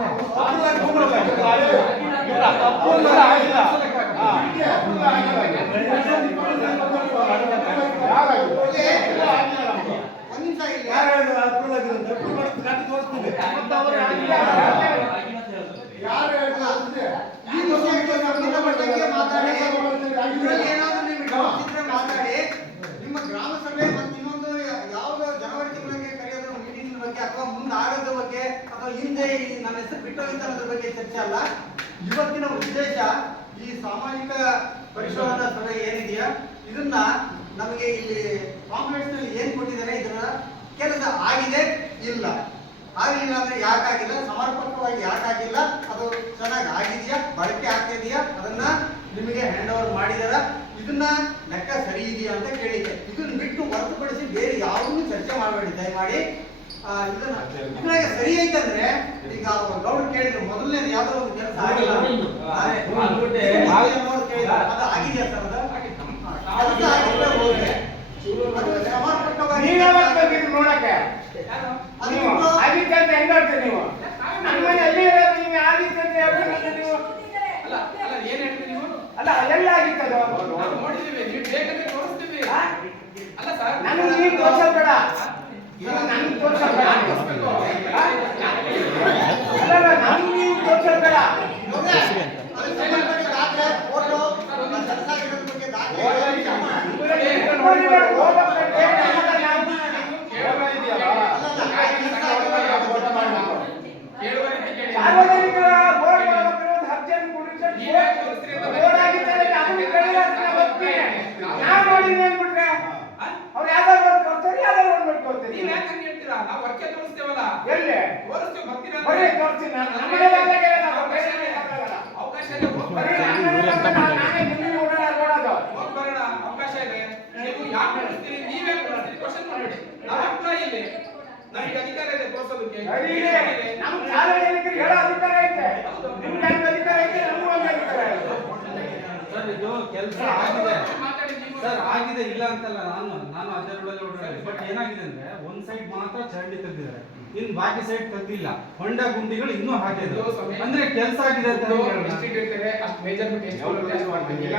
ನಿಮ್ಮ ಗ್ರಾಮ ಸಭೆ ಮತ್ತು ಇನ್ನೊಂದು ಯಾವ್ದು ಜನವರಿ ತಿಂಗಳಿಗೆ ಕರೆಯೋದ್ರ ಮೀಟಿಂಗ್ ಬಗ್ಗೆ ಅಥವಾ ಮುಂದೆ ಆಗೋದ್ರ ಬಗ್ಗೆ ಅಥವಾ ಹಿಂದೆ ನನ್ನ ಹೆಸರು ಬಿಟ್ಟೋಗಿದ್ದ ಅನ್ನೋದ್ರ ಬಗ್ಗೆ ಚರ್ಚೆ ಅಲ್ಲ. ಇವತ್ತಿನ ಉದ್ದೇಶ ಈ ಸಾಮಾಜಿಕ ಪರಿಶೋಧನಾ ಸಭೆ ಏನಿದೆಯಾ ಇದನ್ನ ನಮಗೆ ಇಲ್ಲಿ ಕಾಂಪ್ಲೆಕ್ಸ್ ನಲ್ಲಿ ಏನ್ ಕೊಟ್ಟಿದ್ದಾರೆ, ಇದನ್ನ ಕೆಲಸ ಆಗಿದೆ ಇಲ್ಲ, ಆಗಿಲ್ಲ ಅಂದ್ರೆ ಯಾಕಾಗಿಲ್ಲ, ಸಮರ್ಪಕವಾಗಿ ಯಾಕಾಗಿಲ್ಲ, ಅದು ಚೆನ್ನಾಗಿ ಆಗಿದೆಯಾ, ಬಳಕೆ ಆಗ್ತಿದೆಯಾ, ಅದನ್ನ ನಿಮಗೆ ಹ್ಯಾಂಡ್ ಓವರ್ ಮಾಡಿದಾರ, ಇದನ್ನ ಲೆಕ್ಕ ಸರಿ ಇದೆಯಾ ಅಂತ ಕೇಳಿದ್ದೆ. ಇದನ್ನ ಬಿಟ್ಟು ಹೊರತುಪಡಿಸಿ ಬೇರೆ ಯಾವುದನ್ನು ಚರ್ಚೆ ಮಾಡಬೇಡಿ ದಯಮಾಡಿ. ಇದನ್ನ ಇದ್ರಾಗ ಸರಿ ಐತಂದ್ರೆ ಈಗ ಗೌಡ್ರು ಕೇಳಿದ್ರು ಮೊದಲನೇ ಯಾವ್ದೋ ಒಂದು ಕೆಲಸ ಆಗಿಲ್ಲ ಅದು ಆಗಿದೆಯಾ ಸರ್? ಅದು ಆಗಿಲ್ಲ ಹೋದ್ರೆ ಅದು ಸಮರ್ಪಕವಾಗಿ ನೋಡಕ್ಕೆ ಆಗಿತ್ತಂತ ಹೆಂಗ್ ಹೇಳ್ತೀರಿ ನೀವು? ನಮ್ಮ ಮನೆ ಎಲ್ಲಿ ಇರೋದು? ನೀವು ಆಗಿತ್ತಂತ ಹೇಳ್ಬಿಟ್ಟು ನೀವು ಎಲ್ಲಾಗಿತ್ತದು ನಾವು ನೋಡಿದ್ದೀವಿ, ನೀವು ಬೇಕಂದ್ರೆ ತೋರಿಸ್ತೀವಿ. ಅಲ್ಲ ಸರ್, ನನಗೆ ನೀನು ತೋರ್ಸೋದ್ ಬೇಡ, ನನಗೆ ತೋರ್ಸೋದ್ ಬೇಡ, ಅಲ್ಲಲ್ಲ ನನಗೆ ನೀನು ತೋರ್ಸೋದ್ ಬೇಡ. ಸಾರ್ವಜನಿಕರ ಬೋರ್ಡ್ ಹರ್ಜನ್ ಬೋರ್ಡ್ ಆಗಿದ್ದಾರೆ, ಅದನ್ನು ಕಡಿಲಾರ್ದು ನಾವು ಒಪ್ತೀನಿ. ನಾವು ನೋಡಿದ್ವಿ ಅಂದ್ಬಿಟ್ರೆ ಅವ್ರು ಯಾವ್ದಾದ್ರು ಒಂದು ಕೊಡ್ತಾರೆ, ಯಾವ್ದಾದ್ರು ಒಂದು ಮಾಡ್ಕೊಡ್ತೀರಿ. ನೀವ್ ಯಾಕೆ ಹಂಗೆ ಹೇಳ್ತೀರಾ? ನಾವು ವರ್ಕೆ ತೋರಿಸ್ತೇವಲ್ಲ, ಎಲ್ಲಿ ತೋರಿಸ್ತೇವೆ, ಬರ್ತೀರಾ? ಬರೀ ತೋರಿಸ್ತೀನಿ ನಾನು. ನಮ್ಮನೆ ಬಂದಾಗೆ ನಾವು ಅವಕಾಶ ಬೇರೆ ಇದೆ, ಮಾತಾಡಲ್ಲ. ಅವಕಾಶ ಇದೆ, ಹೋಗ್ ಬರೀ ಬರೋಣ. ನಮ್ಮನೆ ಬಂದಾಗ ನಾನೇ ದಿಲ್ಲಿ ಓಡಾಡೋದು. ಹೋಗ್ ಬರೋಣ, ಅವಕಾಶ ಇದೆ. ನೀವು ಯಾಕೆ ತೋರಿಸ್ತೀರಿ? ನೀವೇ ತೋರಿಸ್ತೀರಿ, ಕ್ವಶನ್ ಮಾಡಬೇಡಿ. ನಾವು ಎಂಪ್ಲಾಯಿ ಇಲ್ಲಿ, ನಮಗೆ ಅಧಿಕಾರ ಇದೆ ತೋರಿಸೋದಕ್ಕೆ. ಸರಿ ಇದೆ, ನಮ್ಮ ಸಾರ್ವಜನಿಕರಿಗೆ ಹೇಳೋ ಅಧಿಕಾರ ಐತೆ. ನಿಮ್ಗೆ ಹೆಂಗ್ ಅಧಿಕಾರ ಐತೆ, ನಮಗೂ ಒಂದು ಅಧಿಕಾರ ಐತೆ. ಸರ್ ಇದು ಕೆಲಸ ಆಗಿದೆ ಮಾತಾಡಿ ನೀವು. ಸರ್, ಆಗಿದೆ, ಇಲ್ಲ ಅಂತಲ್ಲ. ನಾನು ಅದೇ ರೋಡಲ್ಲಿ ಓಡಾಡಿದೆ. ಬಟ್ ಏನಾಗಿದೆ ಅಂದ್ರೆ ಒಂದ್ ಸೈಡ್ ಮಾತ್ರ ಚರಂಡಿ ತೆಗ್ದಿದ್ದಾರೆ, ಇನ್ ಬಾಕಿ ಸೈಡ್ ತೆಗ್ದಿಲ್ಲ. ಹೊಂಡ ಗುಂಡಿಗಳು ಇನ್ನೂ ಹಾಗೆ ಇದೆ. ಅಂದ್ರೆ ಕೆಲಸ ಆಗಿದೆ ಅಂತ ಎಷ್ಟು ಇಟ್ಟಿರ್ತಾರೆ, ಅಷ್ಟು ಮೆಜರ್ಮೆಂಟ್ ಎಷ್ಟು ಬರುತ್ತೆ ಅಷ್ಟು ಮಾಡ್ತೀವಿ. ಈಗ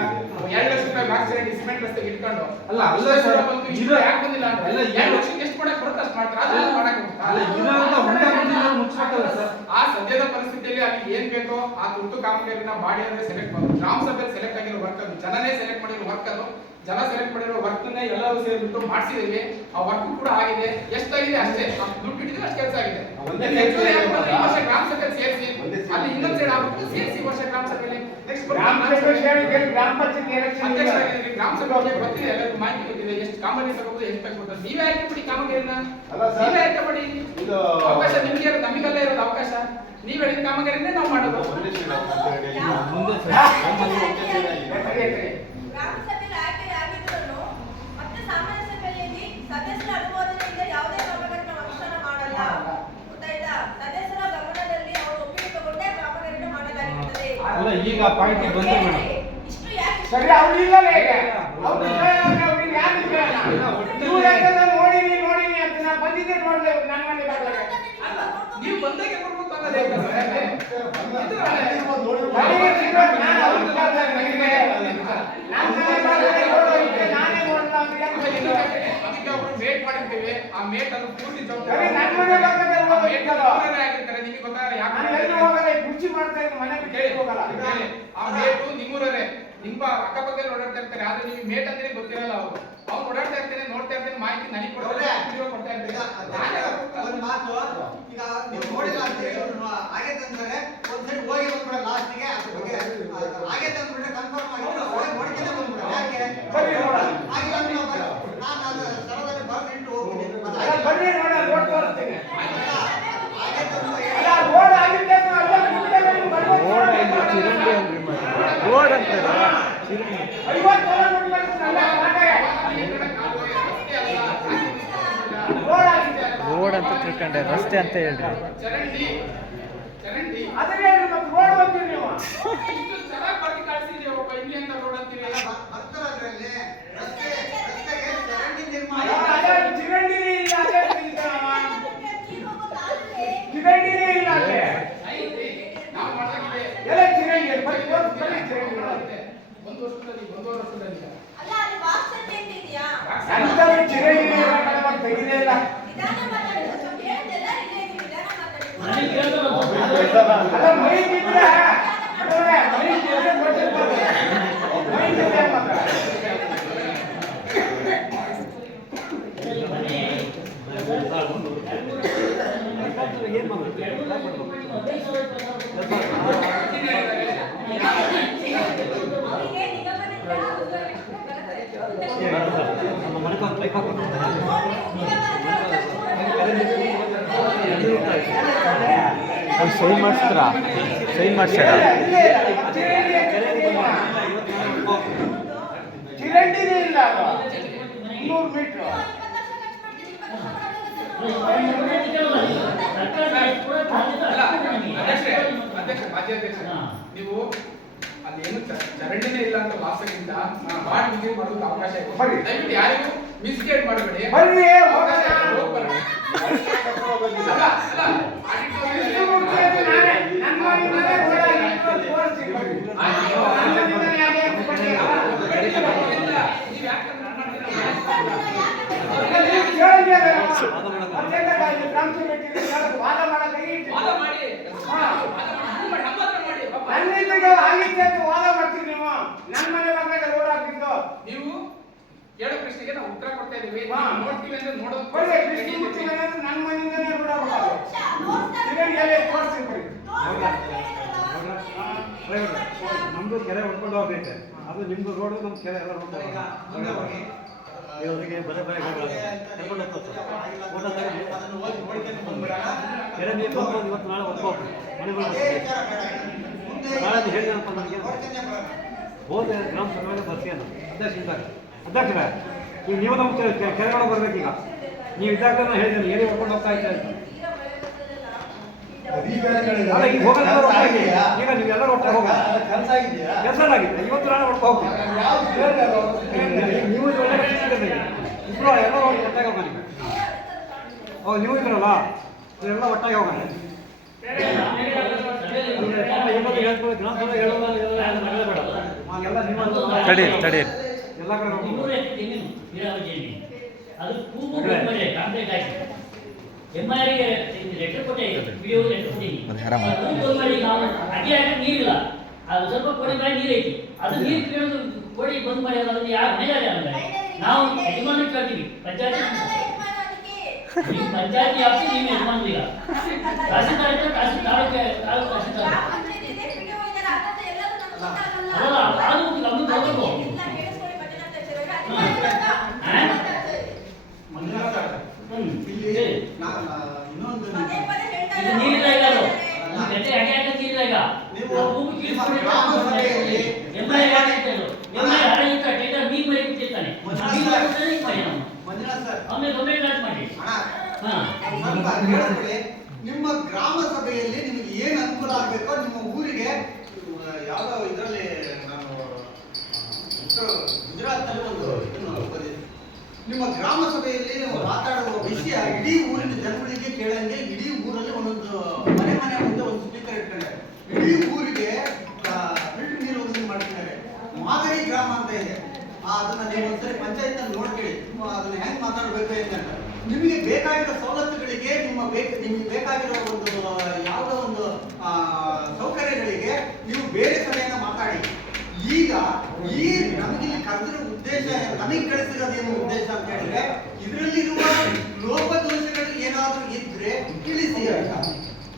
2 ಲಕ್ಷ ರೂಪಾಯಿ ಬಾಕ್ಸ್ ರೆಡಿ ಸಿಮೆಂಟ್ ರಸ್ತೆಗೆ ಇಟ್ಕೊಂಡು ಅಲ್ಲ ಸರ್, ಇದು ಯಾಕೆ ಬಂದಿಲ್ಲ ಅಂತ ಅಲ್ಲ, 2 ಲಕ್ಷಕ್ಕೆ ಎಷ್ಟು ಕೊಡಕ್ಕೆ ಬರುತ್ತೆ ಅಷ್ಟು ಮಾಡ್ತಾರೆ. ಅದನ್ನ ಮಾಡಕ್ ಹೋಗ್ತಾ ಅಲ್ಲ, ಇರೋಂಥ ಹೊಂಡ ಗುಂಡಿಗಳು ಮುಚ್ಚಬೇಕಲ್ಲ ಸರ್. ಆ ಸದ್ಯದ ಪರಿಸ್ಥಿತಿಯಲ್ಲಿ ಅಲ್ಲಿ ಏನ್ ಬೇಕೋ ಆ ತುರ್ತು ಕಾಮಗಾರಿನ ಮಾಡಿ ಅಂದ್ರೆ ಸೆಲೆಕ್ಟ್ ಮಾಡೋದು. ಗ್ರಾಮ ಸಭೆಯಲ್ಲಿ ಸೆಲೆಕ್ಟ್ ಆಗಿರೋ ವರ್ಕ್ ಅದು, ಜನನೇ ಸೆಲೆಕ್ಟ್ ಮಾಡಿರೋ ವರ್ಕ್ ಅದು. ಜನ ಸೆಲೆಕ್ಟ್ ಮಾಡಿರೋ ವರ್ಕ್ನೇ ಎಲ್ಲರೂ ಸೇರಿಬಿಟ್ಟು ಮಾಡಿಸಿದೀವಿ. ಆ ವರ್ಕ್ ಕೂಡ ಆಗಿದೆ, ಎಷ್ಟಾಗಿದೆ ಅಷ್ಟೇ, ದುಡ್ಡು ಇಟ್ಟಿದ್ರೆ ಅಷ್ಟು ಕೆಲಸ ಆಗಿದೆ. ಈ ವರ್ಷ ಗ್ರಾಮ ಸಭೆಯಲ್ಲಿ ಸೇರಿಸಿ ಅಲ್ಲಿ ಇನ್ನೊಂದು ಸೈಡ್ ಆಗ್ಬಿಟ್ಟು ಸೇರಿಸಿ ವರ್ಷ ಗ್ರಾಮ ಸಭೆಯಲ್ಲಿ ನೆಕ್ಸ್ಟ್ ಗ್ರಾಮ ಸಭೆ ಸೇರಿಕೆ, ಗ್ರಾಮ ಪಂಚಾಯತ್ ಎಲೆಕ್ಷನ್ ಅಧ್ಯಕ್ಷ ಆಗಿದ್ದೀರಿ, ಗ್ರಾಮ ಸಭೆಗೆ ಗೊತ್ತಿದೆ, ಎಲ್ಲರಿಗೂ ಮಾಹಿತಿ ಗೊತ್ತಿದೆ, ಎಷ್ಟು ಕಾಮಗಾರಿ ಸಭೆ ಎಷ್ಟು ಬೇಕು. ನೀವೇ ಆಯ್ಕೆ ಬಿಡಿ ಕಾಮಗಾರಿನ, ಅಲ್ಲ ಸರ್, ನೀವೇ ಆಯ್ಕೆ ಮಾಡಿ. ಇದು ಅವಕಾಶ ನಿಮ್ಗೆ ಇರೋದು, ನಮಗೆಲ್ಲ ಇರೋದು ಅವಕಾಶ. ನೀವ್ ಹೇಳಿದ ಕಾಮಗಾರಿನೇ ನಾವು ಮಾಡೋದು. ಮುಂದೆ ಗ್ರಾಮ ಸಭೆಯಲ್ಲಿ ಆಯ್ಕೆ ಆಗಿದ್ರು ಮತ್ತೆ ಸಾಮಾನ್ಯ ಸಭೆಯಲ್ಲಿ ಸದಸ್ಯರ ಅನುಮೋದನೆಯಿಂದ ಯಾವುದೇ ಕಾಮಗಾರಿನ ಅನುಷ್ಠಾನ ಮಾಡಲ್ಲ. ಗೊತ್ತಾಯ್ತಾ? ಸದಸ್ಯರ ಗಮನದಲ್ಲಿ ಅವರು ಒಪ್ಪಿಗೆ ತಗೊಂಡೇ ಕಾಮಗಾರಿನ ಮಾಡಲಾಗುತ್ತದೆ. ಅಲ್ಲ, ಈಗ ಪಾಯಿಂಟ್ ಬಂತು ಮೇಡಮ್. ಇಷ್ಟು ಯಾಕೆ ಸರಿ, ಅವ್ರಿಲ್ಲಲ್ಲ ಈಗ ಅವ್ರಿಗೆ ಯಾರು ನೋಡಿನಿ ನೋಡಿನಿ ಅಂತ ನಾ ಬಂದಿದ್ದೆ ನೋಡ್ದೆ ನನ್ನ ಮನೆ ಬಾಗಿಲಿಗೆ. ನೀವು ಬಂದಾಗೆ ಬರ್ಬೇಕು ಅನ್ನೋದು ಹೇಗೆ ಸರ್? ನಾನು ಅವ್ರ ಕಾಲದಾಗ ನನಗೆ ನನ್ನ ಮನೆ ಬಾಗಿಲಿಗೆ ನೋಡೋದಕ್ಕೆ ನಾನೇ ನೋಡಲ್ಲ ಅಂದ್ರೆ ಹೆಂಗ್ ಬಂದಿದ್ದು? ಅದಕ್ಕೆ ಒಬ್ರು ಮೇಟ್ ಮಾಡಿರ್ತೀವಿ, ಆ ಮೇಟ್ ಅದು ಪೂರ್ತಿ ಸರಿ, ನನ್ನ ಮನೆ ಬಾಗಿಲಿಗೆ ಹೋಗೋದಿತ್ತಲ್ಲ, ಆಗಿರ್ತಾರೆ. ನಿಮಗೆ ಗೊತ್ತಾಗಲ್ಲ ನಾನು ಯಾಕೆ ಎಲ್ಲಿ ಹೋಗಲ್ಲ, ಕುರ್ಚಿ ಮಾಡ್ತಾ ಇದ್ದೀನಿ, ಮನೆ ಬಿಟ್ಟು ಹೇಳಿ ಹೋಗಲ್ಲ. ಹೇಳಿ. ಆ ಮೇಟು ನಿಮ್ಮೂರೇ, ನಿಮ್ಮ ಅಕ್ಕಪಕ್ಕದಲ್ಲಿ ಓಡಾಡ್ತಾ ಇರ್ತಾರೆ, ಆದ್ರೆ ನಿಮಗೆ ಮೇಟ್ ಅಂದ್ರೆ ಗೊತ್ತಿರಲ್ಲ. ಅವ್ರು ಓಡಾಡ್ತಾ ಇರ್ತಾರೆ, ನೋಡ್ತಾ ಇರ್ತಾರೆ, ಮಾಹಿತಿ ನನಗೆ ಕೊಡ್ತಾರೆ, ವಿಡಿಯೋ ಕೊಡ್ತಾ ಇರ್ತಾರೆ. ಒಂದು ಮಾತು, ಈಗ ನೀವು ನೋಡಿಲ್ಲ ಅಂತ ಹೇಳಿ ಆಗೈತೆ ಅಂತಾರೆ, ಒಂದ್ಸರಿ ಹೋಗಿ ಬಂದ್ಬಿಡ ಲಾಸ್ಟಿಗೆ ಅದ್ರ ಬಗ್ಗೆ ಆಗೈತೆ ಅಂದ್ಬಿಟ್ರೆ ಕನ್ಫರ್ಮ್ ಆಗಿ ಹೋಗಿ ನೋಡ್ಕೊಂಡೆ ಬಂದ್ಬಿಡ. ಯಾಕೆ ಬನ್ನಿ ನೋಡೋಣ. ಆಗಿಲ್ಲ ಅಂದ್ರೆ ನಾನು ಅದು ಸ್ಥಳದಲ್ಲಿ ಬರೆದಿಟ್ಟು ಹೋಗ್ತೀನಿ. ಅಲ್ಲ, ಬನ್ನಿ ನೋಡ, ರೋಡ್ ತೋರಿಸ್ತೀನಿ. ಆಗೈತೆ ಅಂತ ಹೇಳಿ ಅಲ್ಲ, ರೋಡ್ ಆಗಿದ್ದೆ ಅಲ್ಲ, ಮುಂದೆ ನೀವು ಬರ್ಬೇಕು. ರೋಡ್ ಅಂದ್ರೆ ಚಿರಂಡಿ ಅಂದ್ರಿ ಮತ್ತೆ ರೋಡ್ ಅಂತ 50 ವರ್ಷ ಮುಗಿದ್ಮೇಲೆ ನನ್ನ ಮಾತಾಡ. ರೋಡ್ ಆಗಿದೆ. ರೋಡ್ ಅಂತ ತಿಳ್ಕೊಂಡೆ, ರಸ್ತೆ ಅಂತ ಹೇಳ್ರಿ. ಚರಂಡಿ ಚರಂಡಿ ಅದನ್ನೇ ಹೇಳಿ ಮತ್ತೆ ರೋಡ್ ಬಂತೀರಿ ನೀವು. ಇಷ್ಟು ಚೆನ್ನಾಗಿ ಬರ್ತಿ ಕಾಣಿಸಿದೀವಿ. ಒಬ್ಬ ಇಲ್ಲಿ ಅಂತ ರೋಡ್ ಅಂತೀವಿ. ಬರ್ತಾರದ್ರಲ್ಲಿ ರಸ್ತೆಗೆ ಚರಂಡಿ ನಿರ್ಮಾಣ ಅದೇ ಚಿರಂಡಿನೇ ಇಲ್ಲ, ಅದೇ ಚಿರಂಡಿನೇ ಇಲ್ಲ ಅಲ್ಲೇ. ಐತಿ, ನಾವು ಮಾಡಾಗಿದೆ. ಎಲ್ಲ ಚಿರಂಡಿ ಬರೀ ಬರೀ ಚಿರಂಡಿ ಒಂದು ವರ್ಷದಲ್ಲಿ 1.5 ವರ್ಷದಲ್ಲಿ ಅಲ್ಲ ಅಲ್ಲಿ ವಾಸ್ತವ ಇದೆಯಾ? ಅಂತವೇ ಚಿರಂಡಿನೇ ಇಲ್ಲ ಕಣವ, ತೆಗಿದೇ ಇಲ್ಲ. ನಿಧಾನ ಮಾತಾಡಿ, ಸ್ವಲ್ಪ ಹೇಳಿದ್ದೆಲ್ಲ ಇಲ್ಲೇ ಇದೆ, ನಿಧಾನ ನನಗೆ ಮಾತಾಡಿ. ಕೇಳ್ತಾರೆ ಅಲ್ಲ, ಮೈ ಬಿದ್ರೆ ನೋಡ್ರೆ, ಮೈ ಬಿದ್ರೆ ಗೊತ್ತಿರ್ತದೆ. ಮೈ ಬಿದ್ರೆ ಮಾತ್ರ ಅವರಿಗೆ ನಿಗಮದಿಂದ ಅವ್ರು ಸೈನ್ ಮಾಡಿಸಿದ್ರ, ಸೈನ್ ಮಾಡ್ಸ್ಯಾರ. ಚಿರಂಡಿನೇ ಇಲ್ಲ ಅದು. 200 ಮೀಟರ್. ಅಧ್ಯಕ್ಷ ಮಾಜಿ ಅಧ್ಯಕ್ಷ, ನೀವು ಅಲ್ಲಿ ಏನು ಚರಂಡಿನೇ ಇಲ್ಲ ಅಂತ ವಾಸಗಿಂತ ಬಾಡ್ ವಿಸಿಟ್ ಮಾಡೋದಕ್ಕೆ ಅವಕಾಶ ಇದೆ. ಬರ್ರಿ. ದಯವಿಟ್ಟು ಯಾರಿಗೂ ಮಿಸ್ಗೈಡ್ ಮಾಡಬೇಡಿ. ಬರ್ರಿ, ಅವಕಾಶ ಹೋಗೋಣ. ಇದೆ, ಹೋಗಿ ಬರ್ರಿ. ಅಲ್ಲ, ಅಲ್ಲ, ಇಷ್ಟು ಮುಗಿದ್ರೆ ನಾನೇ ನನ್ನ ಮನೆ ರೋಡ್ ಆಗಿತ್ತು, ತೋರಿಸಿ ಬರ್ರಿ. ನನ್ನ ಮನೆ ಯಾರೇ ಕೊಟ್ಟಿಲ್ಲ. ಆಗಿದ್ದು ಆಗಿತ್ತು ಅಂತ ವಾದ ಮಾಡ್ತೀರಿ ನೀವು. ನನ್ನ ಮನೆ ಭಾಗದ ರೋಡ್ ಹಾಕಿದ್ದು ನೀವು ಕೇಳೋ ಪ್ರಶ್ನೆಗೆ ನಾವು ಉತ್ತರ ಕೊಡ್ತಾ ಇದೀವಿ. ಹಾ. ನೀವು ನೋಡ್ತೀವಿ ಅಂದ್ರೆ ನೋಡೋದು ಕೊಡಿ, ಡಿಸ್ಟ್ರಿಬ್ಯೂಷನ್ ಅನ್ನೋದು ನನ್ನ ಮನೆಯಿಂದನೇ ರೋಡ್ ಹಾಕೋದು. ಇದನ್ನ ಎಲ್ಲಿ ತೋರಿಸ್ತೀನಿ ಕೊಡಿ. ನಮ್ದು ಕೆರೆ ಹೊಡ್ಕೊಂಡು ಹೋಗ್ಬೇಕು, ಅದು ನಿಮ್ದು ರೋಡು ನಮ್ಮ ಕೆರೆ ಎಲ್ಲ ಮುಂದೆ ಹೋಗಿ ಇವರಿಗೆ ಬರೆ ಬರೆ ಕರ್ಕೊಂಡು ಹೋಗ್ತಾರೆ ಫೋಟೋ ತೆಗೆದು ಅದನ್ನು ಓದ್ಕೊಂಡು ಬಂದ್ಬಿಡೋಣ. ಕೆರೆ ನೀರು ಬಂದು ಇವತ್ತು ನಾಳೆ ಹೊಡ್ಕೋಬೇಕು ಮನೆಗಳು ಅದೇ ವಿಚಾರ ಬೇಡ. ಮುಂದೆ ನಾಳೆ ಹೇಳಿದನಪ್ಪ ನನಗೆ ನೋಡ್ಕೊಂಡೇ ಬರೋಣ. ಹೋದೆ ಗ್ರಾಮ ಸಭೆಯಲ್ಲಿ ಬರ್ತೀಯಲ್ಲ ಅಧ್ಯಕ್ಷರೇ ಈಗ ನೀವು ನಮ್ಮ ಕೆರೆಗಳು ಬರ್ಬೇಕೀಗ. ನೀವು ಇದ್ದಾಗ ನಾನು ಹೇಳಿದ್ದೀನಿ ಏನೇ ಹೊಡ್ಕೊಂಡು ಹೋಗ್ತಾ ಇದ್ದೆ ಅಂತ. ಅಲ್ಲ ಈಗ ಹೋಗೋದೆಲ್ಲ ಒಟ್ಟಾಗಿ ಈಗ ನೀವೆಲ್ಲರೂ ಒಟ್ಟಾಗಿ ಹೋಗ ಕೆಲಸ ಆಗಿದೆ ಇವತ್ತು ನಾಳೆ ಹೊಡ್ಕೊ ಹೋಗಿ ನೀವು ಇಬ್ಬರು ಎಲ್ಲ ಒಟ್ಟಾಗಿ ಹೋಗೋಣ. ಹೌದು ನೀವು ಇದ್ರಲ್ಲ ಎಲ್ಲ ಒಟ್ಟಾಗಿ ಹೋಗೋಣ. ತಡಿ ತಡಿ ಎಲ್ಲ ಕಡೆ ಅದು ಕೂಗು ಬಂದ್ಮೇಲೆ ಕಾಂಟ್ಯಾಕ್ಟ್ ಆಯ್ತು ಎಂಆರ್ಗೆ ಲೆಟರ್ ಕೊಟ್ಟೆ ವಿಡಿಯೋ ಲೆಟರ್ ಕೊಟ್ಟಿನಿ ಮಾಡಿ ನಾವು ಅದೇ ನೀರಿಲ್ಲ ಅದು ಸ್ವಲ್ಪ ಕೋಡಿ ಮೇಲೆ ನೀರು ಐತಿ ಅದು ನೀರು ಕೇಳೋದು ಕೋಡಿ ಬಂದ್ ಮಾಡಿ ಅದನ್ನು ಯಾರು ಮೇಲಾರೆ ಅಂದ್ರೆ ನಾವು ಯಜಮಾನ ಕೇಳ್ತೀವಿ ಪಂಚಾಯತಿ ವ್ಯಾಪ್ತಿ ನೀವು ಯಜಮಾನಿಲ್ಲ ತಹಸೀಲ್ದಾರ್ ಇದ್ರೆ ತಾಲೂಕು ತಹಸೀಲ್ದಾರ್ ಅಲ್ಲ ಅದು ನಮ್ಗೆ ಹೋಗ್ಬೇಕು ಇಲ್ಲಿ ಇನ್ನೊಂದು ನೀರಿಲ್ಲ ಈಗ ಅದು ಗಂಟೆ ಹಾಗೆ ಹಾಗೆ ನೀರಿಲ್ಲ ಈಗ ನೀವು ನಿಮ್ಮ ಗ್ರಾಮ ಸಭೆಯಲ್ಲಿ ಮಂಜುನಾಥ್ ಸರ್ ಸ್ವಲ್ಪ ಕೇಳಿಸ್ಕೊಳ್ಳಿ. ನಿಮ್ಮ ಗ್ರಾಮ ಸಭೆಯಲ್ಲಿ ನಿಮಗೆ ಏನು ಅನುಕೂಲ ಆಗಬೇಕೋ ನಿಮ್ಮ ಊರಿಗೆ ಯಾವುದೋ ಇದರಲ್ಲಿ ನಾನು ಗುಜರಾತ್ನಲ್ಲಿ ಒಂದು ಇದನ್ನು ಓದಿದ್ದೆ. ನಿಮ್ಮ ಗ್ರಾಮ ಸಭೆಯಲ್ಲಿ ಮಾತಾಡುವ ವಿಷಯ ಇಡೀ ಊರಿನ ಜನಗಳಿಗೆ ಕೇಳಂಗೆ ಇಡೀ ಊರಲ್ಲಿ ಒಂದೊಂದು ಮನೆ ಮುಂದೆ ಒಂದು ಸ್ಪೀಕರ್ ಇಟ್ಕೊಂಡಿದ್ದಾರೆ. ಇಡೀ ಊರಿಗೆ ಫಿಲ್ಟರ್ ನೀರು ಒದಗಿ ಮಾಡ್ತಿದ್ದಾರೆ. ಮಾದರಿ ಗ್ರಾಮ ಅಂತ ಇದೆ. ಅದನ್ನ ನೀವು ಒಂದ್ಸರಿ ಪಂಚಾಯತ್ ನಲ್ಲಿ ನೋಡ್ಕೊಳ್ಳಿ ಅದನ್ನ ಹೆಂಗ್ ಮಾತಾಡ್ಬೇಕು ಅಂತ. ನಿಮಗೆ ಬೇಕಾಗಿರೋ ಸವಲತ್ತುಗಳಿಗೆ ನಿಮಗೆ ಬೇಕಾಗಿರೋ ಒಂದು ಯಾವುದೋ ಒಂದು ಸೌಕರ್ಯಗಳಿಗೆ ನೀವು ಬೇರೆ ಸಭೆಯನ್ನ ಮಾತಾಡಿ. ಈಗ ಈ ನಮಗೆ ಕರೆದಿರೋ ಉದ್ದೇಶ ನಮಗೆ ಕಳಿಸಿರೋದೇನು ಉದ್ದೇಶ ಅಂತ ಹೇಳಿದ್ರೆ ಇದರಲ್ಲಿರುವ ಲೋಪದೋಷಗಳು ಏನಾದ್ರೂ ಇದ್ರೆ ತಿಳಿಸಿ.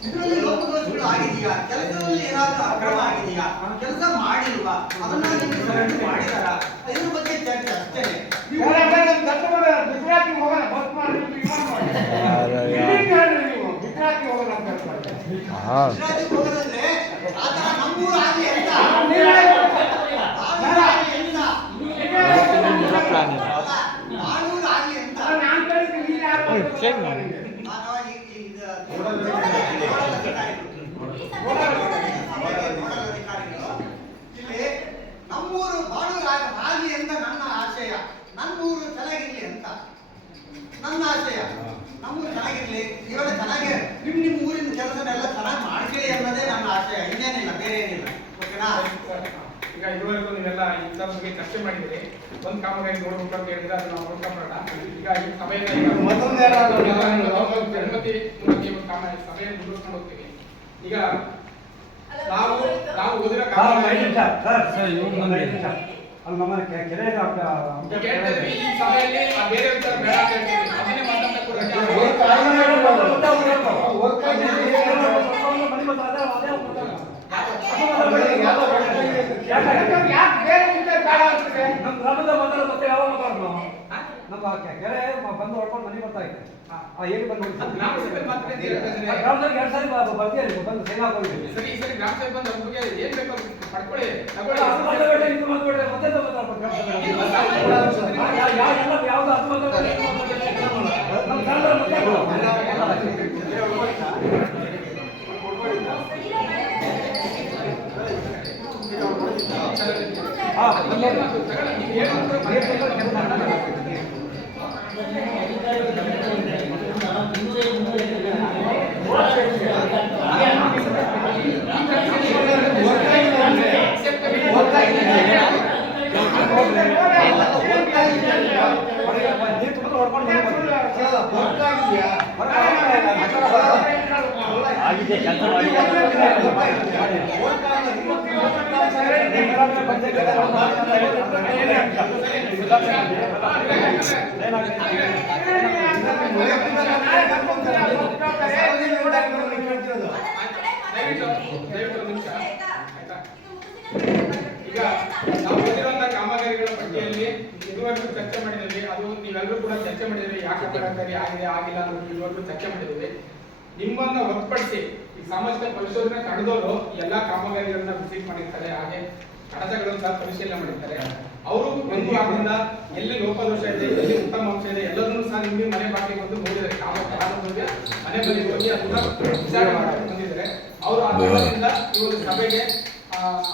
ಇದರಲ್ಲಿ ಲೋಪದೋಷಗಳು ಆಗಿದೆಯಾ, ಕೆಲಸದಲ್ಲಿ ಏನಾದ್ರೂ ಅಕ್ರಮ ಆಗಿದೆಯಾ, ಕೆಲಸ ಮಾಡಿಲ್ವಾ, ಅದನ್ನ ನೀವು ಮಾಡಿದಾರ, ಇದ್ರ ಬಗ್ಗೆ ಚರ್ಚೆ ಅಷ್ಟೇ. ಗುಜರಾತಿಗೆ ಹೋಗೋಣ ಬಸ್ ಮಾಡಿ ಗುಜರಾತಿಗೆ ಹೋಗೋಣ ಗುಜರಾತಿಗೆ ಹೋಗೋದಂದ್ರೆ ಆತರ ನಮ್ಮೂರು ಆಗ್ಲಿ ಅಂತ ಆಗ್ಲಿ ಅಂತ ನಾನು ಕಳಿಸ್ತೀನಿ ಇಲ್ಲಿ ನಮ್ಮೂರು ಬಾಳೂರು ಆಗಲಿ ಅಂತ ನನ್ನ ಆಶಯ. ನನ್ನೂರು ಚೆನ್ನಾಗಿರ್ಲಿ ಅಂತ ನನ್ನ ಆಶಯ. ನಮ್ಮೂರು ಚೆನ್ನಾಗಿರ್ಲಿ, ಇವಾಗ ಚೆನ್ನಾಗಿ ನಿಮ್ಮ ಊರಿನ ಕೆಲಸನೆಲ್ಲ ಚೆನ್ನಾಗಿ ಮಾಡ್ಕೊಳ್ಳಿ ಅನ್ನೋದೇ ನನ್ನ ಆಶಯ. ಇನ್ನೇನಿಲ್ಲ, ಬೇರೆ ಏನಿಲ್ಲ. ಓಕೆನಾ? ಈಗ ಇದುವರೆಗೂ ನೀವೆಲ್ಲ ಇಂಥದ್ರ ಬಗ್ಗೆ ಚರ್ಚೆ ಮಾಡಿದ್ದೀರಿ. ಒಂದು ಕಾಮಗಾರಿ ನೋಡ್ಬೇಕು ಅಂತ ಹೇಳಿದ್ರೆ ಅದು ನಾವು ನೋಡ್ಕೊಂಬರೋಣ. ಈಗ ಈ ಸಭೆಯಿಂದ ಅನುಮತಿ ಒಂದು ಸಭೆಯನ್ನು ಮುಂದುವರ್ಸ್ಕೊಂಡು ಹೋಗ್ತೀವಿ. ಈಗ ನಾವು ಓದಿರೋ ಅಲ್ಲಿ ನಮ್ಮ ಕೆರೆ ಈ ಸಭೆಯಲ್ಲಿ ಬೇರೆ ವಿಚಾರ ಬೇಡ ಅಂತ ಹೇಳ್ತೀವಿ. ಅದನ್ನೇ ನಮ್ಮ ಗ್ರಾಮದ ಮಾತಾಡೋ ಮತ್ತೆ ಯಾವಾಗ ಮಾತಾಡೋದು ನಮ್ಮ ಕೆರೆ ಬಂದು ಹೊಡ್ಕೊಂಡು ಮನೆ ಬರ್ತಾ ಇದ್ದೆ ಹೇಗೆ ಬಂದು ಗ್ರಾಮದಲ್ಲಿ 2 ಸಾರಿ ಬರ್ತೀರಿ ಬಂದು ಸೈನ್ ಹಾಕೊಂಡಿದ್ದೀವಿ. ಸರಿ ಸರಿ ಗ್ರಾಮ ಸಭೆ ಬಂದು ಅದ್ರ ಬಗ್ಗೆ ಏನ್ ಬೇಕು ಪಡ್ಕೊಳ್ಳಿ. ಯಾವ್ದು ಆಗಿದೆ ಕೆಲಸ ಮಾಡಿ ಈಗ ನಾವು ಬಂದಿರುವಂತಹ ಕಾಮಗಾರಿಗಳ ಪಟ್ಟಿಯಲ್ಲಿ ಇದುವರೆಗೂ ಚರ್ಚೆ ಮಾಡಿದ್ದೀವಿ. ಅದು ನೀವೆಲ್ಲರೂ ಕೂಡ ಚರ್ಚೆ ಮಾಡಿದ್ದೀರಿ, ಯಾಕೆ ಕಾಮಗಾರಿ ಆಗಿದೆ ಆಗಿಲ್ಲ ಅನ್ನೋದು ಇದುವರೆಗೂ ಚರ್ಚೆ ಮಾಡಿದ್ದೀವಿ. ನಿಮ್ಮನ್ನ ಹೊರತುಪಡಿಸಿ ಈ ಸಾಮಾಜಿಕ ಪರಿಶೋಧನೆ ತಂಡದವರು ಎಲ್ಲಾ ಕಾಮಗಾರಿಗಳನ್ನ ವಿಸಿಟ್ ಮಾಡಿರ್ತಾರೆ, ಹಾಗೆ ಕಡತಗಳನ್ನು ಸಹ ಪರಿಶೀಲನೆ ಮಾಡಿರ್ತಾರೆ. ಅವರು ಒಂದು ಭಾಗದಿಂದ ಎಲ್ಲಿ ಲೋಪದೋಷ ಇದೆ, ಎಲ್ಲಿ ಉತ್ತಮ ಅಂಶ ಇದೆ ಎಲ್ಲದನ್ನು ಸಹ ನಿಮಗೆ ಮನೆ ಬಾಗಿಲಿಗೆ ಬಂದು ನೋಡಿದ್ದಾರೆ. ಕಾಮಗಾರಿ ಮನೆ ಬಳಿ ಹೋಗಿ ಅದನ್ನ ವಿಚಾರಣೆ ಮಾಡಕ್ಕೆ ಬಂದಿದ್ದಾರೆ. ಅವರು ಆ ಕಾರಣದಿಂದ ಈ ಒಂದು ಸಭೆಗೆ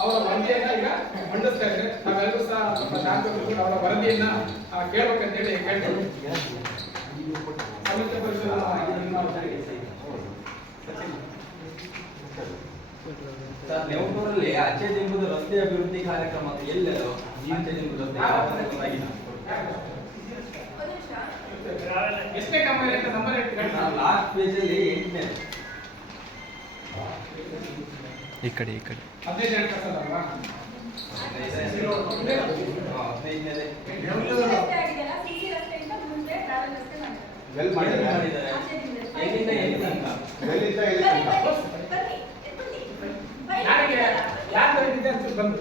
ಅವರ ವರದಿಯನ್ನ ಈಗ ಮಂಡಿಸ್ತಾ ಇದ್ದಾರೆ. ನಾವೆಲ್ಲರೂ ಸಹ ಸ್ವಲ್ಪ ಶಾಸಕರು ಅವರ ವರದಿಯನ್ನ ಕೇಳಬೇಕಂತ ಹೇಳಿ ಕೇಳ್ತೀವಿ. ಸಾಹಿತ್ಯ ಸರ್, ನೆವಟೂರಲ್ಲಿ ಅಚ್ಚೆದಿಂಬುದು ರಸ್ತೆ ಅಭಿವೃದ್ಧಿ ಕಾರ್ಯಕ್ರಮ ಎಲ್ಲೆಲ್ಲೋ ಅಚ್ಚೆದಿಂಬುದು ರಸ್ತೆ ಎಷ್ಟೇ ಕಾಮಗಾರಿ ಅಂತ ನಂಬರ್ ಲಾಸ್ಟ್ ಪೇಜ್ ಅಲ್ಲಿ 8ನೇ ಈ ಕಡೆ 15 ಗಂಟೆ ಅಲ್ವಾ? 15 ಮಾಡಿದ್ದಾರೆ. ಎಲ್ಲಿಂದ ಎಲ್ಲಿ ತನಕ? ಯಾರು ಬಂದಿದೆ ಅಂತ ಬಂದು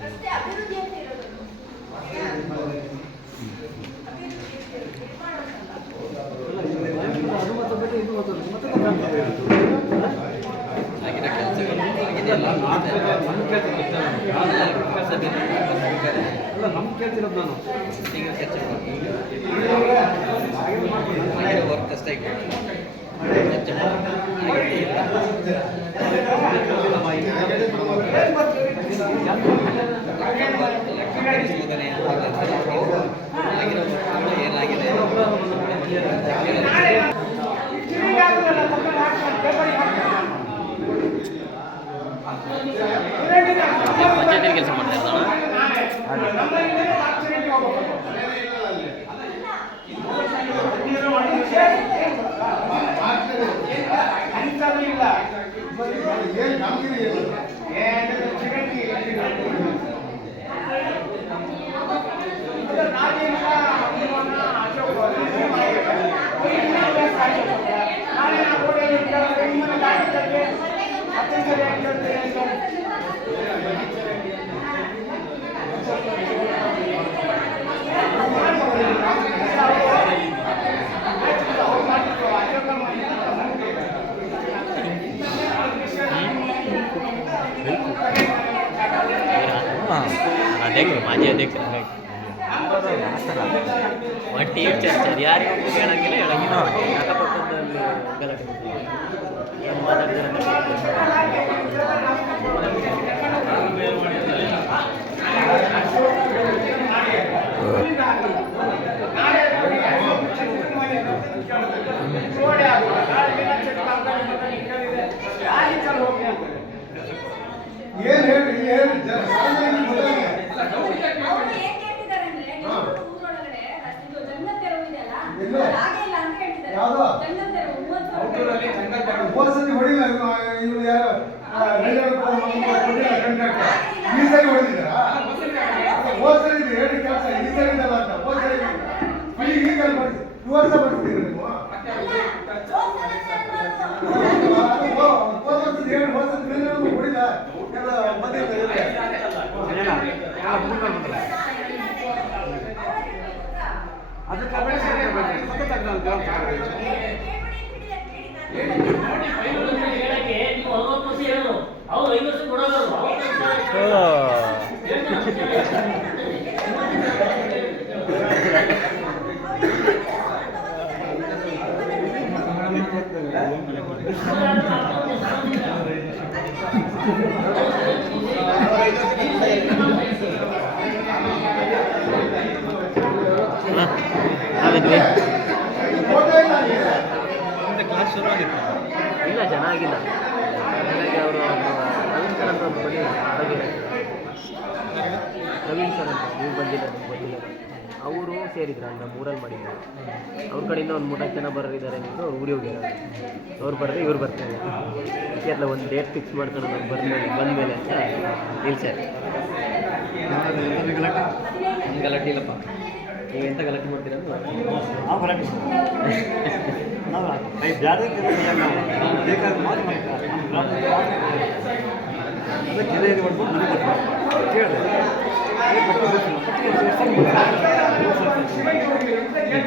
ರಸ್ತೆ ಅಭಿವೃದ್ಧಿ ಅಂತ ಇರೋದು ನಮ್ ಕೇಳ್ತಿರೋದು ನಾನು ವರ್ಕ್ ಅಷ್ಟೇ ಏನಾಗಿದೆ ಪಂಚಾಯತಿ ಕೆಲಸ ಮಾಡ್ತಾ ಇದ್ದಾನ ಅಧ್ಯಕ್ಷರು ಮಾಜಿ ಅಧ್ಯಕ್ಷರು ಒಟ್ಟು ಈಗ ಚರ್ಚೆ ಅದು ಯಾರಿಗೂ ಹೇಳಂಗಿಲ್ಲ ಹೇಳಂಗಿಲ್ಲ ಅಕ್ಕಪಕ್ಕದಲ್ಲಿ ಗಲಾಟೆ ಏನು ಮಾತಾಡ್ತಾರೆ ಏನ್ ಹೇಳಿ ಸಾರ್ವಜನಿಕ ಹೋದ್ಸತಿ ಹೊಡಿಲ್ಲ ಇವ್ರು ಯಾರು ಈ ಸರಿ ಹೊಡೆದಿದ್ದಾರ ಹೋದ್ಸರಿ ಹೇಳಿ ಕೆಲಸ ಈ ಸರಿ ಇದಲ್ಲ ಅಂತ ಹೋದ್ಸರಿ ಈಗ ಈ ವರ್ಷ ಬರ್ತೀರಿ ನೀವು ಹೇಳಿ ಹೋದ್ಸತಿ ಹೊಡಿಲ್ಲ ಹೇಳಕ್ಕೆ ನೀವು 60 ವರ್ಷ ಹೇಳೋದು ಅವ್ರು 5 ವರ್ಷ ಕೊಡೋದು ಕ್ಲಾಸ್ ಶುರುವಾಗಿತ್ತು ಇಲ್ಲ ಜನ ಆಗಿಲ್ಲ ಹಾಗಾಗಿ ಅವರು ಬನ್ನಿ ಆರೋಗ್ಯ ಪ್ರವೀಣ್ ಸರ್ ಅಂತ ನೀವು ಬಂದಿಲ್ಲ ನಮ್ಗೆ ಗೊತ್ತಿಲ್ಲ. ಅವರು ಸೇರಿದ್ರು ಅಲ್ಲಿ ನಮ್ಮ ಊರಲ್ಲಿ ಮಾಡಿದ್ರು. ಅವ್ರ ಕಡೆಯಿಂದ ಒಂದು 3-4 ಜನ ಬರೋರಿದ್ದಾರೆ ಅಂದ್ಬಿಟ್ಟು ಅವ್ರು ಊರಿಗೆ ಹೋಗ್ಯಾರ. ಅವ್ರು ಬರದೆ ಇವ್ರು ಬರ್ತಾರೆ ಅದಕ್ಕೆ ಒಂದು ಡೇಟ್ ಫಿಕ್ಸ್ ಮಾಡ್ಕೊಂಡು ನಾವು ಬಂದಮೇಲೆ ಅಂತ ನಿಲ್ಸ್ಯಾರ. ಗಲಾಟೆ ಇಲ್ಲಪ್ಪ, ನೀವು ಎಂತ ಗಲಾಟೆ ಮಾಡ್ತೀರ? ನಾವು ಗಲಾಟೆ ನಾವು ಬೇಕಾದ್ರೆ ಜಿಲ್ಲೆಯಲ್ಲಿ ಮಾಡ್ಬೋದು ಮನೆ ಬರ್ತೀವಿ ಕೇಳಿದೆ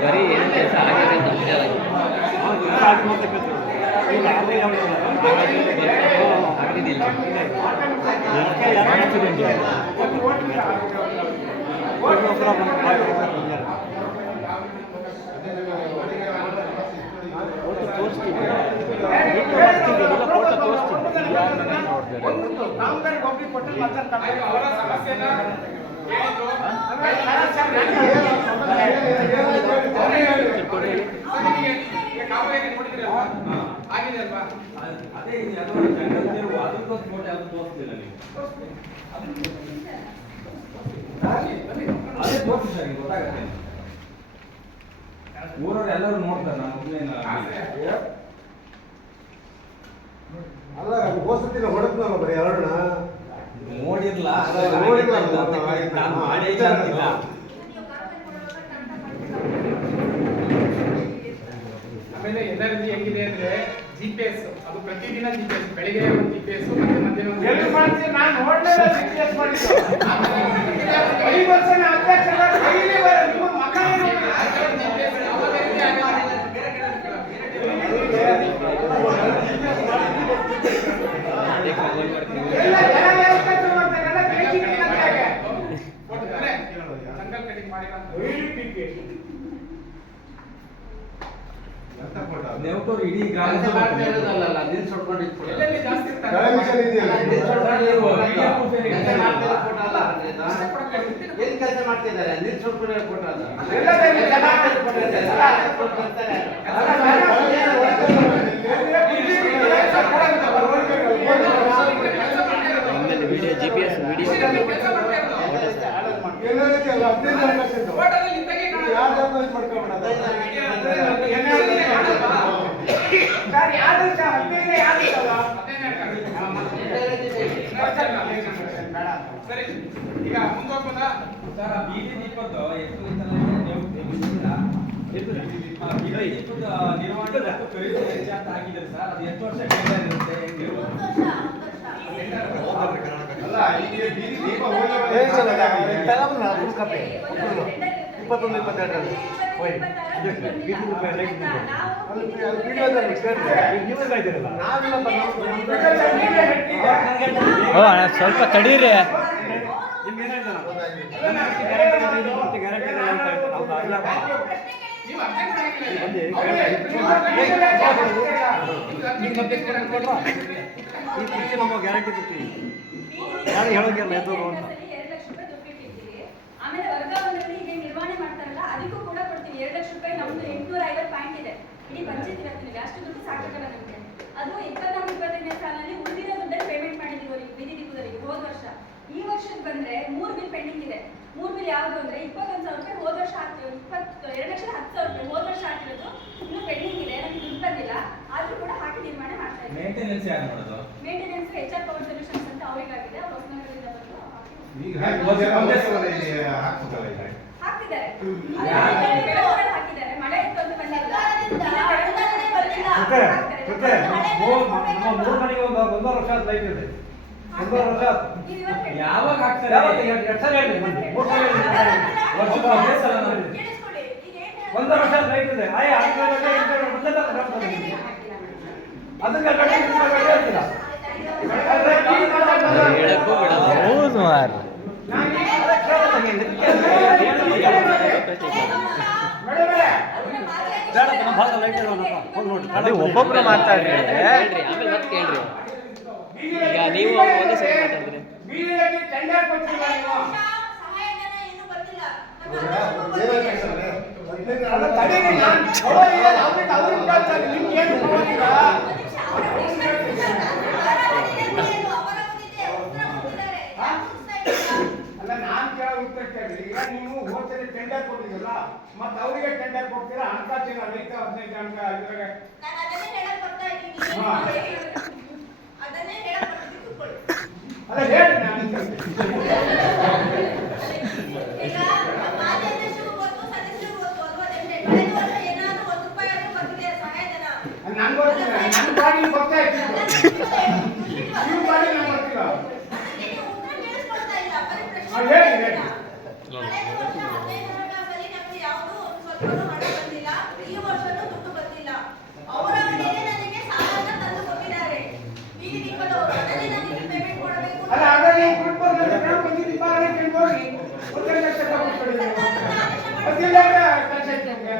ಬರೀ ಏನು ಕೆಲಸ ಆಗಿದೆ ಅಂತ ಆಗಲಿಲ್ಲ. ತೋರಿಸ್ತೀನಿ ಫೋಟೋ ತೋರಿಸ್ತೀನಿ ಯಾರು ಊರವ್ರು ಎಲ್ಲರೂ ನೋಡ್ತಾರೆ. ನಾನು ಅಲ್ಲ ಹೋಸತಿನ ಹೊಡೆದ್ನಲ್ಲ ಬರೀ ಎರಡನ್ನ ನೋಡಿರ್ಲ ಆಮೇಲೆ ಎಲ್ಲರಿಗೂ ಹೆಂಗಿದೆ ಅಂದ್ರೆ GPS ಅದು ಪ್ರತಿದಿನ GPS ಬೆಳಿಗ್ಗೆ ಒಂದು GPS ಮತ್ತೆ ಮಧ್ಯಾಹ್ನ ಒಂದು ಎಲ್ಲಿ ಮಾಡ್ತೀವಿ? ನಾನು ನೋಡ್ಲಿಲ್ಲ GPS ಮಾಡಿದ್ದು. 5 ವರ್ಷ ಅಧ್ಯಕ್ಷರ ಕೈಲಿ ಬರ ನಿಮ್ಮ ಮಗ ನೆವಟೂರು ಇಡೀ ಗ್ರಾಮ ಏನ್ ಕೆಲಸ ಮಾಡ್ತಿದ್ದಾರೆ ನಿಲ್ಸ್ಕೊಡ್ಬಿಡೋ ಫೋಟೋ ಅದು ವಿಡಿಯೋ GPS ವಿಡಿಯೋ ಈಗ ಮುಂದೋಗ್ಬೋದಾ ಸರ್? ಬೀದಿ ದೀಪದ ಎಷ್ಟು ಬೀದಿ ದೀಪದ ನಿರ್ವಹಣೆ ಮತ್ತು ಖರೀದಿ ವೆಚ್ಚ ಅಂತ ಹಾಕಿದ್ದಾರೆ ಸರ್. ಅದು ಎಷ್ಟು ವರ್ಷ ಇರುತ್ತೆ? ಅಲ್ಲ ಈಗ ಬೀದಿ ದೀಪ ಹೋಗಿ 21-22 ಸ್ವಲ್ಪ ತಡೀರಿ. ಗ್ಯಾರಂಟಿ ಕೊಡ್ತೀವಿ. ಯಾರು ಹೇಳೋಂಗಿಲ್ಲ ಎದ್ದೋರು ಅಂತ. ಆಮೇಲೆ ವರ್ಗಾವಣೆಯಲ್ಲಿ ಈಗ ನಿರ್ವಹಣೆ ಮಾಡ್ತಾರಲ್ಲ ಅದಕ್ಕೂ ಕೂಡ ಕೊಡ್ತೀವಿ 2 ಲಕ್ಷ ರೂಪಾಯಿ. ನಮ್ದು 850 ಪಾಯಿಂಟ್ ಇದೆ. ಇಡೀ ಪಂಚಾಯತ್ ಇರ್ತೀನಿ ಅಷ್ಟು ದುಡ್ಡು ಸಾಕಾಗಲ್ಲ ನಮಗೆ. ಅದು 24-25ನೇ ಸಾಲಿನಲ್ಲಿ ಉಳಿದಿರೋ ದುಡ್ಡಲ್ಲಿ ಪೇಮೆಂಟ್ ಮಾಡಿದೀವಿ ಬೀದಿ ದೀಪದವರಿಗೆ ಹೋದ ವರ್ಷ. ಈ ವರ್ಷಕ್ಕೆ ಬಂದ್ರೆ 3 ಬಿಲ್ ಪೆಂಡಿಂಗ್ ಇದೆ. 3 ಬಿಲ್ ಯಾವುದು ಅಂದ್ರೆ 21,000 ರೂಪಾಯಿ ಹೋದ ವರ್ಷ ಹಾಕ್ತೀವಿ. 2,10,000 ರೂಪಾಯಿ ಹೋದ ವರ್ಷ ಹಾಕಿರೋದು ಇನ್ನೂ ಪೆಂಡಿಂಗ್ ಇದೆ. ನಮಗೆ ದುಡ್ಡು ಬಂದಿಲ್ಲ ಆದ್ರೂ ಕೂಡ ಹಾಕಿ ನಿರ್ಮಾಣ ಮಾಡ್ತಾ ಇದ್ದೀವಿ. ಮೇಂಟೆನೆನ್ಸ್ ಯಾರು ಮಾಡೋದು? ಮೇಂಟೆನೆನ್ಸ್ HR ಪವರ್ ಸೊಲ್ಯೂಷನ್ಸ್ ಅಂತ ಅವರಿಗಾಗಿದೆ. ಅವ್ರು ಹೊಸನಗರದಿಂದ ಬಂದು ಹಾಕ್ತಿದ್ದಾರೆ. ಹಾಕಿದ್ದಾರೆ. ಮಳೆ ಇತ್ತು ಅಂತ ಬಂದಿಲ್ಲ. ನಮ್ಮ 3 ಮನೆಗೆ 1 ವರ್ಷ ಲೈಟ್ ಇದೆ. 1 ವರ್ಷ ಯಾವಾಗ ಹಾಕ್ತಾರೆ? 2 ಸಲ ಹೇಳಿ 3 ಸಲ ವರ್ಷಕ್ಕೆ 1 ಸಲ ನೋಡಿ. 1 ವರ್ಷ ಲೈಟ್ ಇದೆ. ಆಯ್ ಅದಕ್ಕೆ ಹೌದು ಮಾರ ಅದೇ ಒಬ್ಬೊಬ್ರು ಮಾತಾಡ್ರಿ ಹೇಳ್ರಿ ಆಮೇಲೆ ಮತ್ತೆ ಕೇಳ್ರಿ. ಈಗ ನೀವು ಒಂದೇ ಸರಿ ಮಾತಾಡಿದ್ರಿ. ಅಲ್ಲ ನಾನ್ ಕೇಳೋದು ಟೆಂಡರ್ ಕೊಟ್ಟಿದ್ರಲ್ಲ, ಮತ್ತೆ ಅವರಿಗೆ ಟೆಂಡರ್ ಕೊಡ್ತೀರಾ? ಹಣಕಾಸಿನ ರೈತ 15 ಅಂಕ ಇದ್ರಾಗೆ ನಾನು ಅದನ್ನೇ ಹೇಳಕ್ ಬರ್ತಾ ಇದ್ದೀನಿ. ಹಾ. ಅದನ್ನೇ ಹೇಳಕ್ ಬರ್ತಿದ್ದೀನಿ, ಕೂತ್ಕೊಳ್ಳಿ. ಅಲ್ಲ ಹೇಳಿ ನಾನು ಈಗ ಮಾಜಿ ಅಧ್ಯಕ್ಷರು ಗೊತ್ತು, ಸದಸ್ಯರು ಗೊತ್ತು ಅಲ್ವಾ? ಕಳೆದ ವರ್ಷ ಏನಾದ್ರು ₹1 ಆದ್ರೂ ಬಂದಿದೆ ಸಹಾಯಧನ? ನಂಗೆ ಗೊತ್ತಿಲ್ಲ, ನನ್ನ ಬಾಡಿ ಬರ್ತಾ ಇತ್ತು, ನೀವು ಬಾಡಿ ನಂಗೆ ಗೊತ್ತಿಲ್ಲ. ನೀವು ಉತ್ತರ ಕೇಳಿಸ್ಕೊಳ್ತಾ ಇಲ್ಲ, ಬರೀ ಪ್ರಶ್ನೆ ಹಾ, ಹೇಳಿ, ಹೇಳಿ. ಕಳೆದ ವರ್ಷ 15 ಹಣಕಾಸಲ್ಲಿ ನಮ್ಗೆ ಯಾವುದೂ ಸ್ವಲ್ಪನೂ ಹಣ ಬಂದಿಲ್ಲ, ಈ ವರ್ಷನೂ ದುಡ್ಡು ಬಂದಿಲ್ಲ. ಅವರ ಮನೆಗೆ ನನಗೆ ಸಾಲನ ತಂದು ಕೊಟ್ಟಿದ್ದಾರೆ. ಈಗ ನಿಮ್ಮದವರು ಅದನ್ನೇ ನನಗೆ ಪೇಮೆಂಟ್ ಕೊಡಬೇಕು. ಅಲ್ಲ ಹಾಗಾಗಿ ಕುಟ್ಕೊಂಡು ಗ್ರಾಮ ಪಂಚಾಯತಿ ಬಾಗಿಲು ಕೇಳಿ ಹೋಗಿ 1 ಲಕ್ಷ ಕೊಟ್ಬಿಡಿ. ಅದಿಲ್ಲ ಕೆಲಸ ಇತ್ತು ನಮ್ಗೆ.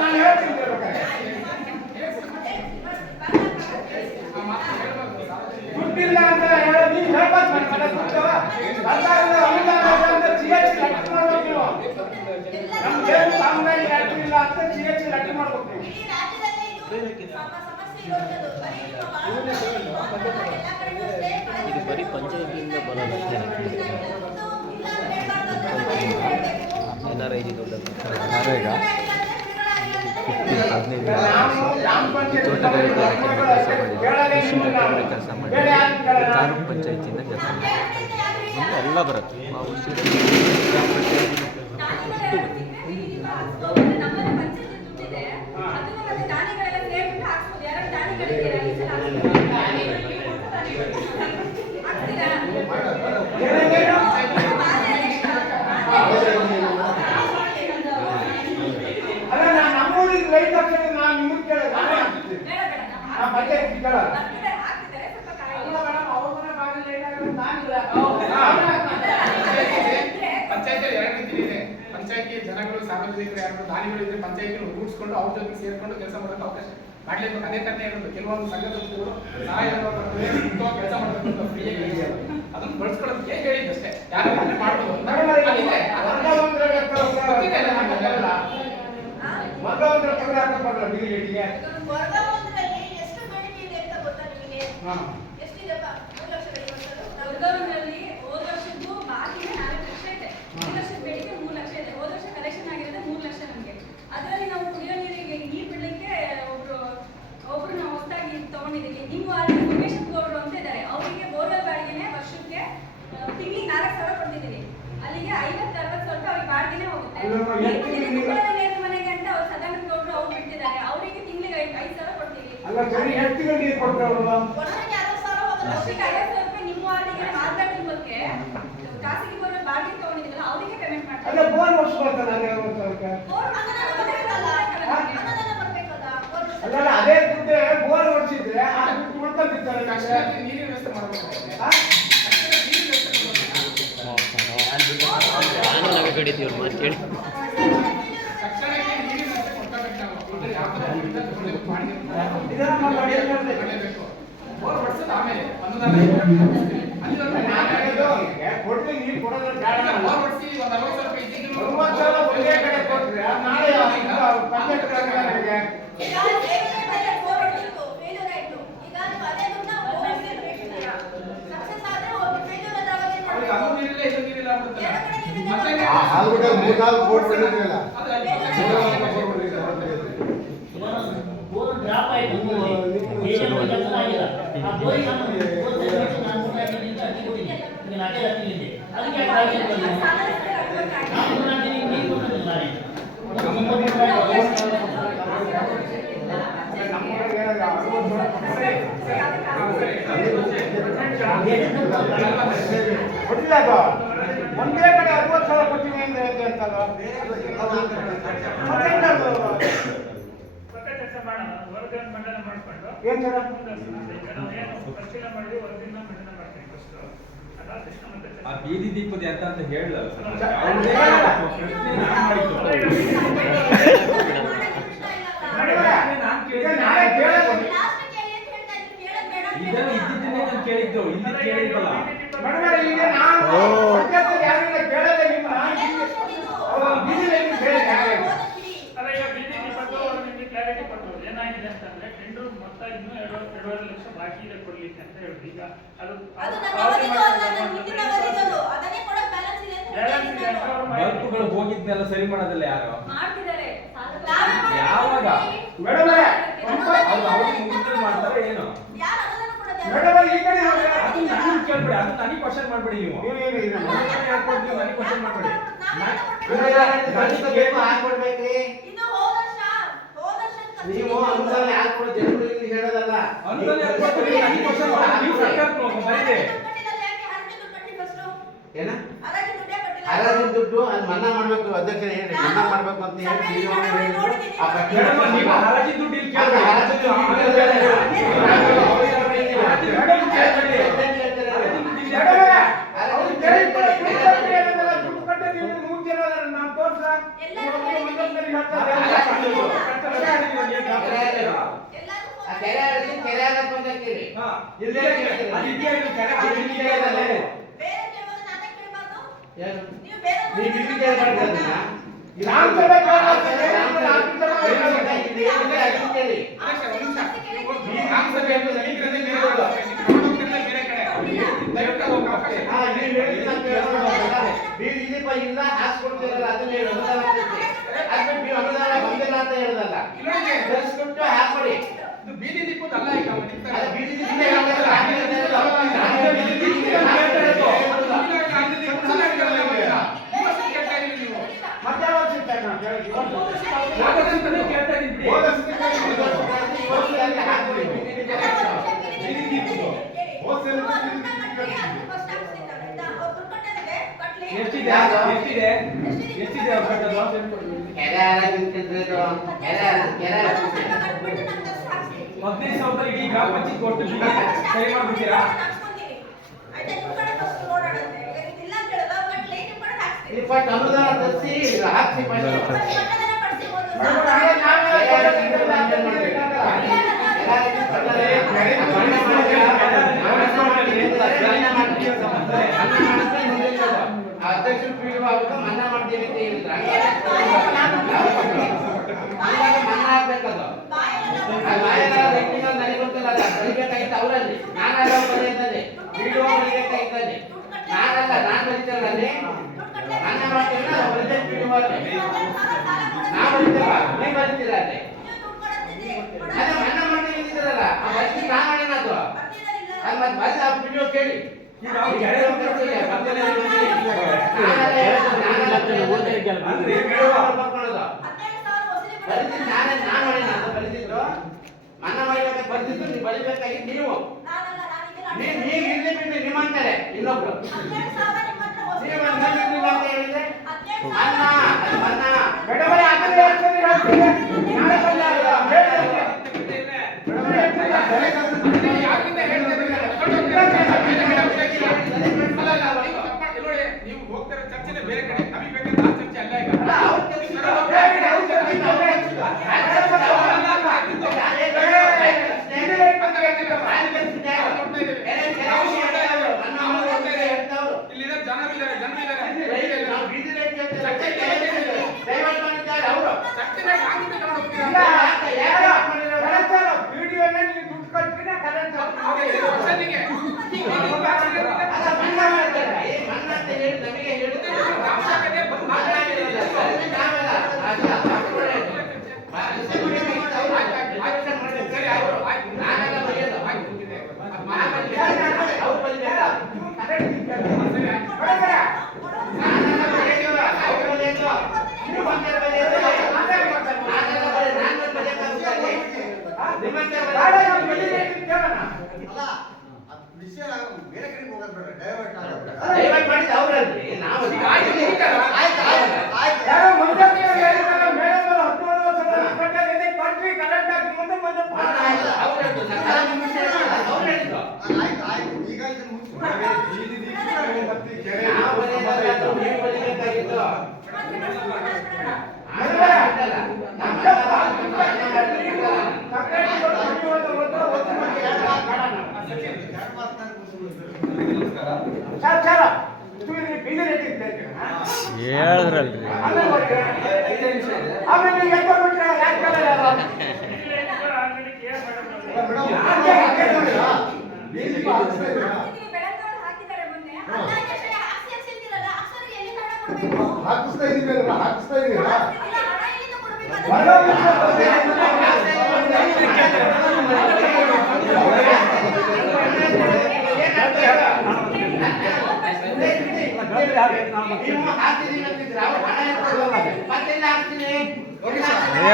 ನಾನು ಹೇಳ್ತೀನಿ ದುಡ್ಡಿಲ್ಲ ಅಂತ ಹೇಳೋದು ನೀವು ಹೇಳ್ಬಾರ್ದು. ನನ್ನ ದುಡ್ಡು ಸರ್ಕಾರದ ಅನುದಾನ ಅಂತ GST ಲಟ್ಟಿ ಮಾಡ್ಬೇಕು ನೀವು. ನಮ್ಮ ದೇಶ ಸಾಮಾನ್ಯ ಲಟ್ಟಿ ಇಲ್ಲ ಅಂತ GST ಲಟ್ಟಿ ಮಾಡ್ಬೇಕು ನೀವು. ಈ ರಾಜ್ಯದಲ್ಲಿ ಇದು ಸಮಸ್ಯೆ ಇರೋದು. ಬರೀ ನಿಮ್ಮ ಭಾರತದಲ್ಲಿ ಎಲ್ಲ ಕಡೆಗೂ ಅಷ್ಟೇ. ಇದು ಬರೀ ಪಂಚಾಯತಿಯಿಂದ ಬರೋದು ಅಷ್ಟೇ. NRI ದುಡ್ಡಲ್ಲ. ತೋಟಗಾರಿಕೆ ಕೆಲಸ ಮಾಡಿ ತಾಲೂಕು ಪಂಚಾಯತಿಯಿಂದ ಕೆಲಸ ಮಾಡಿ ಎಲ್ಲ ಬರುತ್ತೆ. ಅಲ್ಲ ನಾನು ನಮ್ಮೂರಿಗೆ ರೈತ ನಾನು ನಿಮಗೆ ಕೇಳ ನಾನೇ ಹಾಕ್ತೀನಿ. ಆ ಪಂಚಾಯತಿ ಕೇಳಲ್ಲ. ಪಂಚಾಯತಿ ಎರಡು ರೀತಿ ಇದೆ. ಪಂಚಾಯತಿ ಜನಗಳು ಸಾರ್ವಜನಿಕರು ಯಾರು ದಾನಿಗಳು ಇದ್ರೆ ಪಂಚಾಯತಿ ರೂಢಿಸ್ಕೊಂಡು ಅವ್ರ ಜೊತೆ ಸೇರ್ಕೊಂಡು ಕೆಲಸ ಮಾಡೋಕೆ ಅವಕಾಶ ಮಾಡ್ಲೇಬೇಕು. ಅದೇ ತರನೇ ಇರೋದು ಕೆಲವೊಂದು ಸಂಘದ ಸಹಾಯ ಕೆಲಸ ಮಾಡಬೇಕು ಅದನ್ನು ಬಳಸ್ಕೊಳ್ಳೋದು ಹೇಗೆ ಹೇಳಿದ್ದಷ್ಟೇ. ಯಾರು ಮಾಡ್ಬೋದು ಮಗ ತಗೊಳ್ಳಿ ಹಾಕಬಾರಲ್ಲ ಬಿಗಿಲಿಗೆ. ವರ್ಗ ಒಂದರಲ್ಲಿ ಎಷ್ಟು ಬೇಡಿಕೆ ಇದೆ ಅಂತ ಗೊತ್ತಾ ನಿಮಗೆ? ಎಷ್ಟಿದೆಪ್ಪ? 3 ಲಕ್ಷ ಬೇಡಿಕೆ ವರ್ಗದಲ್ಲಿ ಹೋದ ವರ್ಷದ್ದು ಬಾಕಿನೇ 4 ಲಕ್ಷ ಇದೆ. ಈ ವರ್ಷದ ಬೇಡಿಕೆ 3 ಲಕ್ಷ ಇದೆ. ಹೋದ ವರ್ಷ ಕಲೆಕ್ಷನ್ ಆಗಿರೋದು 3 ಲಕ್ಷ ನಮಗೆ. ಅದರಲ್ಲಿ ನಾವು ಕುಡಿಯೋ ನೀರಿಗೆ ನೀರು ಬಿಡ್ಲಿಕ್ಕೆ ಒಬ್ರು ನಾವು ಹೊಸದಾಗಿ ತಗೊಂಡಿದ್ದೀವಿ. ನಿಮ್ಮ ಅಲ್ಲಿ ಉಮೇಶ್ ಗೌಡ್ರು ಅಂತ ಇದ್ದಾರೆ. ಅವರಿಗೆ ಬೋರ್ವೆಲ್ ಬಾಡಿಗೆನೆ ವರ್ಷಕ್ಕೆ ತಿಂಗಳಿಗೆ 4,000 ಕೊಡ್ತಿದ್ದೀವಿ. ಅಲ್ಲಿಗೆ 50-60 ಸಾವಿರ ಅವ್ರಿಗೆ ಬಾಡಿಗೆನೆ ಹೋಗುತ್ತೆ. ನೇರ ಮನೆಗೆ ಅಂತ ಅವ್ರು ಸದಾನಂದ ಗೌಡ್ರು ಅವ್ರು ಬಿಡ್ತಿದ್ದಾರೆ. ಅವರಿಗೆ ತಿಂಗಳಿಗೆ 5,000 ಕೊಡ್ತೀವಿ. ಅಲ್ಲ ಸರಿ ಎಷ್ಟು ನೀರು ಕೊಡ್ತಾವ್ರು? ವರ್ಷಕ್ಕೆ 60,000 ಹೋಗುತ್ತೆ. ವರ್ಷಕ್ಕೆ 50,000 ರೂಪಾಯಿ ನಿಮ್ಮ ವಾರ್ಡಿಗೆ ಮಾರ್ಕೆಟಿಂಗ್ ಬಗ್ಗೆ ಖಾಸಗಿ ಬೋರ್ವೆಲ್ ಬಾಡಿಗೆ ತಗೊಂಡಿದ್ದೀರಲ್ಲ ಅವರಿಗೆ ಪೇಮೆಂಟ್ ಮಾಡ್ತಾರೆ. ಅಲ್ಲ ಬೋರ್ ವರ್ಷ ನಾನು 50,000. ಅಲ್ಲ ಅದೇ ದುಡ್ಡು ಬೋರ್ ಹೊಡಿಸಿದ್ರೆ ಆ ದುಡ್ಡು ಉಳ್ಕೊಂಡಿರ್ತಾರೆ. ನೀರಿನ ವ್ಯವಸ್ಥೆ ಮಾಡಬೇಕು. ನಾವೇ ಕಡಿತೀವಿ ಅವ್ರು ಮಾತು ಕೇಳಿ. ತಕ್ಷಣಕ್ಕೆ ನೀರಿನ ವ್ಯವಸ್ಥೆ ಕೊಡ್ಕೋಬೇಕು ನಾವು. ಯಾವ ಮಾಡಲೇಬೇಕು. ಬೋರ್ ಹೊಡ್ಸೋದು ಆಮೇಲೆ ಅನುದಾನ ಕೊಡ್ಲಿ ನೀರು ಕೊಡೋದು ಬೇಡ. ಬೋರ್ ಹೊಡ್ಸಿ ಒಂದು 60,000 ರೂಪಾಯಿ ಇದ್ದಿದ್ದು 60,000 ಒಂದೇ ಕಡೆ ಕೊಟ್ರೆ ನಾಳೆ ಪಂಚಾಯತ್ ನನಗೆ ಬೋರ್ ಡ್ರಾಪ್ ಆಯ್ತು ಆಗಿಲ್ಲ. ಆ ಬೋರಿಗೆ ನಾನು ಅರ್ಜಿ ಕೊಟ್ಟಿದ್ದೆ. ಈಗ ನಾಟೆ ಹತ್ತಿಲಿದ್ದೆ. ಅದಕ್ಕೆ ಒಂದೇ ಕಡೆ 60,000 ಕೊಟ್ಟಿವಿ ಅಂದ್ರೆ ಅಂತಲ್ಲ. ಚರ್ಚೆ ಮಾಡೋಣ. ವರ್ಗ ಮಂಡನೆ ಮಾಡ್ಕೊಂಡು ಏನ್ ಸರ್ ನಾವು ಏನು ಪರಿಶೀಲನೆ ಮಾಡಿ ವರದಿನ ಮಂಡನೆ ಮಾಡ್ತೀವಿ ಫಸ್ಟ್. ಅದಾದ ತಕ್ಷಣ ಮತ್ತೆ ಆ ಬೀದಿ ದೀಪದ ಅಂತ ಹೇಳಲ್ಲ ನಾನು ಕೇಳಿದ್ದು ಇಲ್ಲಿ ಕೇಳಿದ್ವಲ್ಲ. ಈಗ ನಾವು ಯಾರಿಲ್ಲ ಕೇಳದೆ ನಿಮ್ಮ ಅಲ್ಲ ಈಗ ಬೀದಿ ದೀಪದ್ದು ನಿಮಗೆ ಕ್ಲಾರಿಟಿ ಕೊಟ್ಟರು. ಏನಾಗಿದೆ ಅಂತಂದ್ರೆ ಟೆಂಡರ್ ಮೊತ್ತ ಇನ್ನೂ 2.5 ಲಕ್ಷ ಬಾಕಿ ಇದೆ ಕೊಡ್ಲಿಕ್ಕೆ ಅಂತ ಹೇಳಿದ್ರು. ಈಗ ಅದು ಅದು ನನ್ನ ಅವಧಿದು ಅಲ್ಲ, ನನ್ನ ಹಿಂದಿನ ಅವಧಿದು. ಅದನ್ನೇ ಕೊಡಕ್ಕೆ ಬ್ಯಾಲೆನ್ಸ್ ಇದೆ ಅಂತ ಬ್ಯಾಲೆನ್ಸ್ ಇದೆ ಅಂತ ಅವ್ರು ಬಲ್ಕ್ ರೋಡ್ಗಳು ಹೋಗಿದ್ನೆಲ್ಲ ಸರಿ ಮಾಡೋದಿಲ್ಲ ಯಾರು? ಮಾಡ್ತಿದ್ದಾರೆ. ಯಾವಾಗ? ಮೇಡಮ್ ಅವ್ರು ಮುಗಿದ್ರೆ ಮಾಡ್ತಾರೆ ಏನು? ಮೇಡಮ್ ಈ ಕಡೆ ಅದು ನನಗೆ ಕೇಳ್ಬೇಡಿ, ಅದು ನನಗೆ ಕ್ವಶನ್ ಮಾಡ್ಬೇಡಿ ನೀವು. ನನಗೆ ಕ್ವಶನ್ ಮಾಡ್ಬೇಡಿ. ನೀವು ಅನುದಾನ ಯಾಕೆ ಕೊಡೋ ಜನರಿಗೆ ಹೇಳೋದಲ್ಲ. ಅನುದಾನ ಯಾಕೆ ಕೊಡ್ತೀರಿ? ನನಗೆ ಕ್ವಶನ್ ಮಾಡಿ ನೀವು ಸರ್ಕಾರಕ್ಕೆ ಹೋಗಿ ಬರೀರಿ. ಏನ ಹರಾಜಿನ ದುಡ್ಡು ಅದು ಮನ್ನಾ ಮಾಡ್ಬೇಕು, ಅಧ್ಯಕ್ಷ ಹೇಳಿ ಮನ್ನಾ ಮಾಡ್ಬೇಕು ಅಂತ ಹೇಳಿ ಮೇಡಮ್, ನೀವು ಹರಾಜಿನ ದುಡ್ಡು ಇಲ್ಲಿ ಕೇಳ್ಬೇಡಿ. ಇಲ್ಲ ಹಾಕ್ಸ್ಕೊಡ್ತೀರಲ್ಲ ಅದನ್ನ ಹೇಳಿ ಅನುದಾನ ನೀವು ಅನುದಾನ ಬಂದಿಲ್ಲ ಅಂತ ಹೇಳದಲ್ಲ, ಬೆಳೆಸ್ಕೊಟ್ಟು ಹಾಕ್ಬಿಡಿ. ಬೀದಿ ದೀಪದಲ್ಲ ಈಗ ಬೀದಿ ಎಷ್ಟಿದೆ ಅವ್ರ ಕಟ್ಟೋದು? ಹದಿನೈದು ಸಾವಿರ ಇಡೀ ಗ್ರಾಮ ಪಂಚಾಯತ್ ಕೊಟ್ಟು ಸರಿ ಮಾಡ್ಬಿಡ್ತೀರಾ? ಅನುದಾನ ತರಿಸಿ ಹಾಕ್ಸಿ ಅಧ್ಯಕ್ಷರು ಪೀಠ ಮನ್ನಾ ಮಾಡ್ತೀವಿ ಅಂತ ಹೇಳಿದ್ರೆ ಮನ್ನಾ ಆಗ್ಬೇಕದು. ನನಗೆ ಗೊತ್ತಿಲ್ಲ, ಬರಿಬೇಕಾಗಿತ್ತು ಅವರಲ್ಲಿ. ನಾನೆಲ್ಲ ಬರೆಯುತ್ತದೆ ವಿಡಿಯೋ ಬರಿಬೇಕಾಗಿತ್ತದೆ. ನಾನಲ್ಲ, ನಾನು ಬರೀತಲ್ಲ ಅಲ್ಲಿ ಮನ್ನಾ ಮಾಡ್ತೀವಿ ನಾವು ಬರೀತೇವೆ, ನೀವು ಬರೀತೀರ ಅಲ್ಲಿ ಅದೇ ಮನ್ನಾ ಮಾಡ್ತೀವಿ ಅಂತಿದ್ರಲ್ಲ ನಾನೇನದು ಅದು ಮತ್ತೆ ಬಂದ ವಿಡಿಯೋ ಕೇಳಿ. ಮನ್ನಾ ಮಾಡಬೇಕು ಬರ್ದಿದ್ದು ನೀವು ಬರಿಬೇಕಾಗಿ ನೀವು ಇರ್ಲಿ ಬಿಟ್ಟು ನಿಮ್ಮಂತಾರೆ ಇನ್ನೊಬ್ರು ನೀವು ಇರ್ಲಿಲ್ಲ ಅಂತ ಹೇಳಿದ್ರೆ ಮನ್ನಾ ಅದು ಮನ್ನಾ ನೀವು ಹೋಗ್ತಾರೆ ಚರ್ಚೆನೆ ಬೇರೆ ಕಡೆ, ನಮಗೆ ಬೇಕಾದ ಚರ್ಚೆ ಅಲ್ಲ ಈಗ. ಇಲ್ಲಿದೆ ಜನರಿದ್ದಾರೆ ವಿಷಯ ಬೇರೆ ಕಡೆಗೆ ಹೋಗೋದು ಬೇಡ, ಡೈವರ್ಟ್ ದಯವಿಟ್ಟು ಮಾಡಿ ಅವರಲ್ಲಿ ನಾವು ಈಗ ಇದನ್ನು ಹೇಳಿದ್ರಲ್ರಿ ಹಾಕಿಸ್ತಾ ಹಾಕಿಸ್ತಾ ಇದೀವಿ ಹಾಕಿಸ್ತಾ ಇದೀರಾ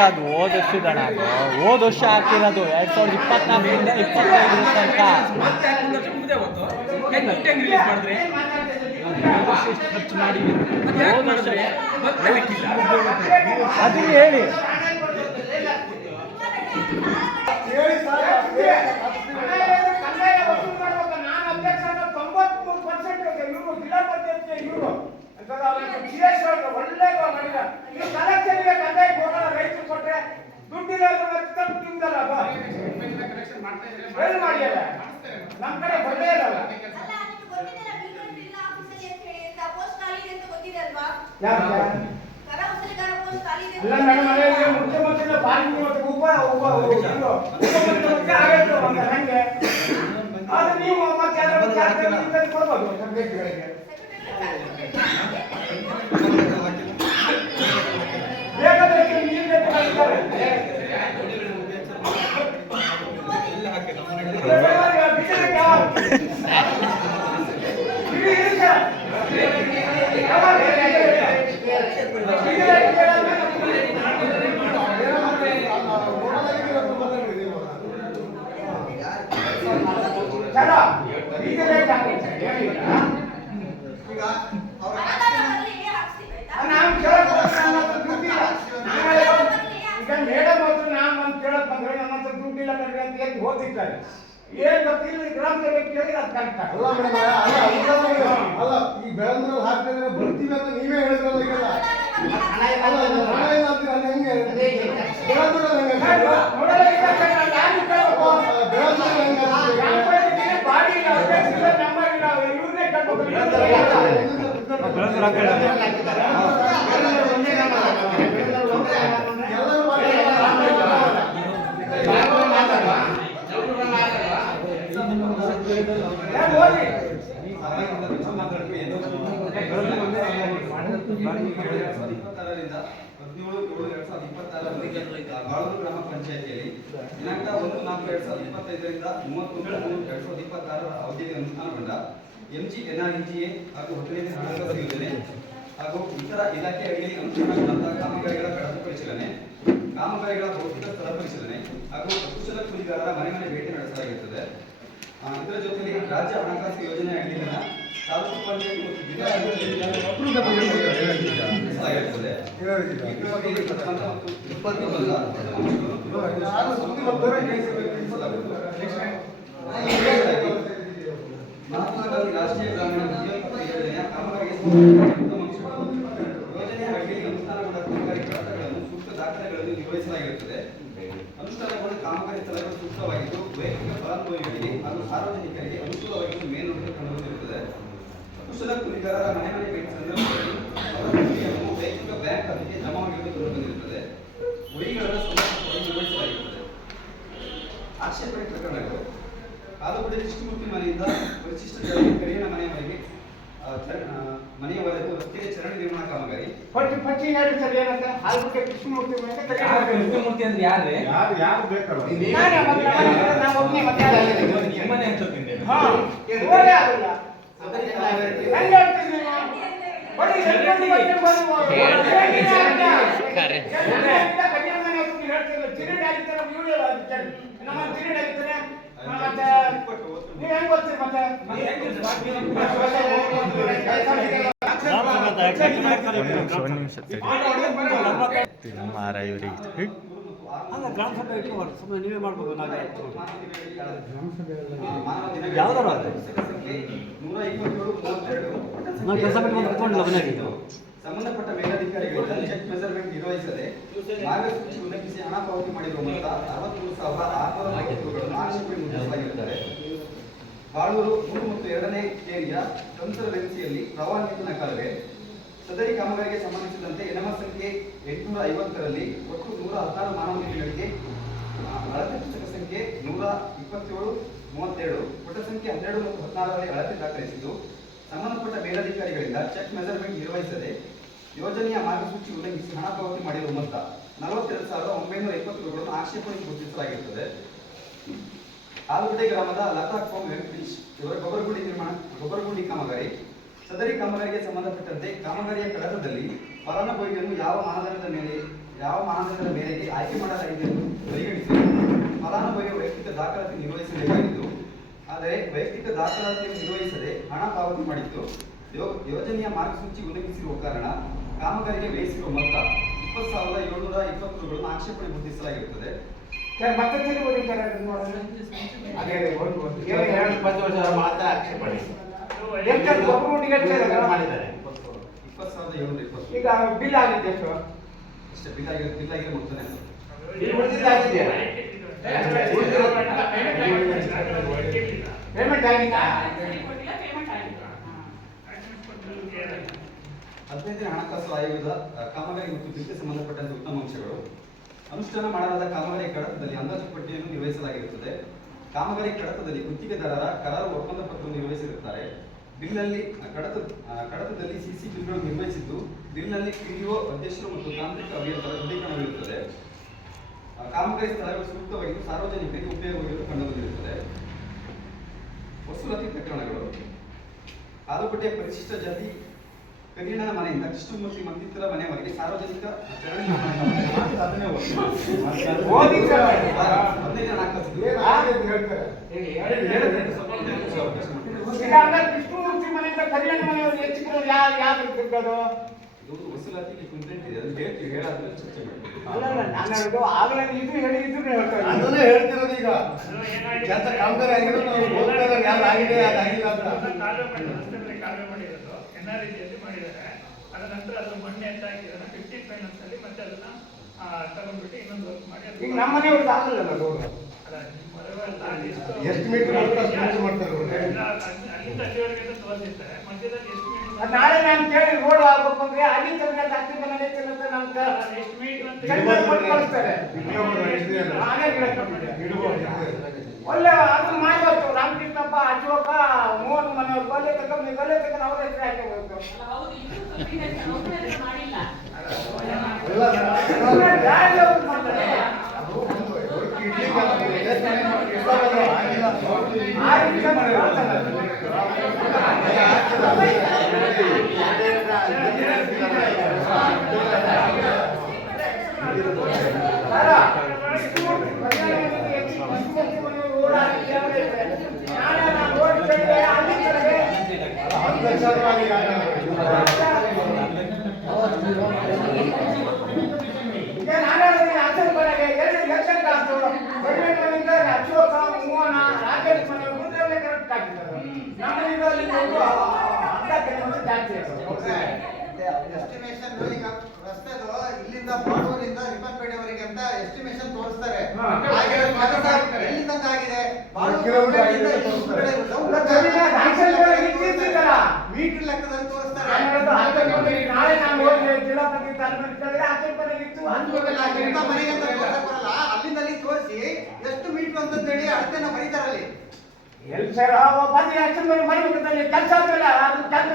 ಅದು ಹೋದ ವರ್ಷದಣ ಅದು ಹೋದ ವರ್ಷ ಹಾಕಿರೋದು 2024 25 ತನಕ ಖರ್ಚು ಮಾಡಿ ಅದು ಹೇಳಿ ನಮ್ಮ ಕಡೆ ಬರಲೇ ಇರಲ್ಲ. ಮುಖ್ಯಮಂತ್ರಿ ಆದ್ರೆ ನೀವು ಮತ್ತೆ ಕೊಡ್ಬೋದು ಸಬ್ಜೆಕ್ಟ್ಗಳಿಗೆ ಬೇಕಾದ್ರೆ ಹೋಗ್ತಿರ್ತಾರೆ ಏನ್ ಗೊತ್ತಿಲ್ಲ ಗ್ರಾಮ ಸಭೆ ಕೇಳಿ ಅದು ಕರೆಕ್ಟ್ ಅಲ್ಲ ಮೇಡಮ್ ಅಲ್ಲ ಈ ಬೆಳಂದ್ರಲ್ಲಿ ಹಾಕ್ತಿದ್ರೆ ಬರ್ತೀವಿ ಅಂತ ನೀವೇ ಹೇಳಿದ್ರಲ್ಲ ಈಗೆಲ್ಲ ಹಣ ಇಲ್ಲ ಅಂತೀರ ಹೆಂಗೆ ಬೆಳಂದ್ರಲ್ಲಿ ಬಾಳೂರು ಗ್ರಾಮ ಪಂಚಾಯತಿಯಲ್ಲಿ ದಿನಾಂಕ 1/4/2025ರಿಂದ 31/3/2026 ಅವಧಿಯಲ್ಲಿ ಅನುಷ್ಠಾನಗೊಂಡ MGNREGA ಹಾಗೂ ಹೊತ್ತನೇತಿ ಹಣಕಾಸು ಯೋಜನೆ ಹಾಗೂ ಇತರ ಇಲಾಖೆ ಅಡಿಯಲ್ಲಿ ಅನುಷ್ಠಾನಗೊಂಡಂತಹ ಕಾಮಗಾರಿಗಳ ಕಡತ ಪರಿಶೀಲನೆ, ಕಾಮಗಾರಿಗಳ ಭೌತಿಕ ಸ್ಥಳ ಪರಿಶೀಲನೆ ಹಾಗೂ ಕುಶಲ ಕೂಲಿಗಾರರ ಮನೆ ಮನೆ ಭೇಟಿ ನಡೆಸಲಾಗಿರುತ್ತದೆ. ಇದರ ಜೊತೆಗೆ ರಾಜ್ಯ ಹಣಕಾಸು ಯೋಜನೆ ಅಡಿಯಲ್ಲಿನ ತಾಲೂಕು ಪಂಚಾಯತ್ ಮತ್ತು ಜಿಲ್ಲಾ ಮಹಾತ್ಮ ಗಾಂಧಿ ರಾಷ್ಟ್ರೀಯ ಗ್ರಾಮೀಣ ಉದ್ಯೋಗ ಯೋಜನೆಯ ಕಾಮಗಾರಿಗೆ ಯೋಜನೆಯ ಅಡಿಯಲ್ಲಿ ಅನುಷ್ಠಾನಗೊಂಡ ಕಾಮಗಾರಿ ಕಡತಗಳನ್ನು ಸೂಕ್ತ ದಾಖಲೆಗಳನ್ನು ನಿರ್ವಹಿಸಲಾಗಿರುತ್ತದೆ. ಅನುಷ್ಠಾನಗೊಂಡ ಕಾಮಗಾರಿ ಸ್ಥಳಗಳು ಸೂಕ್ತವಾಗಿದ್ದು ವೈಯಕ್ತಿಕ ಫಲಾನುಭವಿಗಳಿಗೆ ಹಾಗೂ ಸಾರ್ವಜನಿಕರಿಗೆ ಅನುಕೂಲವಾಗಿದ್ದು ಮೇಲ್ನೋಟಕ್ಕೆ ಕಂಡುಬಂದಿರುತ್ತದೆ. ಕುಶಲ ಕೂಲಿಗಾರರ ಮನೆ ಮನೆ ಭೇಟಿ ಸಂದರ್ಭದಲ್ಲಿ ಅವರ ಭೂಮಿಯನ್ನು ವೈಯಕ್ತಿಕ ಬ್ಯಾಂಕ್ ಖಾತೆಗೆ ಜಮಾವಾಗಿರುವುದು ಕಂಡುಬಂದಿರುತ್ತದೆ. ಉಳಿಗಳನ್ನು ಸಮರ್ಪಕವಾಗಿ ನಿರ್ವಹಿಸಲಾಗಿರುತ್ತದೆ. ಆಕ್ಷೇಪಣೆ ಪ್ರಕರಣಗಳು ಆಲೂಗಡ್ಡೆ ಕೃಷ್ಣಮೂರ್ತಿ ಮನೆಯಿಂದ ಪರಿಶಿಷ್ಟ ಜಾತಿ ಕರಿಯನ ಮನೆಯವರೆಗೆ ಮನೆಯವರೆಗೂ ರಸ್ತೆಯ ಚರಂಡಿ ನಿರ್ಮಾಣ ಕಾಮಗಾರಿ ಕೃಷ್ಣಮೂರ್ತಿ ಅಂದ್ರೆ ಯಾರು ಬೇಕಲ್ಲ ಗ್ರಾಮ ಸಭೆ ಇಟ್ಕೊಂಡು ಸುಮ್ಮನೆ ನೀವೇ ಮಾಡ್ಬೋದು. ಯಾವ್ದಾರು ನಾವು ಕೆಲಸ ಬಿಟ್ಟು ಬಂದು ಕುತ್ಕೊಂಡಿಲ್ಲ ಮನೆಗೆ. ಸಂಬಂಧಪಟ್ಟ ಮೇಲಧಿಕಾರಿಗಳಿಂದ ಚೆಕ್ ಮೆಜರ್ಮೆಂಟ್ ನಿರ್ವಹಿಸದೆ ಮಾರ್ಗಸೂಚಿ ಉಲ್ಲಂಘಿಸಿ ಹಣ ಪಾವತಿ ಮಾಡಿರುವ ಮೊತ್ತ 63,640 ರೂಗಳನ್ನು ಆಕ್ಷೇಪಣೆ ಮುದ್ರಿಸಲಾಗಿರುತ್ತದೆ. ಬಾಳೂರು 3 ಮತ್ತು 2ನೇ ಕೇರಿಯ ತಂತ್ರವೆನ್ಸಿಯಲ್ಲಿ ಪ್ರವಾಹಿತ ನಕಾಲವೇ ಸದರಿ ಕಾಮಗಾರಿಗೆ ಸಂಬಂಧಿಸಿದಂತೆ ಎನ್ಎಂಎಸ್ ಸಂಖ್ಯೆ 850ರಲ್ಲಿ ಒಟ್ಟು 116 ಮಾನವೀಯಗಳಿಗೆ ಅಳತೆ ಪುಸ್ತಕ ಸಂಖ್ಯೆ 127-32 ಪುಟ ಸಂಖ್ಯೆ 12 ಮತ್ತು 16ರಲ್ಲಿ ಅಳತೆ ದಾಖಲಿಸಿದ್ದು ಸಂಬಂಧಪಟ್ಟ ಮೇಲಧಿಕಾರಿಗಳಿಂದ ಚೆಕ್ ಮೆಜರ್ಮೆಂಟ್ ನಿರ್ವಹಿಸದೆ ಯೋಜನೆಯ ಮಾರ್ಗಸೂಚಿ ಉಲ್ಲಂಘಿಸಿ ಹಣ ಪಾವತಿ ಮಾಡಿರುವ ಮೊತ್ತ 42,920 ರೂಗಳನ್ನು ಆಕ್ಷೇಪಣೆಗೆ ಗುರುತಿಸಲಾಗಿರುತ್ತದೆ. ಆಲೂಗಡ್ಡೆ ಗ್ರಾಮದ ಲತಾ ಕೋಮ್ ವೆಂಕಟೇಶ್ ಇವರ ಗೊಬ್ಬರಗುಂಡಿ ಕಾಮಗಾರಿ. ಸದರಿ ಕಾಮಗಾರಿಗೆ ಸಂಬಂಧಪಟ್ಟಂತೆ ಕಾಮಗಾರಿಯ ಕಡತದಲ್ಲಿ ಫಲಾನುಭವಿಯನ್ನು ಯಾವ ಮಾನದಂಡದ ಮೇರೆಗೆ ಆಯ್ಕೆ ಮಾಡಲಾಗಿದೆ ಎಂದು ಪರಿಗಣಿಸಿ ಫಲಾನುಭವಿಯ ವೈಯಕ್ತಿಕ ದಾಖಲಾತಿ ನಿರ್ವಹಿಸಬೇಕಾಗಿದ್ದು, ಆದರೆ ವೈಯಕ್ತಿಕ ದಾಖಲಾತಿಯನ್ನು ನಿರ್ವಹಿಸದೆ ಹಣ ಪಾವತಿ ಮಾಡಿದ್ದು, ಯೋಜನೆಯ ಮಾರ್ಗಸೂಚಿ ಉಲ್ಲಂಘಿಸಿರುವ ಕಾರಣ ಕಾಮಗಾರಿಗೆ ವ್ಯಯಿಸಿರುವ ಮೊತ್ತ 20,720 ರೂಗಳನ್ನು ಆಕ್ಷೇಪಣೆ ಗುರುತಿಸಲಾಗಿರುತ್ತದೆ. ಮತ್ತೆ ಮಾತ್ರ ಆಕ್ಷೇಪಣೆ ಮಾಡಿದ್ದಾರೆ. 20,720 ಈಗ ಬಿಲ್ ಆಗಿದೆ ಎಷ್ಟು? ಅಷ್ಟೇ ಬಿಲ್ ಆಗಿರೋ ಮೊತ್ತನೇ ಅದು. ಪೇಮೆಂಟ್ ಆಗಿಲ್ಲ. 15ನೇ ಹಣಕಾಸು ಆಯೋಗದ ಕಾಮಗಾರಿ ಮತ್ತು ಬಿಲ್ಗೆ ಸಂಬಂಧಪಟ್ಟಂತೆ ಉತ್ತಮ ಅಂಶಗಳು. ಅನುಷ್ಠಾನ ಮಾಡಲಾದ ಕಾಮಗಾರಿ ಕಡತದಲ್ಲಿ ಅಂದಾಜು ಪಟ್ಟಿಯನ್ನು ನಿರ್ವಹಿಸಲಾಗಿರುತ್ತದೆ. ಕಾಮಗಾರಿ ಕಡತದಲ್ಲಿ ಗುತ್ತಿಗೆದಾರರ ಕರಾರು ಒಪ್ಪಂದ ಪತ್ರವನ್ನು ನಿರ್ವಹಿಸಿರುತ್ತಾರೆ. ಬಿಲ್ನಲ್ಲಿ ಕಡತದಲ್ಲಿ ಸಿಸಿ ಬಿಲ್ಗಳು ನಿರ್ವಹಿಸಿದ್ದು, ಬಿಲ್ನಲ್ಲಿ ಪಿಡಿಒ ಅಧ್ಯಕ್ಷರು ಮತ್ತು ತಾಂತ್ರಿಕ ಅಭಿಯಂತರ ದೃಢೀಕರಣವಿರುತ್ತದೆ. ಕಾಮಗಾರಿ ಸ್ಥಳಗಳು ಸೂಕ್ತವಾಗಿದ್ದು ಸಾರ್ವಜನಿಕರಿಗೆ ಉಪಯೋಗವಾಗಿದ್ದು ಕಂಡುಬಂದಿರುತ್ತದೆ. ವಸೂಲಾತಿ ಪ್ರಕರಣಗಳು. ಆಲೂಗಡ್ಡೆ ಪರಿಶಿಷ್ಟ ಜಾತಿ ಕರಿಯಣ್ಣನ ಮನೆಯಿಂದ ಕೃಷ್ಣಮೂರ್ತಿ ಮತ್ತಿತರ ಮನೆಯವರೆಗೆ ಸಾರ್ವಜನಿಕ ವಸೂಲಾತಿಗೆ ಕಂಪ್ಲೇಂಟ್ ಇದೆ, ಅದು ಹೇಳ್ತೀವಿ, ಹೇಳಾದ್ರೆ ಚರ್ಚೆ ಮಾಡಿ. ಆಗಲೇ ಇದು ಹೇಳಿ ಇದನ್ನೇ ಹೇಳ್ತಾರೆ. ಅದನ್ನೇ ಹೇಳ್ತಿರೋದು ಈಗ ಕೆಲಸ ಕಾಮಗಾರಿ ಆಗಿರೋದು ನಾವು ಹೋಗ್ತಾ ಇದ್ದಾರೆ, ಯಾರು ಆಗಿದೆ ಅದಾಗಿಲ್ಲ ಅಂತ. ಕಾಲುವೆ ಮಾಡಿರೋದು NREGಯಲ್ಲಿ ಮಾಡಿದ್ದಾರೆ. ಅದ ನಂತರ ಅದು ಮೊನ್ನೆ ಅಂತ ಹಾಕಿದ್ದಾರೆ 15 ಫೈನಾನ್ಸ್ ಅಲ್ಲಿ, ಮತ್ತೆ ಅದನ್ನ ತಗೊಂಡ್ಬಿಟ್ಟು ಇನ್ನೊಂದು ವರ್ಕ್ ಮಾಡಿ ಈಗ ನಮ್ಮ ಮನೆಯವ್ರದ್ದು ಆಗಲ್ಲ ರೋಡ್ ಎಸ್ಟಿಮೇಟ್ ಮಾಡ್ತಾರೆ. ಅಲ್ಲಿಂದ ಅಲ್ಲಿವರೆಗೆ ತೋರಿಸಿರ್ತಾರೆ. ಮಧ್ಯದಲ್ಲಿ ಎಸ್ಟಿಮೇಟ್ ನಾಳೆ ನಾನು ಕೇಳಿ ರೋಡ್ ಆಗ್ಬೇಕು ಅಂದ್ರೆ ಅಲ್ಲಿ ತನಕ ಜಾಸ್ತಿ ಬಂದಿದೆ ಅಂತ ನಮ್ಗೆ ಎಸ್ಟಿಮೇಟ್ ಅಂತ ಕಳಿಸ್ತಾರೆ. ಒಳ್ಳೆ ಅದನ್ನ ಮಾಡ್ಬೇಕು. ರಾಮಕೃಷ್ಣಪ್ಪ ಅಶೋಕ 30 ಮನೆಯವ್ರು ಗಲ್ಲೆ ತಗೊಂಡು ಅವ್ರ ಹೆಸರು ಹಾಕಿ ಹೋಗ್ಬೇಕು. ಎಸ್ಟಿಮೇಷನ್ ಈಗ ರಸ್ತೆದು ಇಲ್ಲಿಂದ ಬಾಡೂರಿಂದ ರಿಪ್ಪನ್ಪೇಟೆವರೆಗೆ ಅಂತ ಎಸ್ಟಿಮೇಷನ್ ತೋರಿಸ್ತಾರೆ. ಎಲ್ಲಿಂದ ಆಗಿದೆ ಮೀಟರ್ ಲೆಕ್ಕದಲ್ಲಿ ತೋರಿಸ್ತಾರೆ. ಅಲ್ಲಿಂದ ಅಲ್ಲಿ ತೋರಿಸಿ ಎಷ್ಟು ಮೀಟರ್ ಅಂತಂದೇಳಿ ಅಳತೆನ ಬರೀತಾರಲ್ಲಿ. ಎಲ್ಲಿ ಸರ್ ಬಂದು ಎಷ್ಟು ಮನೆ ಮುಗಿದಲ್ಲಿ ಕೆಲಸ ಆಗ್ತಿಲ್ಲ. ಅದು ಕೆಲಸ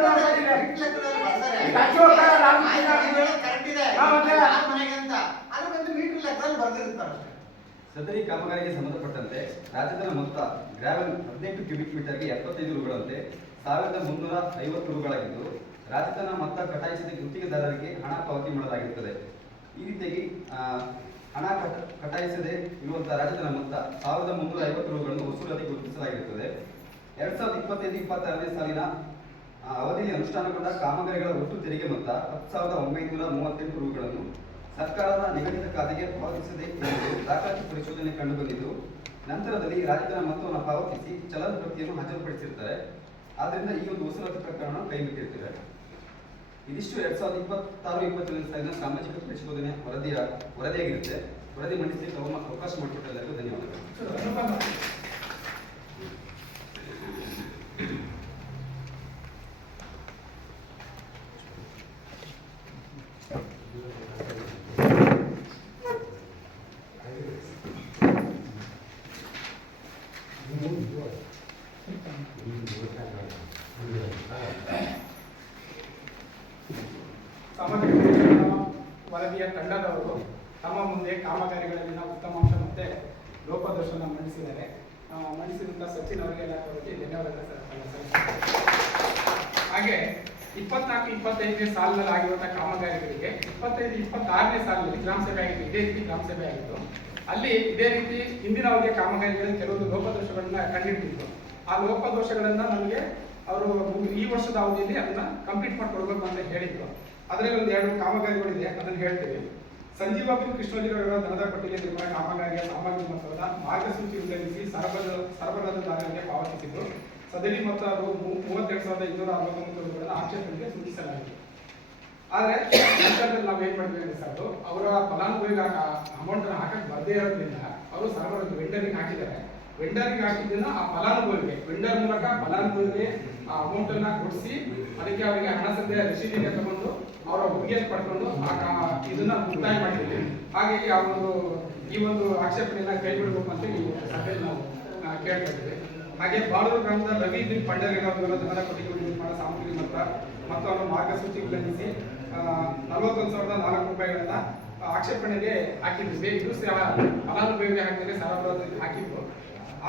ಸದರಿ ಕಾಮಗಾರಿಗೆ ಸಂಬಂಧಪಟ್ಟಂತೆ ರಾಜ್ಯದ ಮೊತ್ತ ಗ್ರಾವೆಲ್ 18 ಕ್ಯೂಬಿಕ್ ಮೀಟರ್ಗೆ 75 ರೂಗಳಂತೆ 1,350 ರೂಗಳಾಗಿದ್ದು, ರಾಜ್ಯದ ಮೊತ್ತ ಕಟಾಯಿಸಿದ ಗುತ್ತಿಗೆದಾರರಿಗೆ ಹಣ ಪಾವತಿ ಮಾಡಲಾಗಿರುತ್ತದೆ. ಈ ರೀತಿಯಾಗಿ ಹಣ ಕಟಾಯಿಸದೆ ಇರುವಂತಹ ರಾಜ್ಯದ ಮೊತ್ತ 1,350 ರೂಗಳನ್ನು ವಸೂಲಾತಿ ಗುರುತಿಸಲಾಗಿರುತ್ತದೆ. 2025-26ನೇ ಸಾಲಿನ ಅವಧಿಯಲ್ಲಿ ಅನುಷ್ಠಾನಗೊಂಡ ಕಾಮಗಾರಿಗಳ ಒಟ್ಟು ತೆರಿಗೆ ಮೊತ್ತ 10,938 ರೂಗಳನ್ನು ಸರ್ಕಾರದ ನಿಗದಿತ ಖಾತೆಗೆ ಪಾವತಿಸದೆ ಎಂದು ದಾಖಲಾತಿ ಪರಿಶೋಧನೆ ಕಂಡುಬಂದಿದ್ದು, ನಂತರದಲ್ಲಿ ರಾಜ್ಯದ ಮೊತ್ತವನ್ನು ಪಾವತಿಸಿ ಚಲನ ಪ್ರತಿಯನ್ನು ಹಾಜರುಪಡಿಸಿರ್ತಾರೆ. ಆದ್ದರಿಂದ ಈ ಒಂದು ವಸೂಲಾತಿ ಪ್ರಕರಣ ಕೈಬಿಟ್ಟಿರ್ತಾರೆ. ಇದಿಷ್ಟು 2026-27ನೇ ಸಾಲಿನ ಸಾಮಾಜಿಕ ಪರಿಶೋಧನೆ ವರದಿಯಾಗಿರುತ್ತೆ. ವರದಿ ಮಂಡಿಸಲಿಕ್ಕೆ ಅವಕಾಶ ಮಾಡಿಕೊಟ್ಟ ಎಲ್ಲರಿಗೂ ಧನ್ಯವಾದಗಳು. ಸಾಮಾಜಿಕ ವರದಿಯ ತಂಡದವರು ತಮ್ಮ ಮುಂದೆ ಕಾಮಗಾರಿಗಳಲ್ಲಿನ ಉತ್ತಮಾಂಶ ಮತ್ತು ಲೋಪದೋಷನ ಮಂಡಿಸಿದ್ದಾರೆ. ಮಂಡಿಸಿದಂಥ ಸಚಿನ್ ಅವರಿಗೆ ಎಲ್ಲ ಧನ್ಯವಾದಗಳು ಸಲ್ಲಿಸುತ್ತೇನೆ. ಹಾಗೆ 24-25ನೇ ಸಾಲಿನಲ್ಲಿ ಆಗಿರುವಂಥ ಕಾಮಗಾರಿಗಳಿಗೆ 25-26ನೇ ಸಾಲಿನಲ್ಲಿ ಗ್ರಾಮ ಸಭೆ ಆಗಿತ್ತು. ಇದೇ ರೀತಿ ಗ್ರಾಮ ಸಭೆ ಆಗಿತ್ತು. ಅಲ್ಲಿ ಇದೇ ರೀತಿ ಹಿಂದಿನ ಅವಧಿಯ ಕಾಮಗಾರಿಗಳಲ್ಲಿ ಕೆಲವೊಂದು ಲೋಪದೋಷಗಳನ್ನ ಕಂಡುಹಿಡಿದಿತ್ತು. ಆ ಲೋಪದೋಷಗಳನ್ನ ನಮಗೆ ಅವರು ಈ ವರ್ಷದ ಅವಧಿಯಲ್ಲಿ ಅದನ್ನ ಕಂಪ್ಲೀಟ್ ಮಾಡಿಕೊಡ್ಬೇಕು ಅಂತ ಹೇಳಿದ್ರು. ಅದರಲ್ಲಿ ಒಂದು 2 ಕಾಮಗಾರಿಗಳಿದೆ, ಅದನ್ನು ಹೇಳ್ತೀವಿ. ಸಂಜೀವಾಪುರ ಕೃಷ್ಣೋಜಿರವರ ದನದ ಪಟ್ಟಿಗೆ ನಿರ್ಮಾಣ ಕಾಮಗಾರಿಯ ಸಾಮಗ್ರಿ ಮೊತ್ತದ ಮಾರ್ಗಸೂಚಿ ಉಲ್ಲಂಘಿಸಿ ಸರಬರಾಜುದಾರರಿಗೆ ಪಾವತಿಸಿದ್ದು ಸದರಿ ಮೊತ್ತ ಅದು 32,269 ರೂಪಾಯಿಗಳನ್ನು ಆಕ್ಷೇಪಣೆಗೆ ಸೂಚಿಸಲಾಗಿದೆ. ಆದರೆ ನಂತರದಲ್ಲಿ ನಾವು ಏನು ಮಾಡ್ತೀವಿ ಅಂದರೆ ಸರ್, ಅವರ ಫಲಾನುಭವಿಗೆ ಅಮೌಂಟನ್ನು ಹಾಕಕ್ಕೆ ಬರದೇ ಇರೋದ್ರಿಂದ ಅವರು ಸರಬರಾಜು ವೆಂಡರಿಗೆ ಹಾಕಿದ್ದಾರೆ. ವೆಂಡರಿಗೆ ಹಾಕಿದ್ದನ್ನು ಆ ಫಲಾನುಭವಿಗೆ ವೆಂಡರ್ ಮೂಲಕ ಫಲಾನುಭವಿಗೆ ಆ ಅಮೌಂಟನ್ನು ಕೊಡಿಸಿ ಅದಕ್ಕೆ ಅವರಿಗೆ ಹಣ ಸದ್ಯ ರಸೀದಿಗೆ ತಗೊಂಡು ಅವರ ಒಪ್ಪಿಗೆಯನ್ನು ಪಡ್ಕೊಂಡು ಇದನ್ನ ಮುಕ್ತಾಯ ಮಾಡಿದ್ದೀವಿ. ಹಾಗಾಗಿ ಈ ಒಂದು ಆಕ್ಷೇಪಣೆಯನ್ನ ಕೈ ಬಿಡಬೇಕು ಅಂತ ಈ ಸಭೆಯಲ್ಲಿ ನಾವು ಕೇಳ್ತಾ ಇದ್ದೀವಿ. ಹಾಗೆ ಬಾಳೂರು ಗ್ರಾಮದ ರವಿ ಪಂಡರಿಗರ ದನದ ಕೊಟ್ಟಿಗೆ ನಿರ್ಮಾಣ ಸಾಮಗ್ರಿ ಮತ್ತು ಅವರ ಮಾರ್ಗಸೂಚಿ ಉಲ್ಲಂಘಿಸಿ 41,004 ರೂಪಾಯಿಗಳನ್ನ ಆಕ್ಷೇಪಣೆಗೆ ಹಾಕಿದ್ವಿ. ಇದು ಸಹ ಫಲಾನುಭವಿಗೆ ಹಾಕಿದ್ರೆ ಸರಬರಾಜು ಹಾಕಿದ್ರು.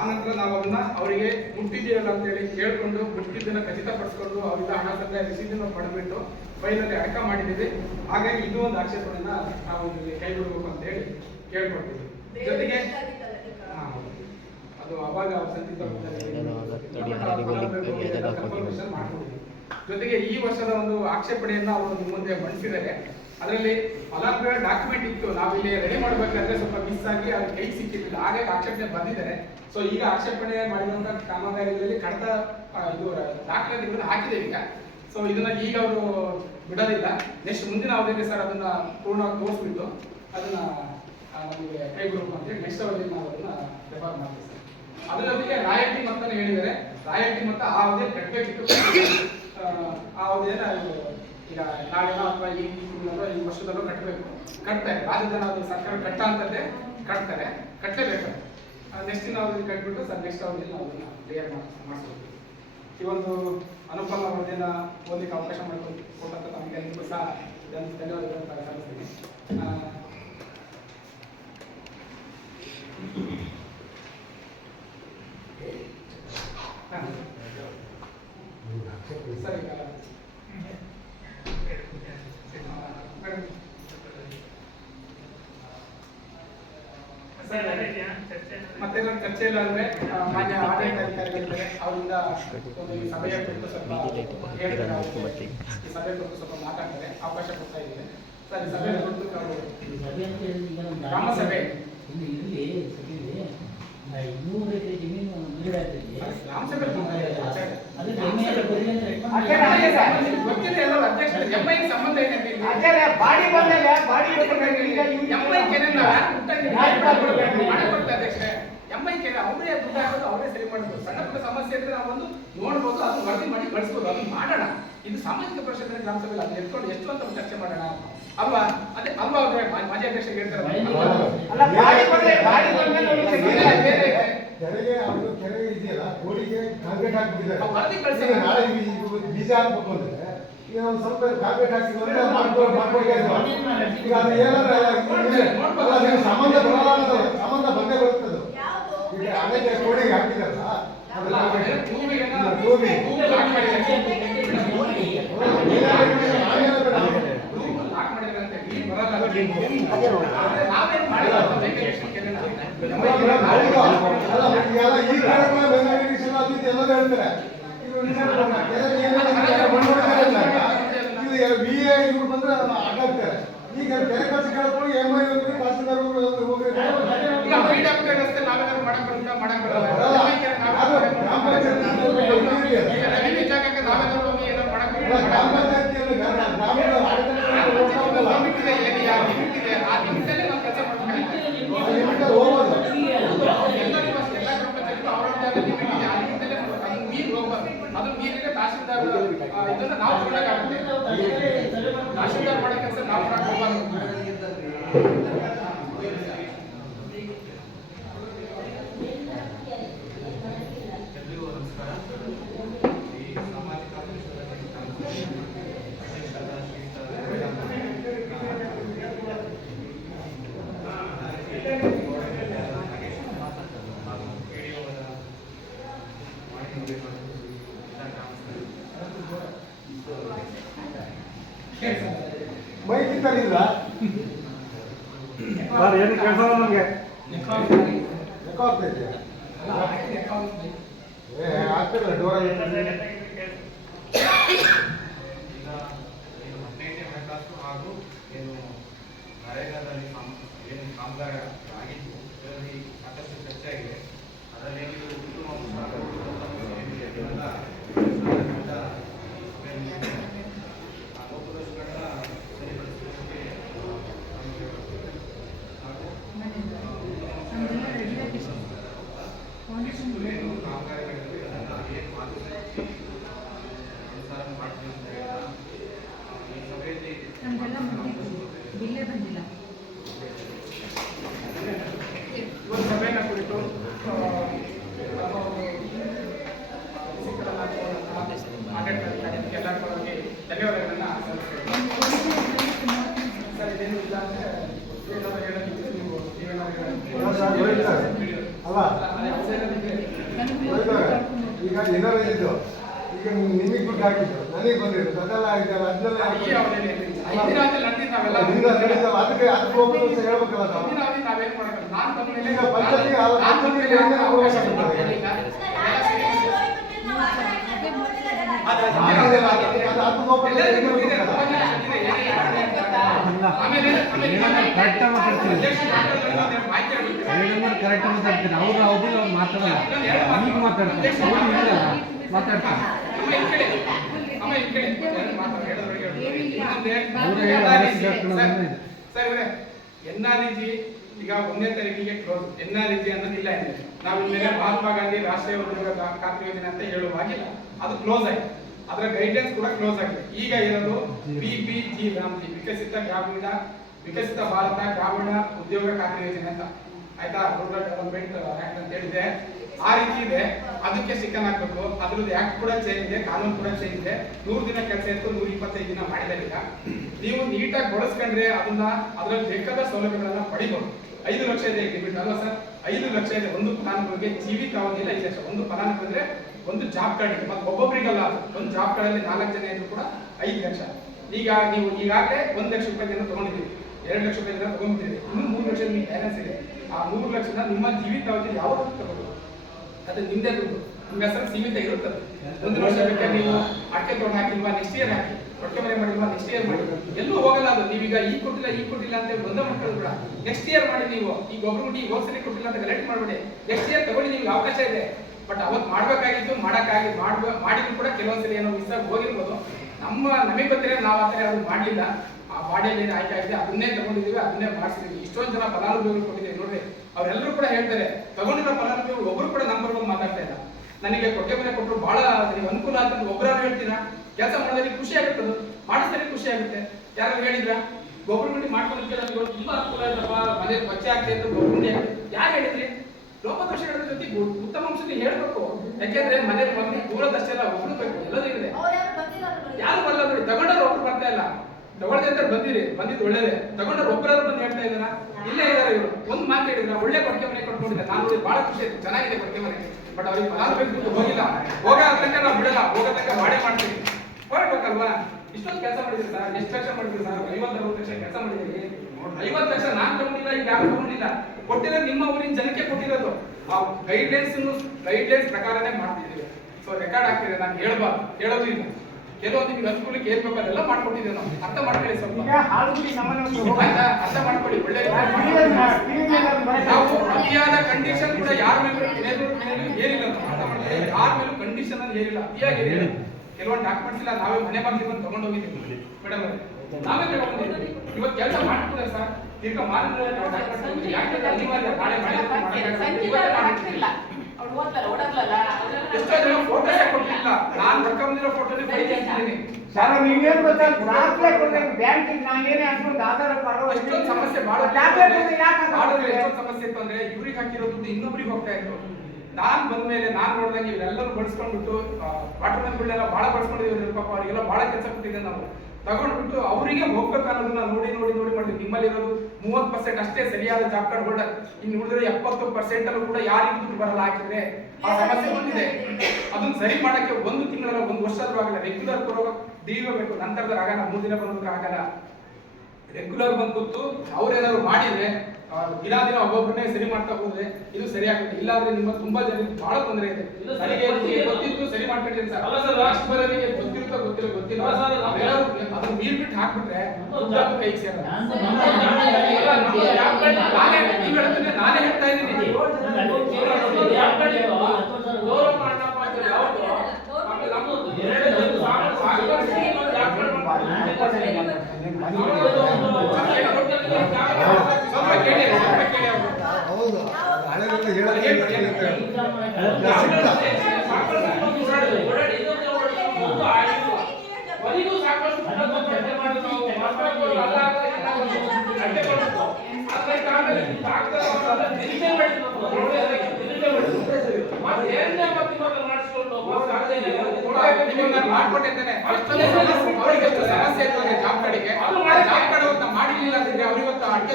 ಆನಂತರ ನಾವು ಅದನ್ನ ಅವರಿಗೆ ಮುಟ್ಟಿದೆಯಲ್ಲ ಅಂತೇಳಿ ಕೇಳ್ಕೊಂಡು ಮುಟ್ಟಿದ್ದನ್ನು ಖಚಿತಪಡಿಸ್ಕೊಂಡು ಅವರಿಂದ ಹಣ ಸದ್ಯ ರಸೀದಿನ ಪಡೆದ್ಬಿಟ್ಟು ಫೈಲಲ್ಲಿ ಅಡಕ ಮಾಡಿದ್ದೀವಿ. ಹಾಗಾಗಿ ಇದು ಒಂದು ಆಕ್ಷೇಪಣೆನ ನಾವು ಕೈ ಬಿಡಬೇಕು ಅಂತ ಹೇಳಿ ಕೇಳ್ಕೊಡ್ತೀವಿ. ಜೊತೆಗೆ ಅದು ಅವಾಗ ಜೊತೆಗೆ ಈ ವರ್ಷದ ಒಂದು ಆಕ್ಷೇಪಣೆಯನ್ನ ಅವರು ನಿಮ್ಮ ಮುಂದೆ ಮಂಡಿಸಿದ್ದಾರೆ. ಅದರಲ್ಲಿ ಫಲಾನುಭವಿಗಳ ಡಾಕ್ಯುಮೆಂಟ್ ಇತ್ತು, ನಾವು ಇಲ್ಲಿ ರೆಡಿ ಮಾಡಬೇಕಾದ್ರೆ ಸ್ವಲ್ಪ ಮಿಸ್ ಆಗಿ ಅವ್ರ ಕೈ ಸಿಕ್ಕಿರಲಿಲ್ಲ, ಹಾಗಾಗಿ ಆಕ್ಷೇಪಣೆ ಬಂದಿದ್ದಾರೆ. ಸೊ ಈಗ ಆಕ್ಷೇಪಣೆ ಮಾಡಿರುವಂತಹ ಕಾಮಗಾರಿಗಳಲ್ಲಿ ಕಡತ ಇದು ದಾಖಲಾತಿಗಳನ್ನ ಹಾಕಿದ್ದೇವೆ ಈಗ. ಸೊ ಇದನ್ನ ಈಗ ಅವರು ಬಿಡೋದಿಲ್ಲ. ನೆಕ್ಸ್ಟ್ ಮುಂದಿನ ಅವಧಿಯಲ್ಲಿ ಸರ್ ಅದನ್ನ ಪೂರ್ಣವಾಗಿ ತೋರಿಸ್ಬಿಟ್ಟು ಅದನ್ನ ನಮಗೆ ಕೈ ಬಿಡಬೇಕು ಅಂತೇಳಿ ನೆಕ್ಸ್ಟ್ ಅವಧಿಯಲ್ಲಿ ನಾವು ಅದನ್ನ ರೆಫರ್ ಮಾಡ್ತೀವಿ ಸರ್. ಅದರೊಂದಿಗೆ ರಾಯಲ್ಟಿ ಮೊತ್ತ ಹೇಳಿದರೆ ರಾಯಲ್ಟಿ ಮೊತ್ತ ಆ ಅವಧಿಯಲ್ಲಿ ಕಟ್ಟಬೇಕಿತ್ತು. ಆ ಅವಧಿಯನ್ನು ಈಗ ನಾಳೆನೋ ಅಥವಾ ಈ ತಿಂಗಳಲ್ಲೋ ಈ ವರ್ಷದಲ್ಲೋ ಕಟ್ತಾರೆ. ರಾಜ್ಯದ ಅದು ಸರ್ಕಾರ ಕಟ್ಟ ಅಂತಂದ್ರೆ ಕಟ್ಟಲೇಬೇಕು. ನೆಕ್ಸ್ಟ್ ದಿನ ಅವಧಿಯಲ್ಲಿ ಕಟ್ಬಿಟ್ಟು ಸರ್ ನೆಕ್ಸ್ಟ್ ಅವಧಿಯಲ್ಲಿ ನಾವು ಅದನ್ನ ಕ್ಲಿಯರ್ ಮಾಡಿಸ್ಕೊಡ್ತೀವಿ. ಈ ಒಂದು ಅನುಪಮ ವರದಿಯನ್ನು ಓದಲಿಕ್ಕೆ ಅವಕಾಶ ಮಾಡಿಕೊಟ್ಟಂತ ತಮಗೆ ಎಲ್ಲರಿಗೂ ಸಹ ಧನ್ಯವಾದಗಳನ್ನು ಸಲ್ಲಿಸ್ತೀನಿ. ಸರಿ ಮತ್ತೆ ಚರ್ಚೆ ಇಲ್ಲ ಅಂದ್ರೆ ಮಾನ್ಯ ಆಡಳಿತಾಧಿಕಾರಿಗಳಿದ್ದಾರೆ, ಅವರಿಂದ ಒಂದು ಸಭೆಯ ಕುರಿತು ಸ್ವಲ್ಪ ಹೇಳ್ತಾರೆ, ಈ ಸಭೆ ಕುರಿತು ಸ್ವಲ್ಪ ಮಾತಾಡ್ತಾರೆ, ಅವಕಾಶ ಕೊಡ್ತಾ ಇದ್ದೇನೆ ಸರ್. ಈ ಸಭೆ ಕುರಿತು ಗ್ರಾಮ ಸಭೆ 200 ಎಕರೆ ಜಮೀನು ಮಂಜೂರು ಆಗ್ತದೆ. ಗ್ರಾಮ ಸಭೆ ಅದು ಜಮೀನು ಗೊತ್ತಿದೆ ಎಲ್ಲ ಅಧ್ಯಕ್ಷ ಎಂಐ ಸಂಬಂಧ ಏನಂತ ಬಾಡಿ ಬಂದಾಗ ಬಾಡಿ ಎಂಐ ಕೆರೆಲ್ಲ ಅಧ್ಯಕ್ಷ ಎಂಐ ಕೆರೆ ಅವರೇ ದುಡ್ಡು ಹಾಕೋದು ಅವರೇ ಸರಿ ಮಾಡೋದು. ಸಣ್ಣ ಪುಟ್ಟ ಸಮಸ್ಯೆ ಇದ್ರೆ ನಾವು ಒಂದು ನೋಡ್ಬೋದು, ಅದು ವರದಿ ಮಾಡಿ ಕಳಿಸ್ಬೋದು, ಅದನ್ನ ಮಾಡೋಣ. ಇದು ಸಾಮಾಜಿಕ ಪರಿಷತ್ತಿನ ಗ್ರಾಮ ಸಭೆಯಲ್ಲಿ ಅದನ್ನ ಎತ್ಕೊಂಡು ಎಷ್ಟು ಅಂತ ಚರ್ಚೆ ಮಾಡೋಣ ಅಲ್ವಾ? ಅದೇ ಅಲ್ವಾ ಅವ್ರೆ ಮಾಜಿ ಅಧ್ಯಕ್ಷ ಹೇಳ್ತಾರೆ ಕೆರೆ ಇದೆಯಲ್ಲ ಗೋಡಿಗೆ ಕಾಂಕ್ರೀಟ್ ಹಾಕ್ಬಿಟ್ಟಿದ್ದಾರೆ. ವರದಿ ಕಳಿಸಿ ನಾಳೆ ಬೀಜ ಹಾಕ್ಬೇಕು ಅಂದ್ರೆ ಈಗ ಒಂದು ಸ್ವಲ್ಪ ಕಾಂಕ್ರೀಟ್ ಹಾಕಿದ್ರೆ ಮಾಡ್ಕೊಡ್ತಾರೆ. ಈಗ ಅದು ಏನಾದ್ರೆ ಸಂಬಂಧ ಸಂಬಂಧ ಬಂದೇ ಬರ್ತದೆ. ಈಗ ಅನೇಕ ಗೋಡಿಗೆ ಹಾಕಿದಾರಲ್ಲ ಇವ್ರು ಬಂದ್ರೆ ಆಟಾಡ್ತಾರೆ. ಈಗ ಕೆರೆ ಖರ್ಚು ಕೇಳ್ಕೊಂಡು ಎಂಐ ತಹಸೀಲ್ದಾರ್ ರಸ್ತೆ ನಾವೇನಾದ್ರು ಮಾಡಕ್ ಅದು ನೀರಿಗೆ ತಹಸೀಲ್ದಾರ್ ಇದನ್ನ ನಾವು ಕೊಡಕ್ಕಾಗುತ್ತೆ. ತಹಸೀಲ್ದಾರ್ ಮಾಡೋ ಕೆಲಸ ನಾವು ಮಾಡಕ್ ಹೋಗ್ಬಾರ್ದು. ಸರ್ ಏನು ಕೆಲಸ ನಮಗೆ ಆಗ್ತಿಲ್ಲ ಡೋರಲ್ಲಿ ಹಾಗೂ ಏನು ನರೇಗಾದಲ್ಲಿ ಏನು ಕಾಮಗಾರ ಆಗಿತ್ತು ಇದರಲ್ಲಿ ಸಾಕಷ್ಟು ಚರ್ಚೆ ಆಗಿದೆ. ಅದರಲ್ಲಿ ಏನಿದೆ ಲೋಪದೋಷಗಳನ್ನ ಸರಿಪಡಿಸುವುದಕ್ಕೆ ಹಾಗೂ ಏನು ಕಾಮಗಾರಿಗಳಿವೆ ಅದನ್ನು ಏನು ಮಾರ್ಗದರ್ಶಿ ಅನುಸಾರ ಮಾಡ್ತೀವಿ ಅಂತ ಹೇಳಿದ ಈ ಸಭೆಯಲ್ಲಿ ಬಿಲ್ಲೇ ಬಂದಿಲ್ಲ. ಇವತ್ತು ಸಭೆಯನ್ನು ಕುರಿತು ಆಡಳಿತಾಧಿಕಾರಿಗಳಿಗೆಲ್ಲ ಪರವಾಗಿ ಧನ್ಯವಾದಗಳನ್ನು ಸರ್ ಇದೇನು ಇಲ್ಲ ಅಂದರೆ ಏನಾದರೂ ಹೇಳೋದಿದ್ರೆ ನೀವು ಅಲ್ಲ ಈಗ ಏನಾರು ಇದ್ದು ಈಗ ನಿಮಗೆ ದುಡ್ಡು ಹಾಕಿದ್ದು ನನಗೆ ಬಂದಿರೋದು ಅದೆಲ್ಲ ಆಗಿದ್ದಲ್ಲ ಅದನ್ನೆಲ್ಲ ಅದಕ್ಕೆ ಅದಕ್ಕೆ ಒಬ್ಬರು ಹೇಳ್ಬೇಕಲ್ಲ ಈಗ ಪಂಚಾಯತಿಗೆ ಕರೆಕ್ಟ್ ಮಾತಾಡ್ತೀನಿ ಅವ್ರು ಅವ್ರು ಮಾತಾಡಲ್ಲ ಈಗ ಮಾತಾಡ್ತಾರೆ ಮಾತಾಡ್ತಾರೆ ಎನ್ಆರ್ಇಜಿ ಈಗ 1ನೇ ತಾರೀಕಿಗೆ ಕ್ಲೋಸ್. ಎನ್ಆರ್ಇಜಿ ಅನ್ನೋದಿಲ್ಲ ಇದೆ. ನಾವು ಇನ್ಮೇಲೆ ಮಹಾತ್ಮ ಗಾಂಧಿ ರಾಷ್ಟ್ರೀಯ ಉದ್ಯೋಗ ಖಾತ್ರಿ ಯೋಜನೆ ಅಂತ ಹೇಳುವಾಗಿಲ್ಲ, ಅದು ಕ್ಲೋಸ್ ಆಗಿದೆ. ಅದರ ಗೈಡ್ಲೈನ್ಸ್ ಕೂಡ ಕ್ಲೋಸ್ ಆಗಿದೆ. ಈಗ ಇರೋದು ವಿಬಿಜಿ ರಾಮ್ಜಿ ವಿಕಸಿತ ಭಾರತ ಗ್ರಾಮೀಣ ಉದ್ಯೋಗ ಖಾತ್ರಿ ಯೋಜನೆ ಅಂತ, ಆಯ್ತಾ, ರೂರಲ್ ಡೆವಲಪ್ಮೆಂಟ್ ಆಕ್ಟ್ ಅಂತ ಹೇಳಿದೆ. ಆ ರೀತಿ ಇದೆ, ಅದಕ್ಕೆ ಸ್ಟಿಕ್ಕನ್ ಹಾಕ್ಬೇಕು. ಅದ್ರದ್ದು ಆಕ್ಟ್ ಕೂಡ ಚೇಂಜ್ ಇದೆ, ಕಾನೂನು ಕೂಡ ಚೇಂಜ್ ಇದೆ. 100 ದಿನ ಕೆಲಸ ಇತ್ತು, 125 ದಿನ ಮಾಡಿದ್ದಾರೆ. ಈಗ ನೀವು ನೀಟಾಗಿ ಬಳಸ್ಕೊಂಡ್ರೆ ಅದ್ರಲ್ಲಿ ಬೇಕಾದ ಸೌಲಭ್ಯಗಳನ್ನ ಪಡಿಬಹುದು. 5 ಲಕ್ಷ ಇದೆ ಲಿಮಿಟ್ ಅಲ್ವಾ ಸರ್? 5 ಲಕ್ಷ ಇದೆ ಒಂದು ಫಲಾನುಭವಿಗೆ. ಜೀವಿತಾವಧಿಯಲ್ಲಿ 5 ಲಕ್ಷ ಒಂದು ಫಲಾನುಭವಿ ಅಂದ್ರೆ ಒಂದು ಜಾಬ್ ಕಾರ್ಡ್ ಇದೆ. ಮತ್ತೆ ಒಬ್ಬೊಬ್ಬರಿಗಲ್ಲ, ಒಂದು ಜಾಬ್ ಕಾರ್ಡಲ್ಲಿ 4 ಜನ ಇದ್ರು ಕೂಡ 5 ಲಕ್ಷ. ಈಗ ನೀವು ಈಗಾಗಲೇ 1 ಲಕ್ಷ ರೂಪಾಯಿ ಜನ ತಗೊಂಡಿದ್ದೀರಿ, 2 ಲಕ್ಷ ರೂಪಾಯಿ ಜನ ತಗೊಂಡಿದ್ದೀರಿ, ಇನ್ನು 3 ಲಕ್ಷ ನಿಮಗೆ ಬ್ಯಾಲೆನ್ಸ್ ಇದೆ. ಆ 3 ಲಕ್ಷನ ನಿಮ್ಮ ಜೀವಿತಾವಧಿಯಲ್ಲಿ ಯಾವಾಗ ತಗೋಬಹುದು, ಅದು ನಿಮ್ದೇ ದುಡ್ಡು, ನಿಮ್ಮ ಹೆಸರು ಸೀಮಿತ ಇರುತ್ತದೆ. 1 ವರ್ಷ ಬೇಕಾದ್ರೆ ನೀವು ಅಡಿಕೆ ತೋಟ ಹಾಕಿಲ್ವಾ, ನೆಕ್ಸ್ಟ್ ಇಯರ್ ಹಾಕಿ. ಹೊಟ್ಟೆ ಮನೆ ಮಾಡಿಲ್ವಾ, ನೆಕ್ಸ್ಟ್ ಇಯರ್ ಮಾಡಿ. ಎಲ್ಲೂ ಹೋಗಲ್ಲ ಅದು. ನೀವೀಗ ಈ ಕೊಟ್ಟಿಲ್ಲ ಅಂತ ಒಂದೇ ಮಾಡ್ಕೊಳ್ಳೋದು ಕೂಡ ನೆಕ್ಸ್ಟ್ ಇಯರ್ ಮಾಡಿ. ನೀವು ಈ ಗೊಬ್ಬರ ಈ ಹೋದ್ಸಲಿ ಕೊಟ್ಟಿಲ್ಲ ಅಂತ ಗಲಾಟೆ ಮಾಡಬೇಡಿ. ನೆಕ್ಸ್ಟ್ ಇಯರ್ ತಗೊಳ್ಳಿ, ನಿಮ್ಗೆ ಅವಕಾಶ ಇದೆ. ಬಟ್ ಅವತ್ತು ಮಾಡ್ಬೇಕಾಗಿತ್ತು, ಮಾಡಿದ್ರು ಕೂಡ ಕೆಲವೊಂದ್ಸಲಿ ಏನೋ ಮಿಸ್ ಆಗಿ ಹೋಗಿರ್ಬೋದು. ನಮಗೆ ಗೊತ್ತಿರೋ ನಾವು ಆ ಥರ ಅದು ಮಾಡಲಿಲ್ಲ. ಆ ಬಾಡಿಯಲ್ಲಿ ಏನು ಆಯ್ಕೆ ಆಗಿದೆ ಅದನ್ನೇ ತಗೊಂಡಿದ್ದೀವಿ, ಅದನ್ನೇ ಮಾಡಿಸಿದೀವಿ. ಇಷ್ಟೊಂದು ಜನ ಫಲಾನುಭವಿಗಳು ಕೊಟ್ಟಿದ್ದೀವಿ ನೋಡ್ರಿ. ಅವರೆಲ್ಲರೂ ಕೂಡ ಹೇಳ್ತಾರೆ, ತಗೊಂಡಿರೋ ಫಲಾನುಭವಿಗಳು ಒಬ್ರು ಕೂಡ ನಂಬರ್ ಬಂದು ಮಾತಾಡ್ತಾ ಇಲ್ಲ. ನನಗೆ ಕೊಟ್ಟೆ ಮನೆ ಕೊಟ್ಟರು ಬಹಳ ಅನುಕೂಲ ಅಂತ ಒಬ್ಬರಾರು ಹೇಳ್ತೀರಾ, ಕೆಲಸ ಮಾಡೋದಕ್ಕೆ ಖುಷಿ ಆಗುತ್ತೆ, ಮಾಡಿಸ್ತಾರೆ ಖುಷಿ ಆಗುತ್ತೆ. ಯಾರು ಹೇಳಿದ್ರ ಗೊಬ್ಬರ ಗುಂಡಿ ಮಾಡ್ಕೊಳ್ಳೋದಕ್ಕೆ ನಮಗೆ ತುಂಬಾ ಅನುಕೂಲ ಆಯ್ತಪ್ಪ, ಮನೆ ಬಚ್ಚೆ ಆಗ್ತದೆ ಅಂತ ಗೊಬ್ಬರ ಗುಂಡಿ ಯಾರು ಹೇಳಿದ್ರಿ? ಲೋಪದೋಷಗಳ ಜೊತೆಗೆ ಉತ್ತಮ ಅಂಶನ ಹೇಳ್ಬೇಕು. ಯಾಕೆಂದ್ರೆ ಮನೆ ಮಗನಿಗೆ ದೂರದಷ್ಟೇ ಎಲ್ಲ ಒಬ್ಬರು ಎಲ್ಲದೂ ಇದೆ. ಯಾರು ಬರಲ್ಲ ನೋಡಿ, ತಗೊಂಡವ್ರು ಒಬ್ರು ಬರ್ತಾ ಇಲ್ಲ. ತಗೊಳ್ದೆ ಅಂತ ಬಂದಿದ್ದು ಒಳ್ಳೇದೇ. ತಗೊಂಡವ್ರು ಒಬ್ಬರಾದ್ರು ಬಂದು ಹೇಳ್ತಾ ಇದಾರ, ಇಲ್ಲೇ ಇದಾರೆ ಇವರು. ಒಂದು ಮಾತು ಹೇಳಿದ್ರ, ಒಳ್ಳೆ ಕೊಟ್ಟಿಗೆ ಮನೆ ಕೊಟ್ಕೊಂಡಿದ್ದಾರೆ. ನಾನು ನೋಡಿ ಬಹಳ ಖುಷಿ ಆಯ್ತು, ಚೆನ್ನಾಗಿದೆ ಕೊಟ್ಟಿಗೆ ಮನೆ. ಬಟ್ ಅವ್ರಿಗೆ ಫಲಾನುಭವಿ ಹೋಗಿಲ್ಲ. ಹೋಗೋ ತನಕ ನಾವು ಬಿಡಲ್ಲ, ಹೋಗೋ ತನಕ ಮಾಡೇ ಮಾಡ್ತೀವಿ. ಹೊರಡ್ಬೇಕಲ್ವಾ? ಇಷ್ಟೊಂದು ಕೆಲಸ ಮಾಡಿದ್ರಿ ಸರ್, ಎಷ್ಟು ಲಕ್ಷ ಮಾಡಿದ್ರಿ ಸರ್? 50-60 ಲಕ್ಷ ಕೆಲಸ ಮಾಡಿದ್ದೀರಿ. 50 ಲಕ್ಷ ನಾನ್ ತಗೊಂಡಿಲ್ಲ, ಈಗ ಯಾರು ತಗೊಂಡಿಲ್ಲ. ಕೊಟ್ಟಿರೋದು ನಿಮ್ಮ ಊರಿನ ಜನಕ್ಕೆ ಕೊಟ್ಟಿರೋದು. ಆ ಗೈಡ್ಲೈನ್ಸ್ ಪ್ರಕಾರನೇ ಮಾಡ್ತಿದ್ದೀವಿ. ಸೊ ರೆಕಾರ್ಡ್ ಆಗ್ತಿದೆ, ನಾನು ಹೇಳೋದು ಇಲ್ಲ. ಕೆಲವೊಂದು ನಿಮ್ಗೆ ಅನುಕೂಲಕ್ಕೆ ಏನ್ ಬೇಕು ಅದೆಲ್ಲ ಮಾಡ್ಕೊಟ್ಟಿದ್ದೇವೆ ನಾವು. ಅರ್ಥ ಮಾಡ್ಕೊಳ್ಳಿ ಸ್ವಲ್ಪ, ಅರ್ಥ ಮಾಡ್ಕೊಳ್ಳಿ. ಒಳ್ಳೆ ನಾವು ಅತಿಯಾದ ಕಂಡೀಷನ್ ಕೂಡ ಯಾರ ಮೇಲೂ ಏನಿಲ್ಲ, ಅರ್ಥ ಮಾಡ್ಕೊಳ್ಳಿ. ಯಾರ ಮೇಲೂ ಕಂಡೀಷನ್ ಅಲ್ಲಿ ಏನಿಲ್ಲ, ಅತಿಯಾಗಿ ಏನಿಲ್ಲ. ಕೆಲವೊಂದು ಡಾಕ್ಯುಮೆಂಟ್ಸ್ ಇಲ್ಲ, ನಾವೇ ಮನೆ ಬಾಗಿಲಿಗೆ ಬಂದು ತಗೊಂಡು ಹೋಗಿದ್ದೀವಿ ಮೇಡಮ್, ನಾವೇ ತಗೊಂಡಿದ್ದೀವಿ. ಇವತ್ತು ಕೆಲಸ ಮಾಡ್ತಿದ್ದಾರೆ ಸರ್. ತಿರ್ಗಾ ಮಾರಿದ್ರೆ ಯಾಕೆ ಅನಿವಾರ್ಯ, ನಾಳೆ ಮಾಡಿಲ್ಲ. ಎಷ್ಟೋ ಜನ ಫೋಟೋಸೇ ಕೊಟ್ಟಿಲ್ಲ. ನಾನು ಬರ್ಕೊಂಡಿರೋ ಫೋಟೋನೇ ಫೈಲ್ ಹಾಕಿದ್ದೀನಿ. ಸರ್ ನೀವೇನ್ ಗೊತ್ತಾ, ಬ್ಯಾಂಕಿಗೆ ನಾನು ಏನೇ ಹಾಕ್ಕೊಂಡು ಆಧಾರ ಕಾರ್ಡ್ ಎಷ್ಟೊಂದು ಸಮಸ್ಯೆ ಬಹಳ ಎಷ್ಟೊಂದು ಸಮಸ್ಯೆ ಇತ್ತು ಅಂದ್ರೆ ಇವ್ರಿಗೆ ಹಾಕಿರೋ ದುಡ್ಡು ಇನ್ನೊಬ್ರಿಗೆ ಹೋಗ್ತಾ ಇತ್ತು. ನಾನ್ ಬಂದ್ಮೇಲೆ ನಾನ್ ನೋಡಿದಾಗ ಇವರೆಲ್ಲರೂ ಬಡಿಸ್ಕೊಂಡ್ಬಿಟ್ಟು ವಾಟರ್ ಮ್ಯಾನ್ಗಳೆಲ್ಲ ಬಹಳ ಬಡಿಸ್ಕೊಂಡಿದ್ದೀವಿ. ಪಾಪ ಅವರಿಗೆಲ್ಲ ಬಹಳ ಕೆಲಸ ಕೊಟ್ಟಿದ್ದೆ ನಾವು. ತಗೊಂಡ್ಬಿಟ್ಟು ಅವರಿಗೆ ಹೋಗ್ಬೇಕು ಅನ್ನೋದನ್ನ ನೋಡಿ ಮಾಡಿದ್ವಿ. ನಿಮ್ಮಲ್ಲಿರೋದು 30% ಅಷ್ಟೇ ಸರಿಯಾದ ಜಾಬ್ ಕಾರ್ಡ್ ಹೋಲ್ಡರ್. ಇನ್ನು ಉಳಿದ್ರೆ 70% ಅಲ್ಲೂ ಕೂಡ ಯಾರಿಗೂ ದುಡ್ಡು ಬರಲ್ಲ. ಹಾಕಿದ್ರೆ ಆ ಸಮಸ್ಯೆ ಬಂದಿದೆ. ಅದನ್ನ ಸರಿ ಮಾಡಕ್ಕೆ 1 ತಿಂಗಳಲ್ಲ 1 ವರ್ಷ ಆದ್ರೂ ಆಗಲ್ಲ. ರೆಗ್ಯುಲರ್ ಬರೋ ದೀರ್ಘಬೇಕು, ನಂತರದಾಗ ಆಗಲ್ಲ. 3 ದಿನ ಬರೋದಕ್ಕೆ ಆಗಲ್ಲ. ರೆಗ್ಯುಲರ್ ಬಂದು ಕೂತು ಅವ್ರೇನಾದ್ರು ಮಾಡಿದ್ರೆ ದಿನ ಒಬ್ಬೊಬ್ಬರನ್ನೇ ಸರಿ ಮಾಡ್ತಾ ಹೋದ್ರೆ ಇದು ಸರಿಯಾಗುತ್ತೆ. ಇಲ್ಲಾಂದ್ರೆ ನಿಮ್ಮ ತುಂಬಾ ಜನರಿಗೆ ಬಹಳ ತೊಂದರೆ ಇದೆ. ನನಗೆ ಗೊತ್ತಿತ್ತು ಸರಿ ಮಾಡ್ಕೊಂಡಿದ್ದೀನಿ ಸರ್. ಅಲ್ಲ ಸರ್, ಲಾಸ್ಟ್ ಬರೋರಿಗೆ ಗೊತ್ತಿರುತ್ತೋ ಗೊತ್ತಿಲ್ಲ ಅದನ್ನ ಮೀರ್ಬಿಟ್ಟು ಹಾಕ್ಬಿಟ್ರೆ ಕೈಗೆ ಸೇರ. ನಾನೇ ಹೇಳ್ತಾ ಇದ್ದೀನಿ ಹೌದು, ಹಳೆಲ್ಲ ಹೇಳೋದು ಮಾಡ್ಕೊಟ್ಟಿದ್ದೇನೆ. ಸಮಸ್ಯೆ ಇರ್ತದೆ ಜಾಬ್ ಕಾರ್ಡಿಗೆ. ಜಾಬ್ ಕಾರ್ಡ್ ಅವತ್ತು ಮಾಡಿರ್ಲಿಲ್ಲ ಅಂದ್ರೆ ಅವ್ರಿವತ್ತು ಅಡ್ಗೆ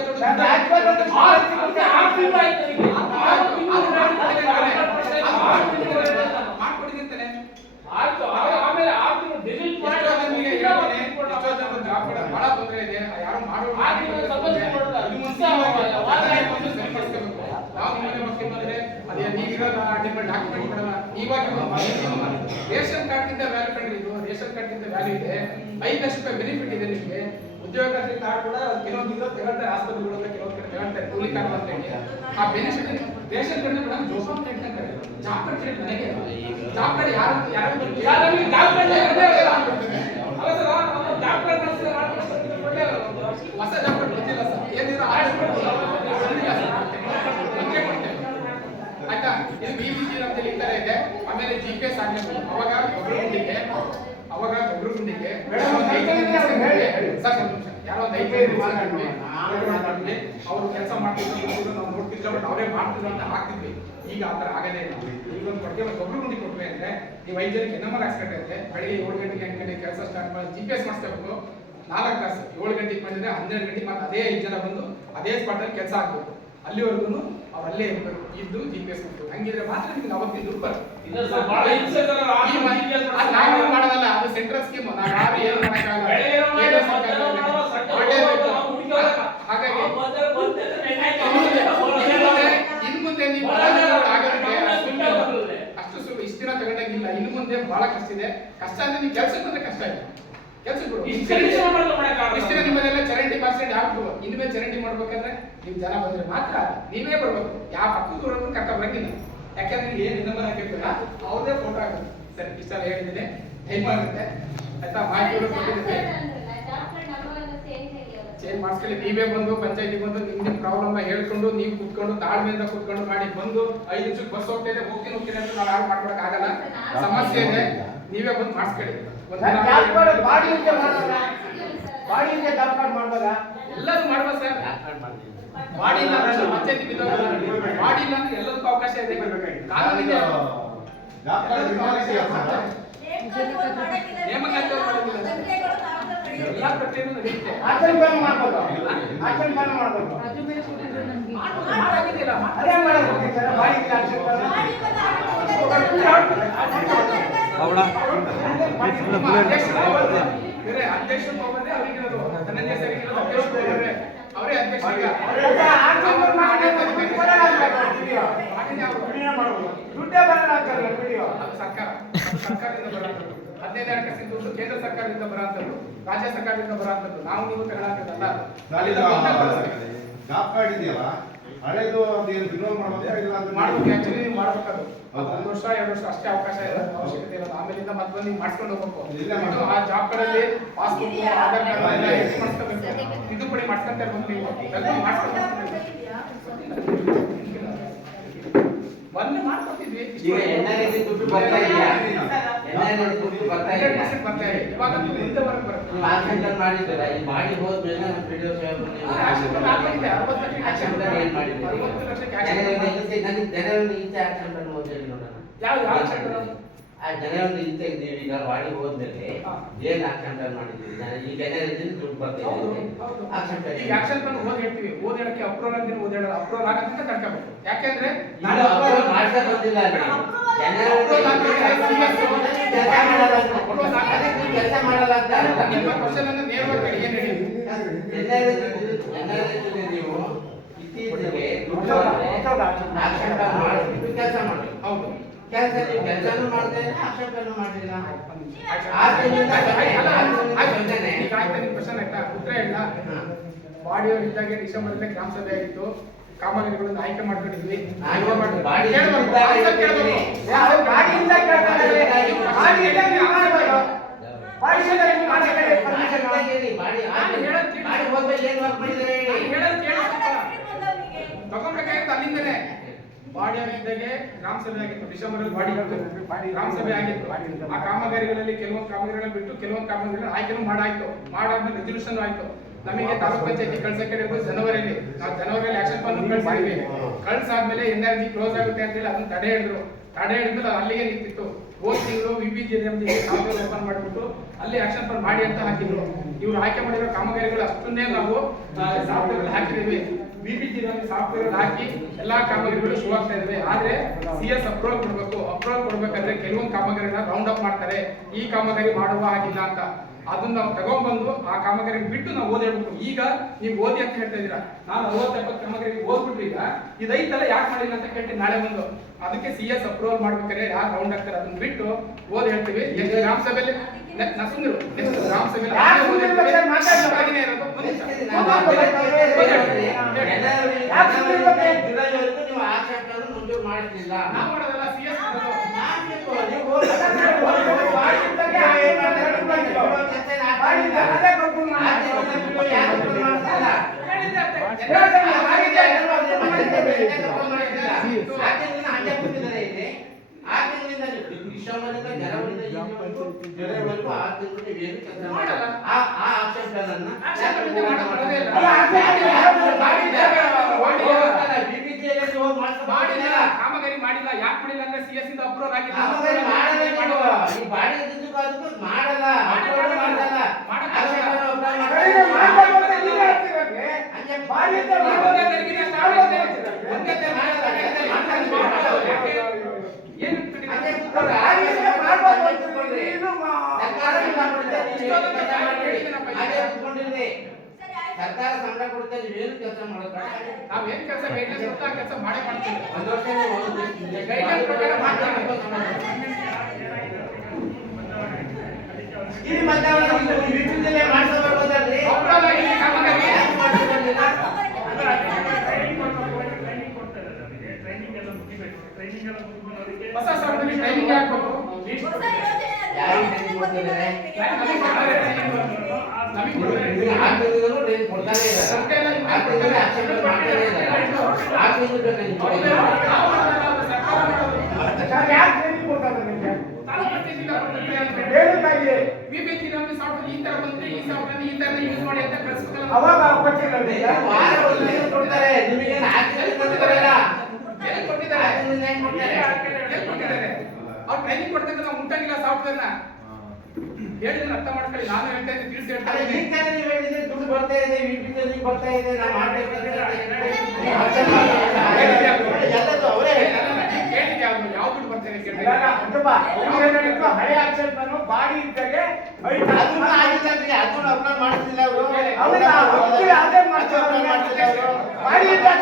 ಮಾಡ್ಕೊಟ್ಟಿದ್ದೇನೆ. ಬಹಳ ತೊಂದರೆ ಇದೆ. ಯಾರು ಮಾಡೋದು ಅದೇ ನೀವಿರೋದ ಡಾಕ್ಯುಮೆಂಟ್ ಕೊಡಲ್ಲ. ಇವಾಗ ರೇಷನ್ ಕಾರ್ಡ್ ಗಿಂತ ವ್ಯಾಲ್ಯೂ ಕಂಡ್ರಿ. ಇದು ರೇಷನ್ ಕಾರ್ಡ್ ಗಿಂತ ವ್ಯಾಲ್ಯೂ ಇದೆ. 5 ಲಕ್ಷ ರೂಪಾಯಿ ಬೆನಿಫಿಟ್ ಇದೆ ನಿಮಗೆ. ಉದ್ಯೋಗ ಕಾರ್ಡ್ ಕೂಡ ಕೆಲವೊಂದು ತಗೊಳ್ತಾರೆ, ಆಸ್ಪತ್ರೆಗಳು ಕೆಲವೊಂದು ಕಡೆ ತಗೊಳ್ತಾರೆ, ಕೂಲಿ ಕಾರ್ಡ್ ಅಂತ ಹೇಳಿ. ಆ benefit ration card madam Joseph net ಅಂತ ಜಾಬ್ ಕಾರ್ಡ್ ನನಗೆ ಜಾಬ್ ಕಾರ್ಡ್ ಯಾರು ಜಾಬ್ ಕಾರ್ಡ್ ಅಲ್ಲ ಸರ್, ಜಾಬ್ ಕಾರ್ಡ್ ಹೊಸ ಜಾಬ್ ಕಾರ್ಡ್ ಗೊತ್ತಿಲ್ಲ ಸರ್. ಏನಿರೋ ಆಯ್ತಾ. ಇದು BBG ಅಂತ ಹೇಳಿ ಈ ತರ ಇದೆ. ಆಮೇಲೆ GPS ಆಗಿತ್ತು ಅವಾಗ ಒಬ್ಬರುಂಡಿಗೆ ಯಾರೋ ಒಂದು 5 ಅವರು ಕೆಲಸ ಮಾಡ್ತಿದ್ರು, ನಾವು ನೋಡ್ತಿದ್ವಿ, ಬಟ್ ಅವರೇ ಮಾಡ್ತಿದ್ರು ಅಂತ ಹಾಕ್ತಿದ್ವಿ. ಈಗ ಆ ಥರ ಆಗದೇ ಇಲ್ಲ. ಈಗ ಒಂದು ಕೊಟ್ಟಿಗೆ ಒಬ್ಬರುಂಡಿ ಕೊಟ್ವಿ ಅಂದ್ರೆ ನೀವು 5 ಜನಕ್ಕೆ NMR ಹಾಕ್ಸ್ಕೊಂಡ್ರೆ ಬೆಳಿಗ್ಗೆ 7 ಗಂಟೆಗೆ 8 ಗಂಟೆಗೆ ಕೆಲಸ ಸ್ಟಾರ್ಟ್ ಮಾಡಿ GPS ಮಾಡಿಸ್ಬೇಕು. 4 ತಾಸು 7 ಗಂಟೆಗೆ ಮಾಡಿದ್ರೆ 12 ಗಂಟೆಗೆ ಮತ್ತೆ ಅದೇ 5 ಜನ ಬಂದು ಅದೇ ಸ್ಪಾಟಲ್ಲಿ ಕೆಲಸ ಆಗ್ಬೇಕು. ಅಲ್ಲಿವರೆಗೂ ಅವ್ರು ಅಲ್ಲೇ ಇದ್ದು GPS ಮಾಡ್ಬೇಕು. ಹಂಗಿದ್ರೆ ಮಾತ್ರ ನಿಮ್ಗೆ ಅವತ್ತಿನ ದುಡ್ಡು ಬರುತ್ತೆ. ನಾವು ಮಾಡೋದಲ್ಲ, ಅದು ಸೆಂಟ್ರಲ್ ಸ್ಕೀಮ್. ನಾವು ಯಾರು ಏನು ಮಾಡೋಕ್ಕಾಗಲ್ಲ. ಹಾಗಾಗಿ ಇನ್ನು ಮುಂದೆ ನೀವು ಅಷ್ಟು ಸುಳ್ಳು ಇಷ್ಟು ದಿನ ತಗೊಂಡಂಗಿಲ್ಲ. ಇನ್ನು ಮುಂದೆ ಬಹಳ ಕಷ್ಟ ಇದೆ. ಕಷ್ಟ ಅಂದ್ರೆ ನೀವು ಕೆಲ್ಸಕ್ಕೆ ಬಂದ್ರೆ ಕಷ್ಟ ಇದೆ. ಕೆಲ್ಸಕ್ಕೆ ಇಷ್ಟು ದಿನ ನಿಮ್ಮದೆಲ್ಲ ಚರಂಡಿ ಪರ್ಸೆಂಟ್ ಆಗ್ಬೋದು. ಇನ್ಮೇಲೆ ಚರಂಡಿ ಮಾಡ್ಬೇಕಂದ್ರೆ ನೀವು ಜನ ಬಂದ್ರೆ ಮಾತ್ರ ನೀವೇ ಬರ್ಬೇಕು. ಯಾವ ಪಕ್ಕದೂರನ್ನು ಕರ್ಕ ಬರಂಗಿಲ್ಲ. ಯಾಕಂದ್ರೆ ಏನ್ ನಂಬರ್ ಹಾಕಿರ್ತೀರ ಅವ್ರದೇ ಫೋಟೋ ಆಗುತ್ತೆ. ಸರಿ, ಇಷ್ಟೆಲ್ಲ ಹೇಳಿದ್ದೀನಿ. ಟೈಮ್ ಆಗುತ್ತೆ ಆಯ್ತಾ. ಮಾಹಿತಿ ಕೊಟ್ಟಿದ್ದೇವೆ. ಚೇಂಜ್ ಮಾಡಿಸ್ಕೊಳ್ಳಿ. ನೀವೇ ಬಂದು ಪಂಚಾಯತಿಗೆ ಬಂದು ನಿಮ್ಗೆ ಪ್ರಾಬ್ಲಮ್ ಹೇಳ್ಕೊಂಡು ನೀವು ಕುತ್ಕೊಂಡು ತಾಳ್ಮೆಯಿಂದ ಕುತ್ಕೊಂಡು ಮಾಡಿ ಬಂದು 5 ನಿಮಿಷಕ್ಕೆ ಬಸ್ ಹೋಗ್ತಿದೆ ಹೋಗ್ತೀನಿ ಅಂತ ನಾವು ಯಾರು ಮಾಡ್ಕೊಳಕ್ ಆಗಲ್ಲ. ಸಮಸ್ಯೆ ಇದೆ, ನೀವೇ ಬಂದು ಮಾಡಿಸ್ಕೊಳ್ಳಿ. ಎಲ್ಲರೂ ಮಾಡ್ಬೋದು ಸರ್. ಬಾಡಿ ಇಲ್ಲ ಅಂದ್ರೆ ಪಂಚಾಯತಿ ಬಾಡಿ ಇಲ್ಲ ಅಂದ್ರೆ ಎಲ್ಲದಕ್ಕೂ ಅವಕಾಶ ಇದೆ. ಕಾನೂನಿದೆ. ನೇಮಕಾತಿ ಎಲ್ಲ ಪ್ರಕ್ರಿಯೆನೂ ನಡೆಯುತ್ತೆ. ಅಧ್ಯಕ್ಷರು ಹೋಗೋದೇ ಅವರಿಗಿರೋದು. ಧನಂಜಯ ಸರ್ ಅವರೇ ಅಧ್ಯಕ್ಷ. ಸರ್ಕಾರದಿಂದ ಬರೋಂಥದ್ದು 15 ದುಡ್ಡು ಕೇಂದ್ರ ಸರ್ಕಾರದಿಂದ ಬರೋಂಥದ್ದು, ರಾಜ್ಯ ಸರ್ಕಾರದಿಂದ ಬರೋಂಥದ್ದು. ನಾವು ನೀವು ತಗೊಳ್ಳೋದಲ್ಲ. ಜಾಬ್ ಕಾರ್ಡ್ ಇದೆಯಲ್ಲ ಹಳೆದು ಅದೇನು ರಿನ್ಯೂವಲ್ ಮಾಡಬೇಕಾ ಇಲ್ಲ ಅಂತ ಮಾಡ್ಬೇಕು. ಆಕ್ಚುಲಿ ನೀವು ಮಾಡ್ಬೇಕದು 1 ವರ್ಷ 2 ವರ್ಷ ಅಷ್ಟೇ ಅವಕಾಶ ಇರೋದು, ಅವಶ್ಯಕತೆ ಇರೋದು. ಆಮೇಲಿಂದ ಮತ್ತೆ ನೀವು ಮಾಡ್ಸ್ಕೊಂಡು ಹೋಗ್ಬೇಕು. ಆ ಜಾಬ್ ಕಾರ್ಡಲ್ಲಿ ಪಾಸ್ಬುಕ್, ಆಧಾರ್ ಕಾರ್ಡ್ ಎಲ್ಲ ಎಲ್ಲಿ ಮಾಡಿಸ್ಕೋಬೇಕು, ತಿದ್ದುಪಡಿ ಮಾಡ್ಸ್ಕೊಂತ ಇರ್ಬೇಕು. ನೀವು ಮಾಡ್ಸ್ಕೊಂಡು ಮೊನ್ನೆ ಮಾಡ್ಕೊತಿದ್ವಿ. ಈಗ ದುಡ್ಡು ಬರ್ತಾ ಇಲ್ಲ. ಇವಾಗ ಮುಂದೆ ಬರುತ್ತೆ. ಮಾಡಿದ್ರೆ ಮಾಡಿ ಹೋದ್ಮೇಲೆ ನಮ್ಮ PDO ಸಾಹೇಬರು ಯಾವ ಆ ಜನರನ್ನು ಇಲ್ಲಿ ತೆಗೆದೀವಿ ಈಗ ವಾಡಿ ಹೋದ್ಮೇಲೆ ಏನ್ ಆಕ್ಷನ್ ಪ್ಲಾನ್ ಮಾಡಿದ್ದೀವಿ ಈ ಜನರಲ್ಲಿ ದುಡ್ಡು ಬರ್ತಾ ಇದೆ ಆಕ್ಷನ್ ಪ್ಲಾನ್ ಈಗ ಆಕ್ಷನ್ ಪ್ಲಾನ್ ಓದ್ ಹೇಳ್ತೀವಿ ಓದ್ ಹೇಳಕ್ಕೆ ಅಪ್ರೂವಲ್ ಅಂತ ಓದ್ ಹೇಳೋದು ಅಪ್ರೂವಲ್ ಆಗಂತ ತಡ್ಕೋಬೇಕು ಯಾಕೆಂದ್ರೆ ನಾನು ಅಪ್ರೂವಲ್ ಮಾಡ್ತಾ ಬಂದಿಲ್ಲ ಅಲ್ಲಿ ಕೆಲಸ ಮಾಡಲ್ಲ ಅಂತ ನಿಮ್ಮ ಕ್ವಶನ್ ಅನ್ನು ನೇರವಾಗಿ ಏನ್ ಹೇಳಿ ನೀವು ಇತ್ತೀಚೆಗೆ ಆಕ್ಷನ್ ಪ್ಲಾನ್ ಮಾಡಿಬಿಟ್ಟು ಕೆಲಸ ಮಾಡಿ ಹೌದು ಕೆಲಸನೂ ಮಾಡ್ತಾ ಆಕ್ಷನ್ ಪ್ಲಾನ್ ಮಾಡಿಲ್ಲ ಉತ್ತರ ಇಲ್ಲ ಬಾಡಿಯವರು ಇದ್ದಾಗೆ ಡಿಸೆಂಬರ್ ಗ್ರಾಮ ಸಭೆ ಆಗಿತ್ತು ಕಾಮಗಾರಿಗಳನ್ನು ಆಯ್ಕೆ ಮಾಡ್ಕೊಂಡಿದ್ವಿ ತಗೊಂಡ್ಬೇಕಾಗಿತ್ತು ಅಲ್ಲಿಂದಲೇ ಬಾಡಿ ಆಗಿದ್ದಾಗೆ ಗ್ರಾಮ ಸಭೆ ಆಗಿತ್ತು ಡಿಸೆಂಬರ್ ಅಲ್ಲಿ ಬಾಡಿ ಗ್ರಾಮ ಸಭೆ ಆಗಿತ್ತು ಆ ಕಾಮಗಾರಿಗಳಲ್ಲಿ ಕೆಲವೊಂದು ಕಾಮಗಾರಿಗಳನ್ನು ಬಿಟ್ಟು ಕೆಲವೊಂದು ಕಾಮಗಾರಿಗಳನ್ನು ಆಯ್ಕೆನೂ ಮಾಡಾದ್ಮೇಲೆ ರೆಸಲ್ಯೂಷನ್ ಆಯ್ತು ನಮಗೆ ತಾಲೂಕ್ ಪಂಚಾಯತಿ ಕಳ್ಸಕ್ಕೆ ಜನವರಿಯಲ್ಲಿ ನಾವು ಜನವರಿಯಲ್ಲಿ ಆಕ್ಷನ್ ಪ್ಲಾನ್ ಕಳ್ಸಿದ್ವಿ ಕಳ್ಸಾದ್ಮೇಲೆ NRG ಕ್ಲೋಸ್ ಆಗುತ್ತೆ ಅಂತ ಹೇಳಿ ಅದನ್ನ ತಡೆ ಹಿಡಿದ್ಮೇಲೆ ಅಲ್ಲಿಗೆ ನಿಂತಿತ್ತು ಹೋದ ತಿಂಗಳು VPGMD ಸಾಫ್ಟ್ವೇರ್ ಓಪನ್ ಮಾಡಿಬಿಟ್ಟು ಅಲ್ಲಿ ಆಕ್ಷನ್ ಪ್ಲಾನ್ ಮಾಡಿ ಅಂತ ಹಾಕಿದ್ರು ಇವ್ರು ಆಯ್ಕೆ ಮಾಡಿರೋ ಕಾಮಗಾರಿಗಳು ಅಷ್ಟನ್ನೇ ನಾವು ಸಾಫ್ಟ್ವೇರ್ ಅಲ್ಲಿ ಹಾಕಿದ್ದೀವಿ VPGMD ಸಾಫ್ಟ್ವೇರ್ ಅಲ್ಲಿ ಹಾಕಿ ಎಲ್ಲಾ ಕಾಮಗಾರಿಗಳು ಶುರು ಆಗ್ತಾ ಇದಾವೆ ಆದ್ರೆ CS ಅಪ್ರೂವಲ್ ಕೊಡ್ಬೇಕಾದ್ರೆ ಕೆಲವೊಂದು ಕಾಮಗಾರಿನ ರೌಂಡ್ ಅಪ್ ಮಾಡ್ತಾರೆ ಈ ಕಾಮಗಾರಿ ಮಾಡುವ ಹಾಗಿಲ್ಲ ಅಂತ ಅದನ್ನ ನಾವು ತಗೊಂಡ್ಬಂದು ಆ ಕಾಮಗಾರಿ ಬಿಟ್ಟು ನಾವು ಓದ್ ಹೇಳ್ಬಿಟ್ಟು ಈಗ ನೀವು ಓದಿ ಅಂತ ಹೇಳ್ತಾ ಇದೀರಾ ನಾನು 60-70 ಕಾಮಗಾರಿ ಓದ್ಬಿಟ್ರಿ ಈಗ ಇದೈತಲ್ಲ ಯಾಕೆ ಮಾಡಿಲ್ಲ ಅಂತ ಕೇಳ್ತೀನಿ ನಾಳೆ ಬಂದು ಅದಕ್ಕೆ CS ಅಪ್ರೂವಲ್ ಮಾಡ್ಬೇಕಾದ್ರೆ ಯಾರು ರೌಂಡ್ ಆಗ್ತಾರೆ ಅದನ್ನ ಬಿಟ್ಟು ಓದ್ ಹೇಳ್ತೀವಿ ಎಷ್ಟು ಗ್ರಾಮ ಸಭೆಯಲ್ಲಿ ನಸುಂದಿರು ಎಷ್ಟು ಗ್ರಾಮ ಸಭೆಯಲ್ಲಿ ನಾವು ಮಾಡೋದಲ್ಲ CS ಕಾಮಗಾರಿ ಮಾಡಿಲ್ಲ ಯಾಕೆ ಮಾಡಿಲ್ಲ ಅಂದ್ರೆ CS ಇಂದ ಅಪ್ರೂವಲ್ ಆಗಿಲ್ಲ ಸರ್ಕಾರ ಸಂಬಳ ಕೊಡುತ್ತೆ ನೀವೇನು ಕೆಲಸ ಮಾಡೋದು ನಾವೇನ್ ಕೆಲಸ ಗೈಡ್ಲೈನ್ಸ್ ಅಂತ ಕೆಲಸ ಮಾಡೇ ಮಾಡ್ತೀವಿ ಒಂದು ವರ್ಷ ಗೈಡ್ಲೈನ್ಸ್ ಪ್ರಕಾರ ಮಾಡ್ತೀವಿ ಇಲ್ಲಿ ಮತ್ತೆ ವಿಪಿಜಿಲ್ಲೇ ಮಾಡಿಸಬಹುದಲ್ರಿ ಅಪ್ರೂವಲ್ ಆಗಿದೆ ಕಾಮಗಾರಿ ಹೊಸ ಸಾಫ್ಟ್ವೇರ್ ಟ್ರೈನಿಂಗ್ ಹಾಕಬೇಕು ಯಾರು ಟ್ರೈನಿಂಗ್ ಕೊಡ್ತಿದ್ದಾರೆ ಕೊಡ್ತಾನೆ ಈ ತರ ಬಂದ್ರೆ ಈ ಸಾಫ್ಟ್ವೇರ್ ಈ ತರ ಯೂಸ್ ಮಾಡಿ ಅಂತ ಕಳಿಸ್ಬೇಕಲ್ಲ ಅವಾಗ ಕೊಟ್ಟಿದ್ದಾರೆ ನಿಮಗೆ ಅವ್ರು ಟ್ರೈನಿಂಗ್ ಕೊಡ್ತಿದ್ರೆ ನಾವು ಮುಟ್ಟಂಗಿಲ್ಲ ಸಾಫ್ಟ್ವೇರ್ನ ಹೇಳಿದ್ರೆ ಅರ್ಥ ಮಾಡ್ಕೊಳ್ಳಿ ನಾನು ಹೇಳ್ತಾ ಇದ್ದೀನಿ ತಿಳಿಸಿ ಹೇಳ್ತಾ ಇದ್ದೀನಿ ದುಡ್ಡು ಬರ್ತಾ ಇದೆ ವಿಪಿಜಿ ಬರ್ತಾ ಇದೆ ನಾವು ಯಾವ ದುಡ್ಡು ಬರ್ತಾ ಇದೆ ಹಳೆ ಆಕ್ಷನ್ ಪ್ಲಾನ್ ಬಾಡಿ ಇದ್ದಾಗೆ ಅದನ್ನ ಅಪ್ಲೋಡ್ ಮಾಡ್ತಿಲ್ಲ ಅವರು ಅದೇ ಮಾಡ್ತಾರೆ ಬಾಡಿ ಇದ್ದಾಗ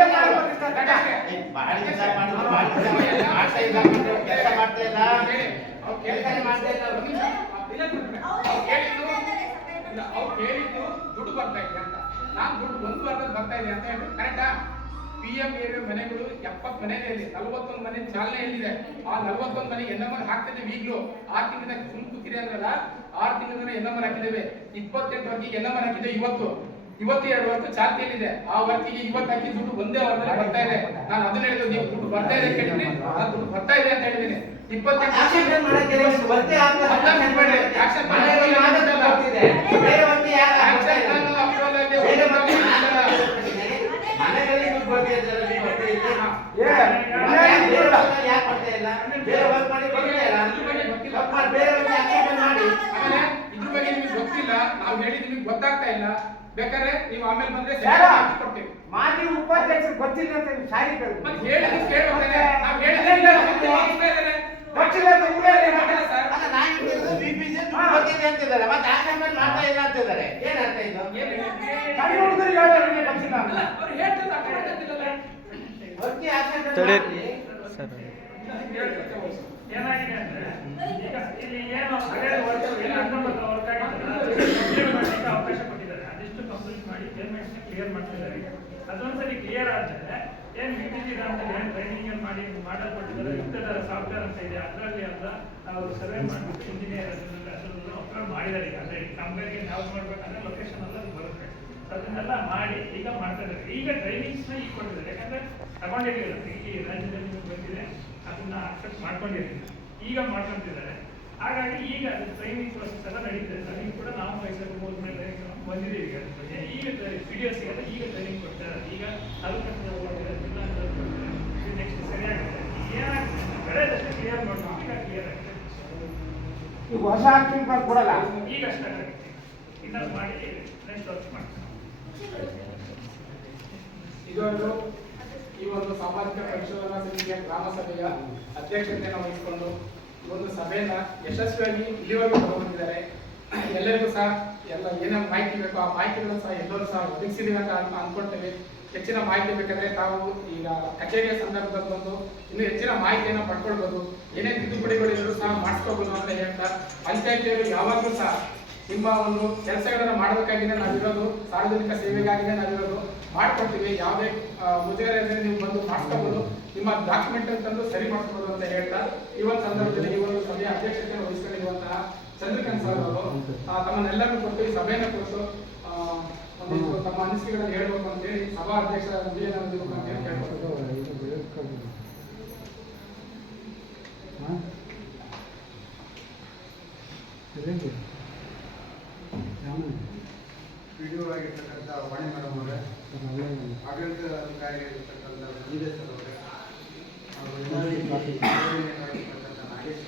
ಕೆಲಸ ಮಾಡ್ತಾ ಇಲ್ಲ ಅವ್ರು ಹೇಳಿದ್ದು ದುಡ್ಡು ಬರ್ತಾ ಇದೆ ಅಂತ ನಾನು ದುಡ್ಡು 1 ವಾರದಲ್ಲಿ ಬರ್ತಾ ಇದೆ ಅಂತ ಹೇಳಿ ಕರೆಕ್ಟಾ PMAY ಮನೆಗಳು 70 ಮನೆಯಲ್ಲಿ 41 ಮನೆ ಚಾಲನೆಯಲ್ಲಿದೆ ಆ 41 ಮನೆಗೆ NMR ಹಾಕ್ತಿದ್ದೇವೆ ಈಗಲೂ 6 ತಿಂಗಳಿಂದ ಸುಮ್ ಕೂತಿರಿ ಅಂದ್ರಲ್ಲ 6 ತಿಂಗಳಿಂದ NMR ಹಾಕಿದ್ದೇವೆ 28 ವರ್ಕಿಗೆ NMR ಹಾಕಿದ್ದೇವೆ ಇವತ್ತು 2 ವರ್ಕ್ ಚಾಲ್ತಿಯಲ್ಲಿದೆ ಆ ವರ್ಕಿಗೆ ಇವತ್ತು ಹಾಕಿ ದುಡ್ಡು ಒಂದೇ ವಾರದಲ್ಲಿ ಬರ್ತಾ ಇದೆ ನಾನು ಅದನ್ನ ಹೇಳಿದ್ದು ನೀವು ದುಡ್ಡು ಬರ್ತಾ ಇದೆ ಕೇಳಿದ್ರಿ ನಾನು ದುಡ್ಡು ಬರ್ತಾ ಇದೆ ಅಂತ ಹೇಳಿದ್ದೀನಿ 28 ದುಡ್ಡು ಬಗ್ಗೆ ನಿಮಗೆ ಗೊತ್ತಿಲ್ಲ, ನಾವು ಹೇಳಿ ನಿಮಗೆ ಗೊತ್ತಾಗ್ತಾ ಇಲ್ಲ. ಬೇಕಾದ್ರೆ ನೀವು ಆಮೇಲೆ ಬಂದ್ರೆ ಕೊಡ್ತೀವಿ. ಮಾಜಿ ಉಪಾಧ್ಯಕ್ಷರು ಗೊತ್ತಿಲ್ಲ ಅಂತ ನೀವು ಸಾರಿ ಮತ್ತೆ ಹೇಳಿದ್ರೆ ಕೇಳ್ಬೇಕಂದ್ರೆ ನಾವು ಹೇಳಿದ್ರೆ ಗೊತ್ತಿಲ್ಲ ಅಲ್ಲ ನಾನು ಬಿಪಿಸಿ ಗೊತ್ತಿದೆ ಅಂತಿದ್ದಾರೆ, ಮತ್ತೆ ಆಶ್ರಮ ಮಾಡ್ತಾ ಇಲ್ಲ ಅಂತಿದ್ದಾರೆ. ಏನ್ ಅರ್ಥ ಇದು? ಏನಾಗಿದೆ ಅಂದ್ರೆ ಈಗ ಇಲ್ಲಿ ಏನು ಅವಕಾಶ ಕೊಟ್ಟಿದ್ದಾರೆ, ಅದಿಷ್ಟು ಕಂಪ್ಲೀಟ್ ಮಾಡಿ ಪೇಮೆಂಟ್ಸ್ ಕ್ಲಿಯರ್ ಮಾಡ್ತಿದ್ದಾರೆ. ಅದೊಂದ್ಸರಿ ಕ್ಲಿಯರ್ ಆದ್ಮೇಲೆ ಏನ್ ಬಿಪಿಸಿ ಅಂತ ಏನ್ ಟ್ರೈನಿಂಗ್ ಮಾಡಿ ಮಾಡಲ್ ಕೊಟ್ಟಿದ್ದಾರೆ, ಯುಕ್ತದ ಸಾಫ್ಟ್ವೇರ್ ಅಂತ ಇದೆ, ಅದರಲ್ಲಿ ಎಲ್ಲ ಅವರು ಸರ್ವೆ ಮಾಡಿಬಿಟ್ಟು ಇಂಜಿನಿಯರ್ ಅದನ್ನೆಲ್ಲ ಅಪ್ಲೋಡ್ ಮಾಡಿದ್ದಾರೆ. ಈಗ ಅಂದ್ರೆ ಕಾಮಗಾರಿಗೆ ನಾವು ಮಾಡ್ಬೇಕಂದ್ರೆ ಲೊಕೇಶನ್ ಎಲ್ಲ ಬರುತ್ತೆ, ಅದನ್ನೆಲ್ಲ ಮಾಡಿ ಈಗ ಮಾಡ್ತಾ ಇದ್ದಾರೆ. ಈಗ ಟ್ರೈನಿಂಗ್ಸ್ನ ಈಗ ಕೊಟ್ಟಿದ್ದಾರೆ, ಯಾಕಂದ್ರೆ ತಗೊಂಡಿರಲಿಲ್ಲ, ಈ ರಾಜ್ಯದಲ್ಲಿ ಬಂದಿದೆ, ಅದನ್ನ ಅಕ್ಸೆಪ್ಟ್ ಮಾಡ್ಕೊಂಡಿರಲಿಲ್ಲ, ಈಗ ಮಾಡ್ಕೊಂತಿದ್ದಾರೆ. ಹಾಗಾಗಿ ಈಗ ಅದು ಟ್ರೈನಿಂಗ್ ಪ್ರೋಸೆಸ್ ಎಲ್ಲ ನಡೀತಿದೆ. ಟ್ರೈನಿಂಗ್ ಕೂಡ ನಾವು ಮೈಸೂರು ಹೋದ್ಮೇಲೆ ಬಂದಿದ್ದೀವಿ. ಈಗ ಅದ್ರ ಬಗ್ಗೆ ಈಗ PDOಸಿಗೆಲ್ಲ ಈಗ ಟ್ರೈನಿಂಗ್ ಕೊಡ್ತಾರೆ. ಈಗ ತಾಲೂಕು ನೆಕ್ಸ್ಟ್ ಸರಿಯಾಗಿದೆ. ಏನಾಗ್ತದೆ ಬೆಳೆದಷ್ಟು ಕ್ಲಿಯರ್ ಮಾಡ್ತೀವಿ, ಈಗ ಕ್ಲಿಯರ್ ಆಗ್ತದೆ. ಈಗ ಹೊಸ ಆಕ್ಟಿಂಗ್ ಕೊಡಲ್ಲ, ಈಗ ಅಷ್ಟೇ ಇನ್ನೊಂದು ಮಾಡಿ ನೆಕ್ಸ್ಟ್ ವರ್ಕ್ ಮಾಡ್ತೀವಿ. ಇದೊಂದು ಈ ಒಂದು ಸಾಮಾಜಿಕ ಪರಿಶೋಧನಾ ಸಮಿತಿಯ ಗ್ರಾಮ ಸಭೆಯ ಅಧ್ಯಕ್ಷತೆಯನ್ನು ವಹಿಸಿಕೊಂಡು ಈ ಒಂದು ಸಭೆಯನ್ನ ಯಶಸ್ವಿಯಾಗಿ ಇಲ್ಲಿವರೆಗೂ ತಗೊಂಡಿದ್ದಾರೆ. ಎಲ್ಲರಿಗೂ ಸಹ ಎಲ್ಲ ಏನೇನು ಮಾಹಿತಿ ಬೇಕೋ ಆ ಮಾಹಿತಿಗಳನ್ನು ಸಹ ಎಲ್ಲರೂ ಸಹ ಒದಗಿಸಿದೀವಿ ಅಂತ ಅನ್ಕೊಳ್ತೇವೆ. ಹೆಚ್ಚಿನ ಮಾಹಿತಿ ಬೇಕಾದ್ರೆ ತಾವು ಈಗ ಕಚೇರಿಯ ಸಂದರ್ಭದಲ್ಲಿ ಬಂದು ಇನ್ನೂ ಹೆಚ್ಚಿನ ಮಾಹಿತಿಯನ್ನು ಪಡ್ಕೊಳ್ಬೋದು. ಏನೇ ತಿದ್ದುಪಡಿಗಳಿದ್ರು ಸಹ ಮಾಡಿಸ್ಕೋಬಹುದು ಅಂತ ಹೇಳ್ತಾ, ಪಂಚಾಯತಿಯವರು ಯಾವಾಗಲೂ ಸಹ ನಿಮ್ಮ ಒಂದು ಕೆಲಸಗಳನ್ನು ಮಾಡಬೇಕಾಗಿದೆ ನಾವಿರೋದು, ಸಾರ್ವಜನಿಕ ಸೇವೆಗಾಗಿದೆ ನಾವಿರೋದು, ಮಾಡ್ಕೊಡ್ತೀವಿ. ಯಾವುದೇ ಮುಜುಗರ ಇದ್ದರೆ ನೀವು ಬಂದು ಮಾಡಿಸ್ಕೋಬಹುದು, ನಿಮ್ಮ ಡಾಕ್ಯುಮೆಂಟ್ ಅಂತಂದು ಸರಿ ಮಾಡಿಸ್ಬೋದು ಅಂತ ಹೇಳ್ತಾ ಈ ಒಂದು ಸಂದರ್ಭದಲ್ಲಿ ಈ ಒಂದು ಸಭೆಯ ಅಧ್ಯಕ್ಷತೆಯನ್ನು ವಹಿಸಿಕೊಂಡಿರುವಂತಹ ಚಂದ್ರಕಾಂತ್ ಸರ್ ಅವರು ತಮ್ಮನ್ನೆಲ್ಲರೂ ಕೊಟ್ಟು ಈ ಸಭೆಯನ್ನು ಕುರಿತು ಒಂದಿಷ್ಟು ತಮ್ಮ ಅನಿಸಿಕೆಗಳನ್ನು ಹೇಳ್ಬೇಕು ಅಂತೇಳಿ ಸಭಾ ಅಧ್ಯಕ್ಷರ ಮುಗಿಯನ್ನು ಹೊಂದಬೇಕು ಅಂತ ಹೇಳಿ ಕೇಳ್ಬೋದು. PDO ಆಗಿರ್ತಕ್ಕಂಥ ವಾಣಿ ಮೇಡಮ್ ಅವರೇ, ಆಡಳಿತ ಅಧಿಕಾರಿ ಆಗಿರ್ತಕ್ಕಂಥ ಸಂಜಯ್ ಸರ್ ಅವರೇ, ನಾಗೇಶ್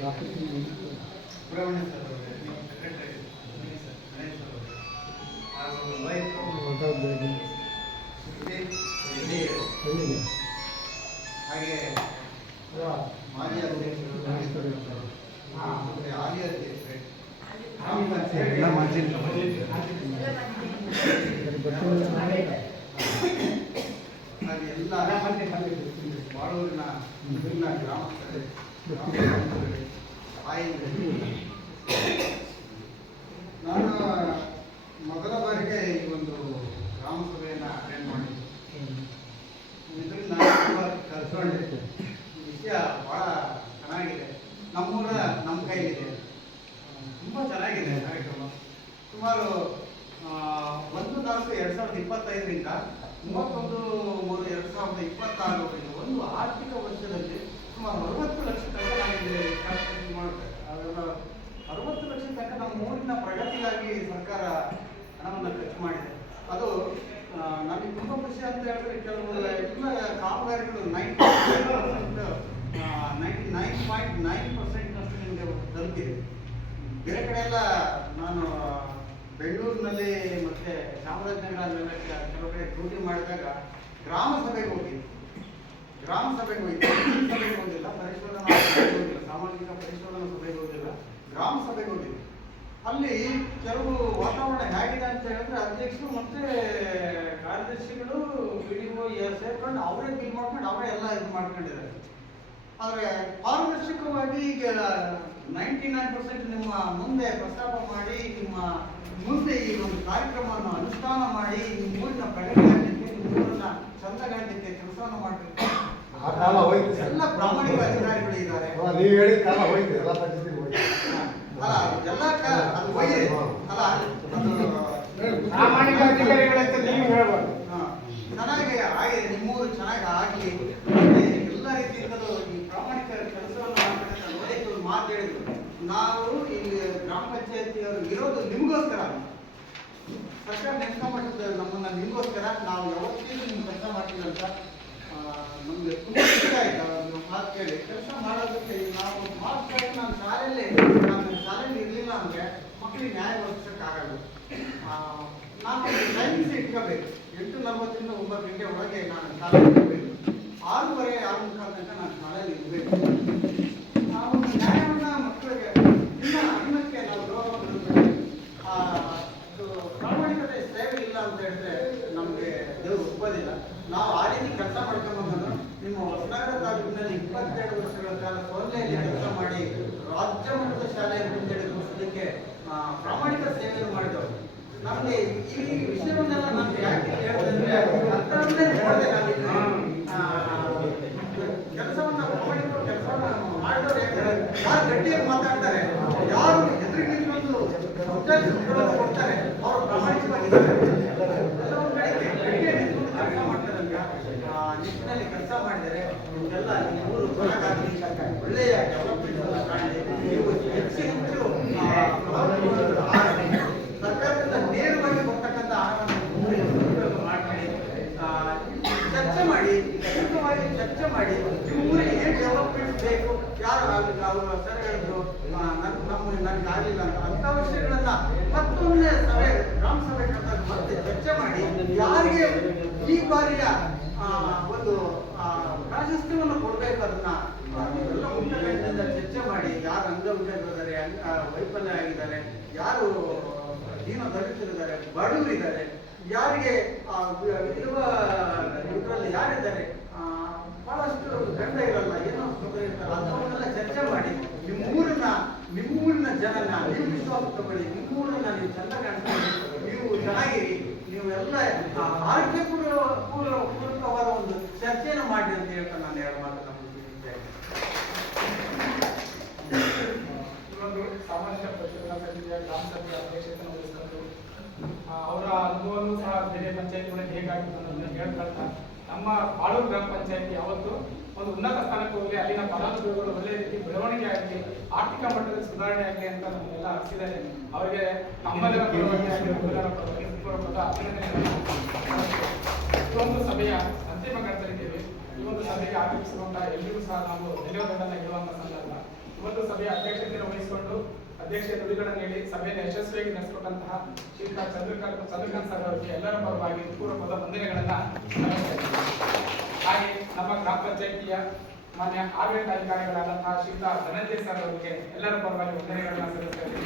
ಸುಬ್ರಹ್ಮಣ್ಯ ಸರ್ ಅವರೇ, ಸೆಕ್ರೆಟರಿ ಗಣೇಶ್ ಸರ್ ಅವರೇ, ಹಾಗೆ ಮಾಜಿ ಅಧ್ಯಕ್ಷರು ಹಾಲಿ ಅಧ್ಯಕ್ಷರೇ, ಎಲ್ಲ ಮಾಜಿ ಹಾಗೆ ಎಲ್ಲ ಬಾಳೂರಿನ ವಿಭಿನ್ನ ಗ್ರಾಮಸ್ಥರೇ, ನಾನು ಮೊದಲ ಬಾರಿಗೆ ಈ ಒಂದು ಗ್ರಾಮ ಸಭೆಯನ್ನು ಅಟೆಂಡ್ ಮಾಡಿದ್ದೆ. ಇದರಿಂದ ನಾನು ತುಂಬ ಕಲ್ತ್ಕೊಂಡೆ. ಈ ವಿಷಯ ಭಾಳ ಚೆನ್ನಾಗಿದೆ. ನಮ್ಮೂರ ನಮ್ಮ ಕೈಲಿದೆ, ತುಂಬ ಚೆನ್ನಾಗಿದೆ ಕಾರ್ಯಕ್ರಮ. ಸುಮಾರು 1/4/2025ರಿಂದ 31/3/2026 ಒಂದು ಆರ್ಥಿಕ ವರ್ಷದಲ್ಲಿ ಸುಮಾರು 60 ಲಕ್ಷ ತನಕ ನಾವಿಲ್ಲಿ ಕಾರ್ಯಕ್ರಮ ಮಾಡಿದೆ. ಅದೆಲ್ಲ 60 ಲಕ್ಷ ತನಕ ನಮ್ಮ ಊರಿನ ಪ್ರಗತಿಗಾಗಿ ಸರ್ಕಾರ ಹಣವನ್ನು ಖರ್ಚು ಮಾಡಿದೆ. ಅದು ನನಗೆ ತುಂಬ ಖುಷಿ ಅಂತ ಹೇಳಿದ್ರೆ, ಕೆಲವು ಎಲ್ಲ ಕಾಮಗಾರಿಗಳು 99.9% ನಿಮಗೆ ತಲುಪಿದೆ. ಬೇರೆ ಕಡೆ ಎಲ್ಲ ನಾನು ಬೆಂಗಳೂರಿನಲ್ಲಿ ಮತ್ತೆ ಚಾಮರಾಜನಗರ ಕೆಲವು ಕಡೆ ಡ್ಯೂಟಿ ಮಾಡಿದಾಗ ಗ್ರಾಮ ಸಭೆಗೆ ಹೋಗಿದ್ದೆ. ಸಭೆಗೆ ಹೋಗಿಲ್ಲ, ಪರಿಶೋಧನಾ ಸಭೆಗೆ ಹೋಗಿಲ್ಲ, ಸಾಮಾಜಿಕ ಪರಿಶೋಧನಾ ಸಭೆಗೆ ಹೋಗಿಲ್ಲ, ಗ್ರಾಮ ಸಭೆಗೆ ಹೋಗಿದ್ದೆ. ಅಲ್ಲಿ ಕೆಲವು ವಾತಾವರಣ ಹೇಗಿದೆ ಅಂತ ಹೇಳಿದ್ರೆ, ಅಧ್ಯಕ್ಷರು ಮತ್ತೆ ಕಾರ್ಯದರ್ಶಿಗಳು PDO ಸೇರ್ಕೊಂಡು ಅವರೇ ಬಿಲ್ ಮಾಡ್ಕೊಂಡು ಅವರೇ ಎಲ್ಲ ಇದು ಮಾಡ್ಕೊಂಡಿದ್ದಾರೆ. ಆದರೆ ಪಾರದರ್ಶಕವಾಗಿ ಈಗ 99% ನಿಮ್ಮ ಮುಂದೆ ಪ್ರಸ್ತಾಪ ಮಾಡಿ, ನಿಮ್ಮ ಮುಂದೆ ಈ ಒಂದು ಕಾರ್ಯಕ್ರಮವನ್ನು ಅನುಷ್ಠಾನ ಮಾಡಿ, ನಿಮ್ಮ ಊರಿನ ಪ್ರಗತಿ ಆಗಲಿಕ್ಕೆ, ನಿಮ್ಮ ಊರನ್ನ ಚಂದಗಾಗಲಿಕ್ಕೆ ಕೆಲಸವನ್ನು ಮಾಡಬೇಕು. ಎಲ್ಲ ಪ್ರಾಮಾಣಿಕ ಅಧಿಕಾರಿಗಳು ಇದ್ದಾರೆ. ನೀವು ಹೇಳಿದ ಕಾಲ ಹೋಯ್ತು, ಎಲ್ಲ ಪರಿಸ್ಥಿತಿ ಹೋಯ್ತು. ಅಲ್ಲ ಎಲ್ಲ ಅದು ಹೋಗಿದೆ ಅಲ್ಲ, ಅದು ಪ್ರಾಮಾಣಿಕ ಅಧಿಕಾರಿಗಳಂತ ನೀವು ಹೇಳ್ಬಾರ್ದು. ಚೆನ್ನಾಗಿ ಆಗಿದೆ, ನಿಮ್ಮೂರು ಚೆನ್ನಾಗಿ ಆಗಲಿ, ಎಲ್ಲ ರೀತಿಯಿಂದಲೂ ಈ ಪ್ರಾಮಾಣಿಕ ಕೆಲಸವನ್ನು ಮಾಡಬೇಕಂತ ಒಳ್ಳೆಯ ಮಾತು ಹೇಳಿದ್ರು. ನಾವು ಇಲ್ಲಿ ಗ್ರಾಮ ಪಂಚಾಯತಿಯವರು ಇರೋದು ನಿಮಗೋಸ್ಕರ, ಸರ್ಕಾರ ನೇಮಕ ನಮ್ಮನ್ನ ನಿಮಗೋಸ್ಕರ. ನಾವು ಯಾವತ್ತಿಗೂ ನಿಮ್ಮ ಕೆಲಸ ಮಾಡ್ತೀವಿ ಅಂತ ನಮಗೆ ತುಂಬ ಖುಷಿ ಆಯ್ತು ನೀವು ಮಾತು ಕೇಳಿ. ಕೆಲಸ ಮಾಡೋದಕ್ಕೆ ನಾವು ಮಾತು ಕೇಳಿ ನಾನು ಶಾಲೆಯಲ್ಲಿ ಇರಲಿಲ್ಲ ಅಂದರೆ ಮಕ್ಕಳಿಗೆ ನ್ಯಾಯ ಒದಗಿಸೋಕ್ಕಾಗಲ್ಲ. ನಾನು ಟೈಮಿಂಗ್ಸ್ ಇಟ್ಕೋಬೇಕು. 8:40 9 ಗಂಟೆ ಒಳಗೆ ನಾನು ಶಾಲೆಗೆ ಇರಬೇಕು. 6:30 6:45 ಗಂಟೆ ನಾನು ಶಾಲೆಯಲ್ಲಿ ಇರಬೇಕು. ಆ ಒಂದು ನ್ಯಾಯವನ್ನು ಮಕ್ಕಳಿಗೆ ಅನ್ನಕ್ಕೆ ನಾವು ದ್ರೋಹ ಮಾಡಬೇಕು. ಪ್ರಾಮಾಣಿಕತೆ ಸೇವೆ ಇಲ್ಲ ಅಂತ ಹೇಳಿದ್ರೆ ನಮಗೆ ದೇವರು ಒಪ್ಪೋದಿಲ್ಲ. ನಾವು ಆ ರೀತಿ ಕೆಲಸ ಮಾಡ್ಕೊಂಡ್ಬಂದು ನಿಮ್ಮ ಹೊಸನಗರ ತಾಲೂಕಿನಲ್ಲಿ 22 ವರ್ಷಗಳ ಕಾಲ ಸೊಲ್ಲೆಯಲ್ಲಿ ಕೆಲಸ ಮಾಡಿ ರಾಜ್ಯ ಮಟ್ಟದ ಶಾಲೆಯನ್ನು ಮುಂದೆ ತೋರಿಸಲಿಕ್ಕೆ ಪ್ರಾಮಾಣಿಕ ಸೇವೆಯನ್ನು ಮಾಡಿದವರು. ನಮಗೆ ಈ ವಿಷಯವನ್ನೆಲ್ಲ ನಾನು ಯಾಕೆ ಹೇಳಿದ್ರೆ ಅಂತಂದ್ರೆ ನೋಡಿದೆ ಕೆಲಸವನ್ನ ಪ್ರಾಮಾಣಿಕ ಕೆಲಸವನ್ನ ಮಾಡಿದವರು ಯಾರು ಗಟ್ಟಿಯಾಗಿ ಮಾತಾಡ್ತಾರೆ, ಯಾರು ಎದುರಿಗೆ ನಿಂತ್ಕೊಂಡು ಕೊಡ್ತಾರೆ, ಅವರು ಪ್ರಾಮಾಣಿಕವಾಗಿದ್ದಾರೆ. ಕೆಲವೊಂದು ಕಡೆಗೆ ಗಟ್ಟಿಯಾಗಿ ನಿಂತ್ಕೊಂಡು ಕೆಲಸ ಮಾಡ್ತಾರಲ್ಲ, ನಿಟ್ಟಿನಲ್ಲಿ ಕೆಲಸ ಮಾಡಿದರೆ ಎಲ್ಲ ಊರು ಹೊರಗಾಗಲಿ ಒಳ್ಳೆಯ ಡೆವಲಪ್ಮೆಂಟ್ ಕಾಣಲಿ. ನೀವು ಹೆಚ್ಚು ಸರ್ಕಾರದಿಂದ ನೇರವಾಗಿ ಬರ್ತಕ್ಕಂಥ ಆಹಾರವನ್ನು ಮಾಡಿ ಚರ್ಚೆ ಮಾಡಿ, ಸೂಕ್ತವಾಗಿ ಚರ್ಚೆ ಮಾಡಿ ಊರಿಗೆ ಏನು ಡೆವಲಪ್ಮೆಂಟ್ ಬೇಕು, ಯಾರು ಅವರು ಸರ್ ಹೇಳಿದ್ರು ನನಗೆ ಆಗಲಿಲ್ಲ ಅಂತ ವಿಷಯಗಳನ್ನ ಮತ್ತೊಮ್ಮೆ ಸಭೆ ಗ್ರಾಮ ಸಭೆ ಕರೆದಾಗ ಮತ್ತೆ ಚರ್ಚೆ ಮಾಡಿ ಯಾರಿಗೆ ಈ ಬಾರಿಯ ಒಂದು ಪ್ರಾಶಸ್ತ್ಯವನ್ನು ಕೊಡಬೇಕು ಅದನ್ನ ಎಲ್ಲ ಮುಖ್ಯಗಳಿಂದ ಚರ್ಚೆ ಮಾಡಿ ಯಾರು ಅಂಗವಿಕಲರಿದ್ದಾರೆ, ವೈಫಲ್ಯ ಆಗಿದ್ದಾರೆ, ಯಾರು ದೀನ ದಲಿತರಿದ್ದಾರೆ, ಬಡವರಿದ್ದಾರೆ, ಯಾರಿಗೆ ಇರುವ ಇದರಲ್ಲಿ ಯಾರಿದ್ದಾರೆ, ಬಹಳಷ್ಟು ಗಂಡ ಇರಲ್ಲ, ಏನೋ ತೊಂದರೆ ಇರ್ತಾರೆ, ಅಂಥವನ್ನೆಲ್ಲ ಚರ್ಚೆ ಮಾಡಿ ನಿಮ್ಮೂರಿನ ಜನನ ನೀವು ವಿಶ್ವಾಸ ತಗೊಳ್ಳಿ, ನಿಮ್ಮೂರನ್ನ ನೀವು ಚೆಂದ ಕಾಣಿಸ್ಕೊಳ್ಳಿ, ನೀವು ಚೆನ್ನಾಗಿರಿ, ನೀವು ಎಲ್ಲ ಆರೋಗ್ಯ ಪೂರ್ವಕವಾದ ಒಂದು ಚರ್ಚೆಯನ್ನು ಮಾಡಿ ಅಂತ ಹೇಳ್ತಾ ನಾನು 2 ಮಾತನ್ನು ಮುಗಿಸಿದ್ದೇನೆ. ಇನ್ನೊಂದು ಸಾಮಾಜಿಕ ಪರಿಶೋಧನಾ ಸಮಿತಿಯ ಗ್ರಾಮ ಸಭೆಯ ಅಧ್ಯಕ್ಷತೆಯನ್ನು ವಹಿಸಿಕೊಂಡು ಅವರ ಅನುಭವವನ್ನು ಸಹ ಬೇರೆ ಪಂಚಾಯತಿಗಳಲ್ಲಿ ಹೇಗಾಗಿತ್ತು ಅನ್ನೋದನ್ನು ಹೇಳ್ತಾ ನಮ್ಮ ಬಾಳೂರು ಗ್ರಾಮ ಪಂಚಾಯತಿ ಯಾವತ್ತು ಒಂದು ಉನ್ನತ ಸ್ಥಾನಕ್ಕೆ ಹೋಗಲಿ, ಅಲ್ಲಿನ ಫಲಾನುಭವಿಗಳು ಒಳ್ಳೆ ರೀತಿ ಬೆಳವಣಿಗೆ ಆಗಲಿ, ಆರ್ಥಿಕ ಮಟ್ಟದಲ್ಲಿ ಸುಧಾರಣೆ ಆಗಲಿ ಅಂತ ನಮ್ಮೆಲ್ಲ ಹಸಿದ್ದಾರೆ. ಅವರಿಗೆ ನಮ್ಮೆಲ್ಲರ ಪರವಾಗಿ ಅಭಿನಂದನೆಗಳನ್ನು. ಈ ಒಂದು ಸಭೆಯ ಅಂತಿಮ ಘಟ್ಟದಲ್ಲಿದ್ದೇವೆ. ಈ ಒಂದು ಸಭೆಗೆ ಆಗಮಿಸಿರುವಂತಹ ಎಲ್ಲರಿಗೂ ಸಹ ನಾವು ಧನ್ಯವಾದಗಳನ್ನು ಹೇಳುವಂತಹ ಸಂದರ್ಭ. ಈ ಒಂದು ಸಭೆಯ ಅಧ್ಯಕ್ಷತೆಯನ್ನು ವಹಿಸಿಕೊಂಡು ಅಧ್ಯಕ್ಷೀಯ ನುಡಿಗಳನ್ನು ನೀಡಿ ಸಭೆಯನ್ನು ಯಶಸ್ವಿಯಾಗಿ ನಡೆಸಿಕೊಟ್ಟಂತಹ ಶ್ರೀಯುತ ಚಂದ್ರಕಾಂತ್ ಸರ್ ಅವರಿಗೆ ಎಲ್ಲರ ಪರವಾಗಿ ಪೂರ್ವಕವಾದ ವಂದನೆಗಳನ್ನು ಸಲ್ಲಿಸುತ್ತೇನೆ. ಹಾಗೆ ನಮ್ಮ ಗ್ರಾಮ ಪಂಚಾಯಿತಿಯ ಮಾನ್ಯ ಆಡಳಿತಾಧಿಕಾರಿಗಳಾದಂತಹ ಶ್ರೀಯುತ ಧನಂಜಯ ಸರ್ ಅವರಿಗೆ ಎಲ್ಲರ ಪರವಾಗಿ ವಂದನೆಗಳನ್ನು ಸಲ್ಲಿಸುತ್ತೇನೆ.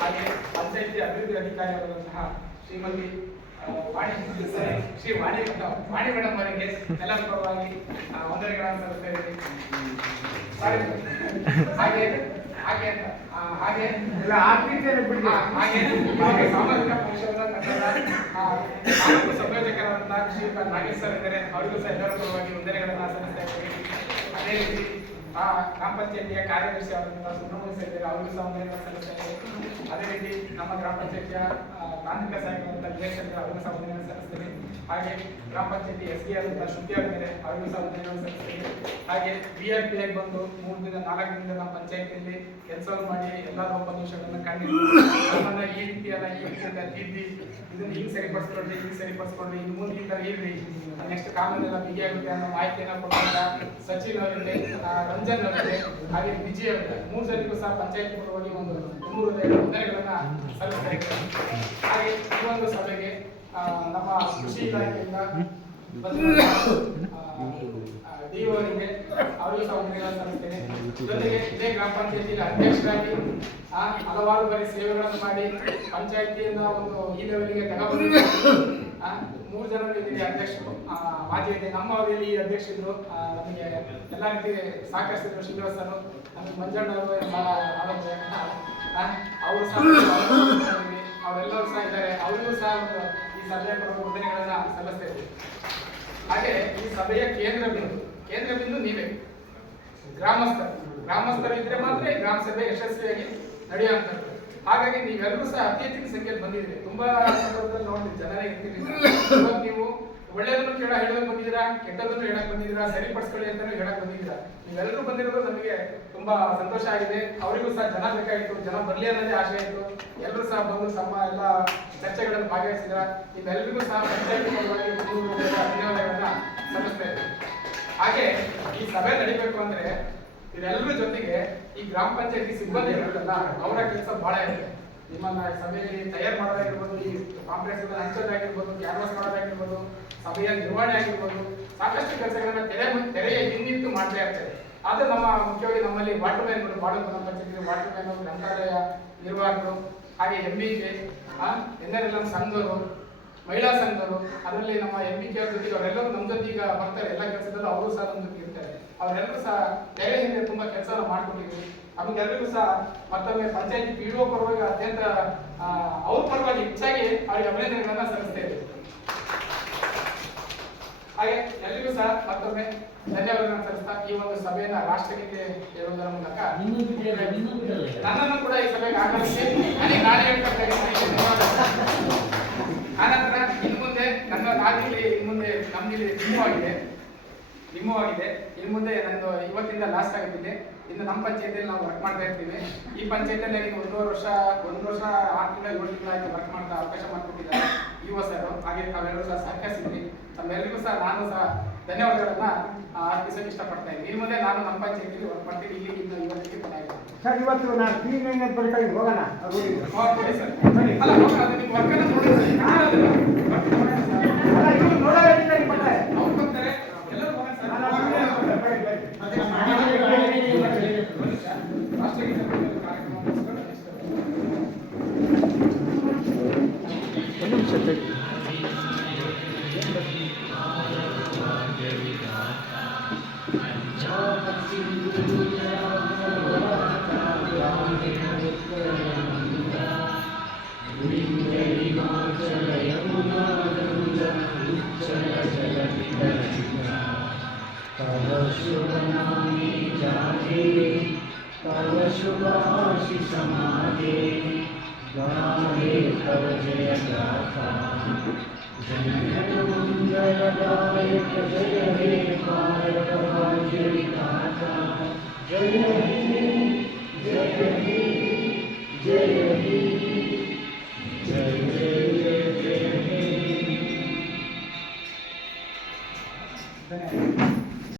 ಹಾಗೆ ಪಂಚಾಯಿತಿ ಅಭಿವೃದ್ಧಿ ಅಧಿಕಾರಿಯಾದಂತಹ ಶ್ರೀಮತಿ ವಾಣಿ ಮೇಡಮ್ ಅವರಿಗೆ ಎಲ್ಲರ ಪರವಾಗಿ ವಂದನೆಗಳನ್ನು ಸಲ್ಲಿಸುತ್ತೇನೆ. ಹಾಗೆ ಹಾಗೆ ಹಾಗೆ ಸಾಮಾಜಿಕ ಪರಿಶೋಧನಾ ತಂಡದ ಸಂಯೋಜಕರಾದಂತಹ ಶ್ರೀಯುತ ನಾಗೇಶ್ ಸರ್ ಇದ್ದಾರೆ, ಅವರಿಗೂ ಸಹ ಎಲ್ಲರ ಪರವಾಗಿ ವಂದನೆಗಳನ್ನು ಸಲ್ಲಿಸ್ತಾ ಇದ್ದೇವೆ. ಅದೇ ರೀತಿ ಗ್ರಾಮ ಪಂಚಾಯತಿಯ ಕಾರ್ಯದರ್ಶಿ ಆದಂತಹ ಸುಬ್ರಹ್ಮಣ್ಯ ಸರ್ ಇದ್ದಾರೆ, ಅವರಿಗೂ ಸಹ ವಂದನೆಗಳನ್ನು ಸಲ್ಲಿಸ್ತಾ ಇದ್ದೇವೆ. ಅದೇ ರೀತಿ ನಮ್ಮ ಗ್ರಾಮ ಪಂಚಾಯತಿಯ ತಾಂತ್ರಿಕ ಸಹಾಯಕರಾದಂತಹ ವಿಜಯ್ ಸರ್ ಅವರಿಗೂ ಸಹ ವಂದನೆಗಳನ್ನು ಸಲ್ಲಿಸ್ತೇವೆ. ಹಾಗೆ ಗ್ರಾಮ ಪಂಚಾಯತಿ SG ಆದಂತಹ ಶ್ರುತಿ ಅವರಿದ್ದಾರೆ, ಅವರಿಗೂ ಸಹ ವಂದನೆಗಳನ್ನು ಸಲ್ಲಿಸ್ತೇವೆ. ಹಾಗೆ VIP ಆಗಿ ಬಂದು 3 ದಿನ 4 ದಿನದಿಂದ ನಮ್ಮ ಪಂಚಾಯತಿಯಲ್ಲಿ ಕೆಲಸವನ್ನು ಮಾಡಿ ಎಲ್ಲ ಲೋಪದೋಷಗಳನ್ನು ಕಂಡಿದ್ದು ನಮ್ಮನ್ನ ಈ ರೀತಿಯಲ್ಲ ಈ ರೀತಿಯಿಂದ ತಿದ್ದಿ ಇದನ್ನು ಹಿಂಗೆ ಸರಿಪಡಿಸ್ಕೊಳ್ರಿ, ಇನ್ನು ಮುಂದೆ ಈ ಥರ ಇರ್ರಿ, ನೆಕ್ಸ್ಟ್ ಕಾನೂನೆಲ್ಲ ಬಿಗಿಯಾಗುತ್ತೆ ಅನ್ನೋ ಮಾಹಿತಿಯನ್ನು ಕೊಟ್ಟಂತ ಸಚಿನ್ ಅವರಿಗೆ, ರಂಜನ್ ಅವರಿಗೆ, ಹಾಗೆ ವಿಜಯ್ ಅವರಿಗೆ 3 ಜನರಿಗೂ ಸಹ ಪಂಚಾಯತ್ ಪರವಾಗಿ ಒಂದು 300 ವಂದನೆಗಳನ್ನು ಸಲ್ಲಿಸ್ತಾ ಇದ್ದೇವೆ. ಹಾಗೆ ಈ ಒಂದು ಸಭೆಗೆ ನಮ್ಮ ಕೃಷಿ ಇಲಾಖೆಯಿಂದ DO ಅವರಿಗೆ ಅವರಿಗೂ ಸಹ ವಂದನೆಗಳನ್ನು ಸಲ್ಲಿಸ್ತೇನೆ. ಜೊತೆಗೆ ಇದೇ ಗ್ರಾಮ ಪಂಚಾಯತಿಯಲ್ಲಿ ಅಧ್ಯಕ್ಷರಾಗಿ ಹಲವಾರು ಬಾರಿ ಸೇವೆಗಳನ್ನು ಮಾಡಿ ಪಂಚಾಯತಿಯನ್ನ ಒಂದು ಈ ಲೆವೆಲ್ಗೆ ತಗೊಂಡಿದ್ದಾರೆ. 3 ಜನರು ಇದ್ದೀನಿ ಅಧ್ಯಕ್ಷರು, ಮಾಜಿ ಇದೆ, ನಮ್ಮ ಅವಧಿಯಲ್ಲಿ ಈ ಅಧ್ಯಕ್ಷರು ನಮಗೆ ಎಲ್ಲ ರೀತಿ ಸಹಕರಿಸಿದ್ರು. ಶ್ರೀನಿವಾಸ್ ಸರ್, ನಮಗೆ ಮಂಜಣ್ಣ ಅವರು ಅವರು ಸಹ ಅವರೆಲ್ಲರೂ ಸಹ ಇದ್ದಾರೆ, ಅವರಿಗೂ ಸಹ ಒಂದು ಈ ಸಭೆಯ ಪರವಾಗಿ ವಂದನೆಗಳನ್ನು ಸಲ್ಲಿಸ್ತಾ ಇದ್ದೀವಿ. ಹಾಗೆ ಈ ಸಭೆಯ ಕೇಂದ್ರ ಬಿಂದು ನೀವೇ ಗ್ರಾಮಸ್ಥರು ಇದ್ರೆ ಮಾತ್ರ ಈ ಗ್ರಾಮ ಸಭೆ ಯಶಸ್ವಿಯಾಗಿ ನಡೆಯುವಂಥದ್ದು. ಹಾಗಾಗಿ ನೀವೆಲ್ಲರೂ ಸಹ ಅತಿ ಹೆಚ್ಚಿನ ಸಂಖ್ಯೆಯಲ್ಲಿ ಬಂದಿದ್ದೀರಿ. ತುಂಬಾ ಸಂದರ್ಭದಲ್ಲಿ ನೋಡಿದ್ರಿ ಜನರೇ ಇರ್ತಿರ್ಲಿಲ್ಲ. ನೀವು ಒಳ್ಳೆಯದನ್ನು ಹೇಳಕ್ ಬಂದಿದ್ದೀರಾ, ಕೆಟ್ಟದನ್ನು ಹೇಳಕ್ ಬಂದಿದ್ದೀರಾ, ಸರಿಪಡಿಸ್ಕೊಳ್ಳಿ ಅಂತಾನು ಹೇಳಕ್ ಬಂದಿದ್ದೀರಾ. ನೀವೆಲ್ಲರೂ ಬಂದಿರೋದು ನಮಗೆ ತುಂಬಾ ಸಂತೋಷ ಆಗಿದೆ. ಅವರಿಗೂ ಸಹ ಜನ ಬೇಕಾಗಿತ್ತು, ಜನ ಬರ್ಲಿ ಅನ್ನೋದೇ ಆಶೆ ಇತ್ತು. ಎಲ್ಲರೂ ಸಹ ಬಂದು ತಮ್ಮ ಎಲ್ಲ ಚರ್ಚೆಗಳಲ್ಲಿ ಭಾಗವಹಿಸಿದ್ರ. ನಿಮ್ಮೆಲ್ಲರಿಗೂ ಸಹ ಪಂಚಾಯತ್ ಪರವಾಗಿ ಧನ್ಯವಾದಗಳನ್ನ ಸಲ್ಲಿಸ್ತಾ ಇದ್ದೀವಿ. ಹಾಗೆ ಈ ಸಭೆ ನಡೀಬೇಕು ಅಂದ್ರೆ ಇದೆಲ್ಲರ ಜೊತೆಗೆ ಈ ಗ್ರಾಮ ಪಂಚಾಯತಿ ಸಿಬ್ಬಂದಿ ಇರುತ್ತಲ್ಲ, ಅವರ ಕೆಲಸ ಬಹಳ ಇದೆ. ನಿಮ್ಮನ್ನ ಸಭೆಯಲ್ಲಿ ತಯಾರು ಮಾಡೋದಾಗಿರ್ಬೋದು, ಈ ಕಾಂಪ್ಲೆಕ್ಸ್ ಹಂಚೋದಾಗಿರ್ಬೋದು, ಕ್ಯಾನ್ವಾಸ್ ಮಾಡೋದಾಗಿರ್ಬೋದು, ಸಭೆಯ ನಿರ್ವಹಣೆ ಆಗಿರ್ಬೋದು, ಸಾಕಷ್ಟು ಕೆಲಸಗಳನ್ನ ತೆರೆಯ ಹಿಂದಿಟ್ಟು ಮಾಡ್ತಾ ಇರ್ತೇವೆ. ಆದ್ರೆ ಮುಖ್ಯವಾಗಿ ನಮ್ಮಲ್ಲಿ ವಾಟರ್ ಮ್ಯಾನ್ಗಳು, ಬಾಳೂರು ಪಂಚಾಯತ್ ವಾಟರ್ ಮ್ಯಾನ್, ಗ್ರಂಥಾಲಯ ನಿರ್ವಾಹಕರು, ಹಾಗೆ MBK, NRLM ಸಂಘರು, ಮಹಿಳಾ ಸಂಘರು, ಅದರಲ್ಲಿ ನಮ್ಮ MBK ಅವ್ರ ಜೊತೆಗೆ ಅವರೆಲ್ಲರೂ ನಮ್ಮ ಜೊತೆ ಈಗ ಬರ್ತಾರೆ. ಎಲ್ಲ ಕೆಲಸದಲ್ಲೂ ಅವರು ಸಹ ನಮ್ಮ ಜೊತೆ ಇರ್ತಾರೆ. ಅವರೆಲ್ಲರೂ ಸಹ ತೆರೆ ಹಿಂದೆ ತುಂಬಾ ಕೆಲಸವನ್ನು ಮಾಡ್ಕೊಂಡಿದ್ದೀವಿ. ನಮಗೆಲ್ಲರಿಗೂ ಸಹ ಮತ್ತೊಮ್ಮೆ ಪಂಚಾಯತಿ PDO ಪರವಾಗಿ ಅತ್ಯಂತ ಅವ್ರ ಪರವಾಗಿ ಹೆಚ್ಚಾಗಿ ಅವರಿಗೆ ಅಭಿನಂದನೆಗಳನ್ನ ಸಲ್ಲಿಸ್ತೇವೆ. ಹಾಗೆ ಎಲ್ರಿಗೂ ಸಹ ಮತ್ತೊಮ್ಮೆ ಧನ್ಯವಾದಗಳನ್ನು ಸಲ್ಲಿಸ್ತಾ ಈ ಒಂದು ಸಭೆಯನ್ನ ರಾಷ್ಟ್ರಗೀತೆ ಹೇಳುವುದರ ಮೂಲಕ ನನ್ನನ್ನು ಕೂಡ ಈ ಸಭೆಗೆ ಆಗಮಿಸಿ ನನಗೆ ನಾಳೆ ಹೇಳ್ಬೇಕಾಗಿ ಆನಂತರ ಇನ್ನು ಮುಂದೆ ನನ್ನ ನಾದಿಲ್ಲಿ ಇನ್ನು ಮುಂದೆ ನಮ್ದಿಲ್ಲಿ ಲಿಂಬವಾಗಿದೆ. ಇನ್ನು ಮುಂದೆ ನಂದು ಇವತ್ತಿಂದ ಲಾಸ್ಟ್ ಆಗುತ್ತಿದೆ. ಇನ್ನು ನಮ್ಮ ಪಂಚಾಯತಿಯಲ್ಲಿ ನಾವು ವರ್ಕ್ ಮಾಡ್ತಾ ಇರ್ತೀವಿ. ಈ ಪಂಚಾಯತಿಯಲ್ಲಿ ನನಗೆ 1 ವರ್ಷ 6 ತಿಂಗಳು 7 ತಿಂಗಳಾಗಿ ವರ್ಕ್ ಮಾಡ್ತಾ ಅವಕಾಶ ಮಾಡಿಕೊಟ್ಟಿದ್ದಾರೆ ಸರ್. ಹಾಗೆ ತಾವೆಲ್ಲರೂ ಸಹ ಸಹಕರಿಸಿದ್ರಿ. ತಮ್ಮೆಲ್ಲರಿಗೂ ಸಹ ನಾನು ಸಹ ಧನ್ಯವಾದಗಳನ್ನ ಅರ್ಪಿಸಕ್ಕೆ ಇಷ್ಟಪಡ್ತಾ ಇದ್ದೀನಿ. ಇನ್ನು ಮುಂದೆ ನಾನು ನಮ್ಮ ಪಂಚಾಯತಿಯಲ್ಲಿ ವರ್ಕ್ ಮಾಡ್ತೀನಿ. ಇಲ್ಲಿ ಇನ್ನು ಇವತ್ತಿಗೆ ಕೊನೆಯಾಗಿದೆ ಸರ್. ಇವತ್ತು ನಾನು ಕ್ಲೀನ್ ಬೇಕಾಗಿ ಹೋಗೋಣ. Okay sir. ಅಲ್ಲ ಅದು ನಿಮ್ಮ ವರ್ಕನ್ನು ನೋಡಿ ಸರ್. ನಾನು ಅದನ್ನು ನೋಡೋದಿಲ್ಲ ಅವ್ರು ಬರ್ತಾರೆ, ಎಲ್ಲರೂ ಹೋಗೋಣ ಸರ್. ಒಂದು ನಿಮಿಷ ತಡಿ. तव शुभाशिष समागे गाहे तव जय गाथा जनमंगलदायक जय हे पार्वती विधाता जय हे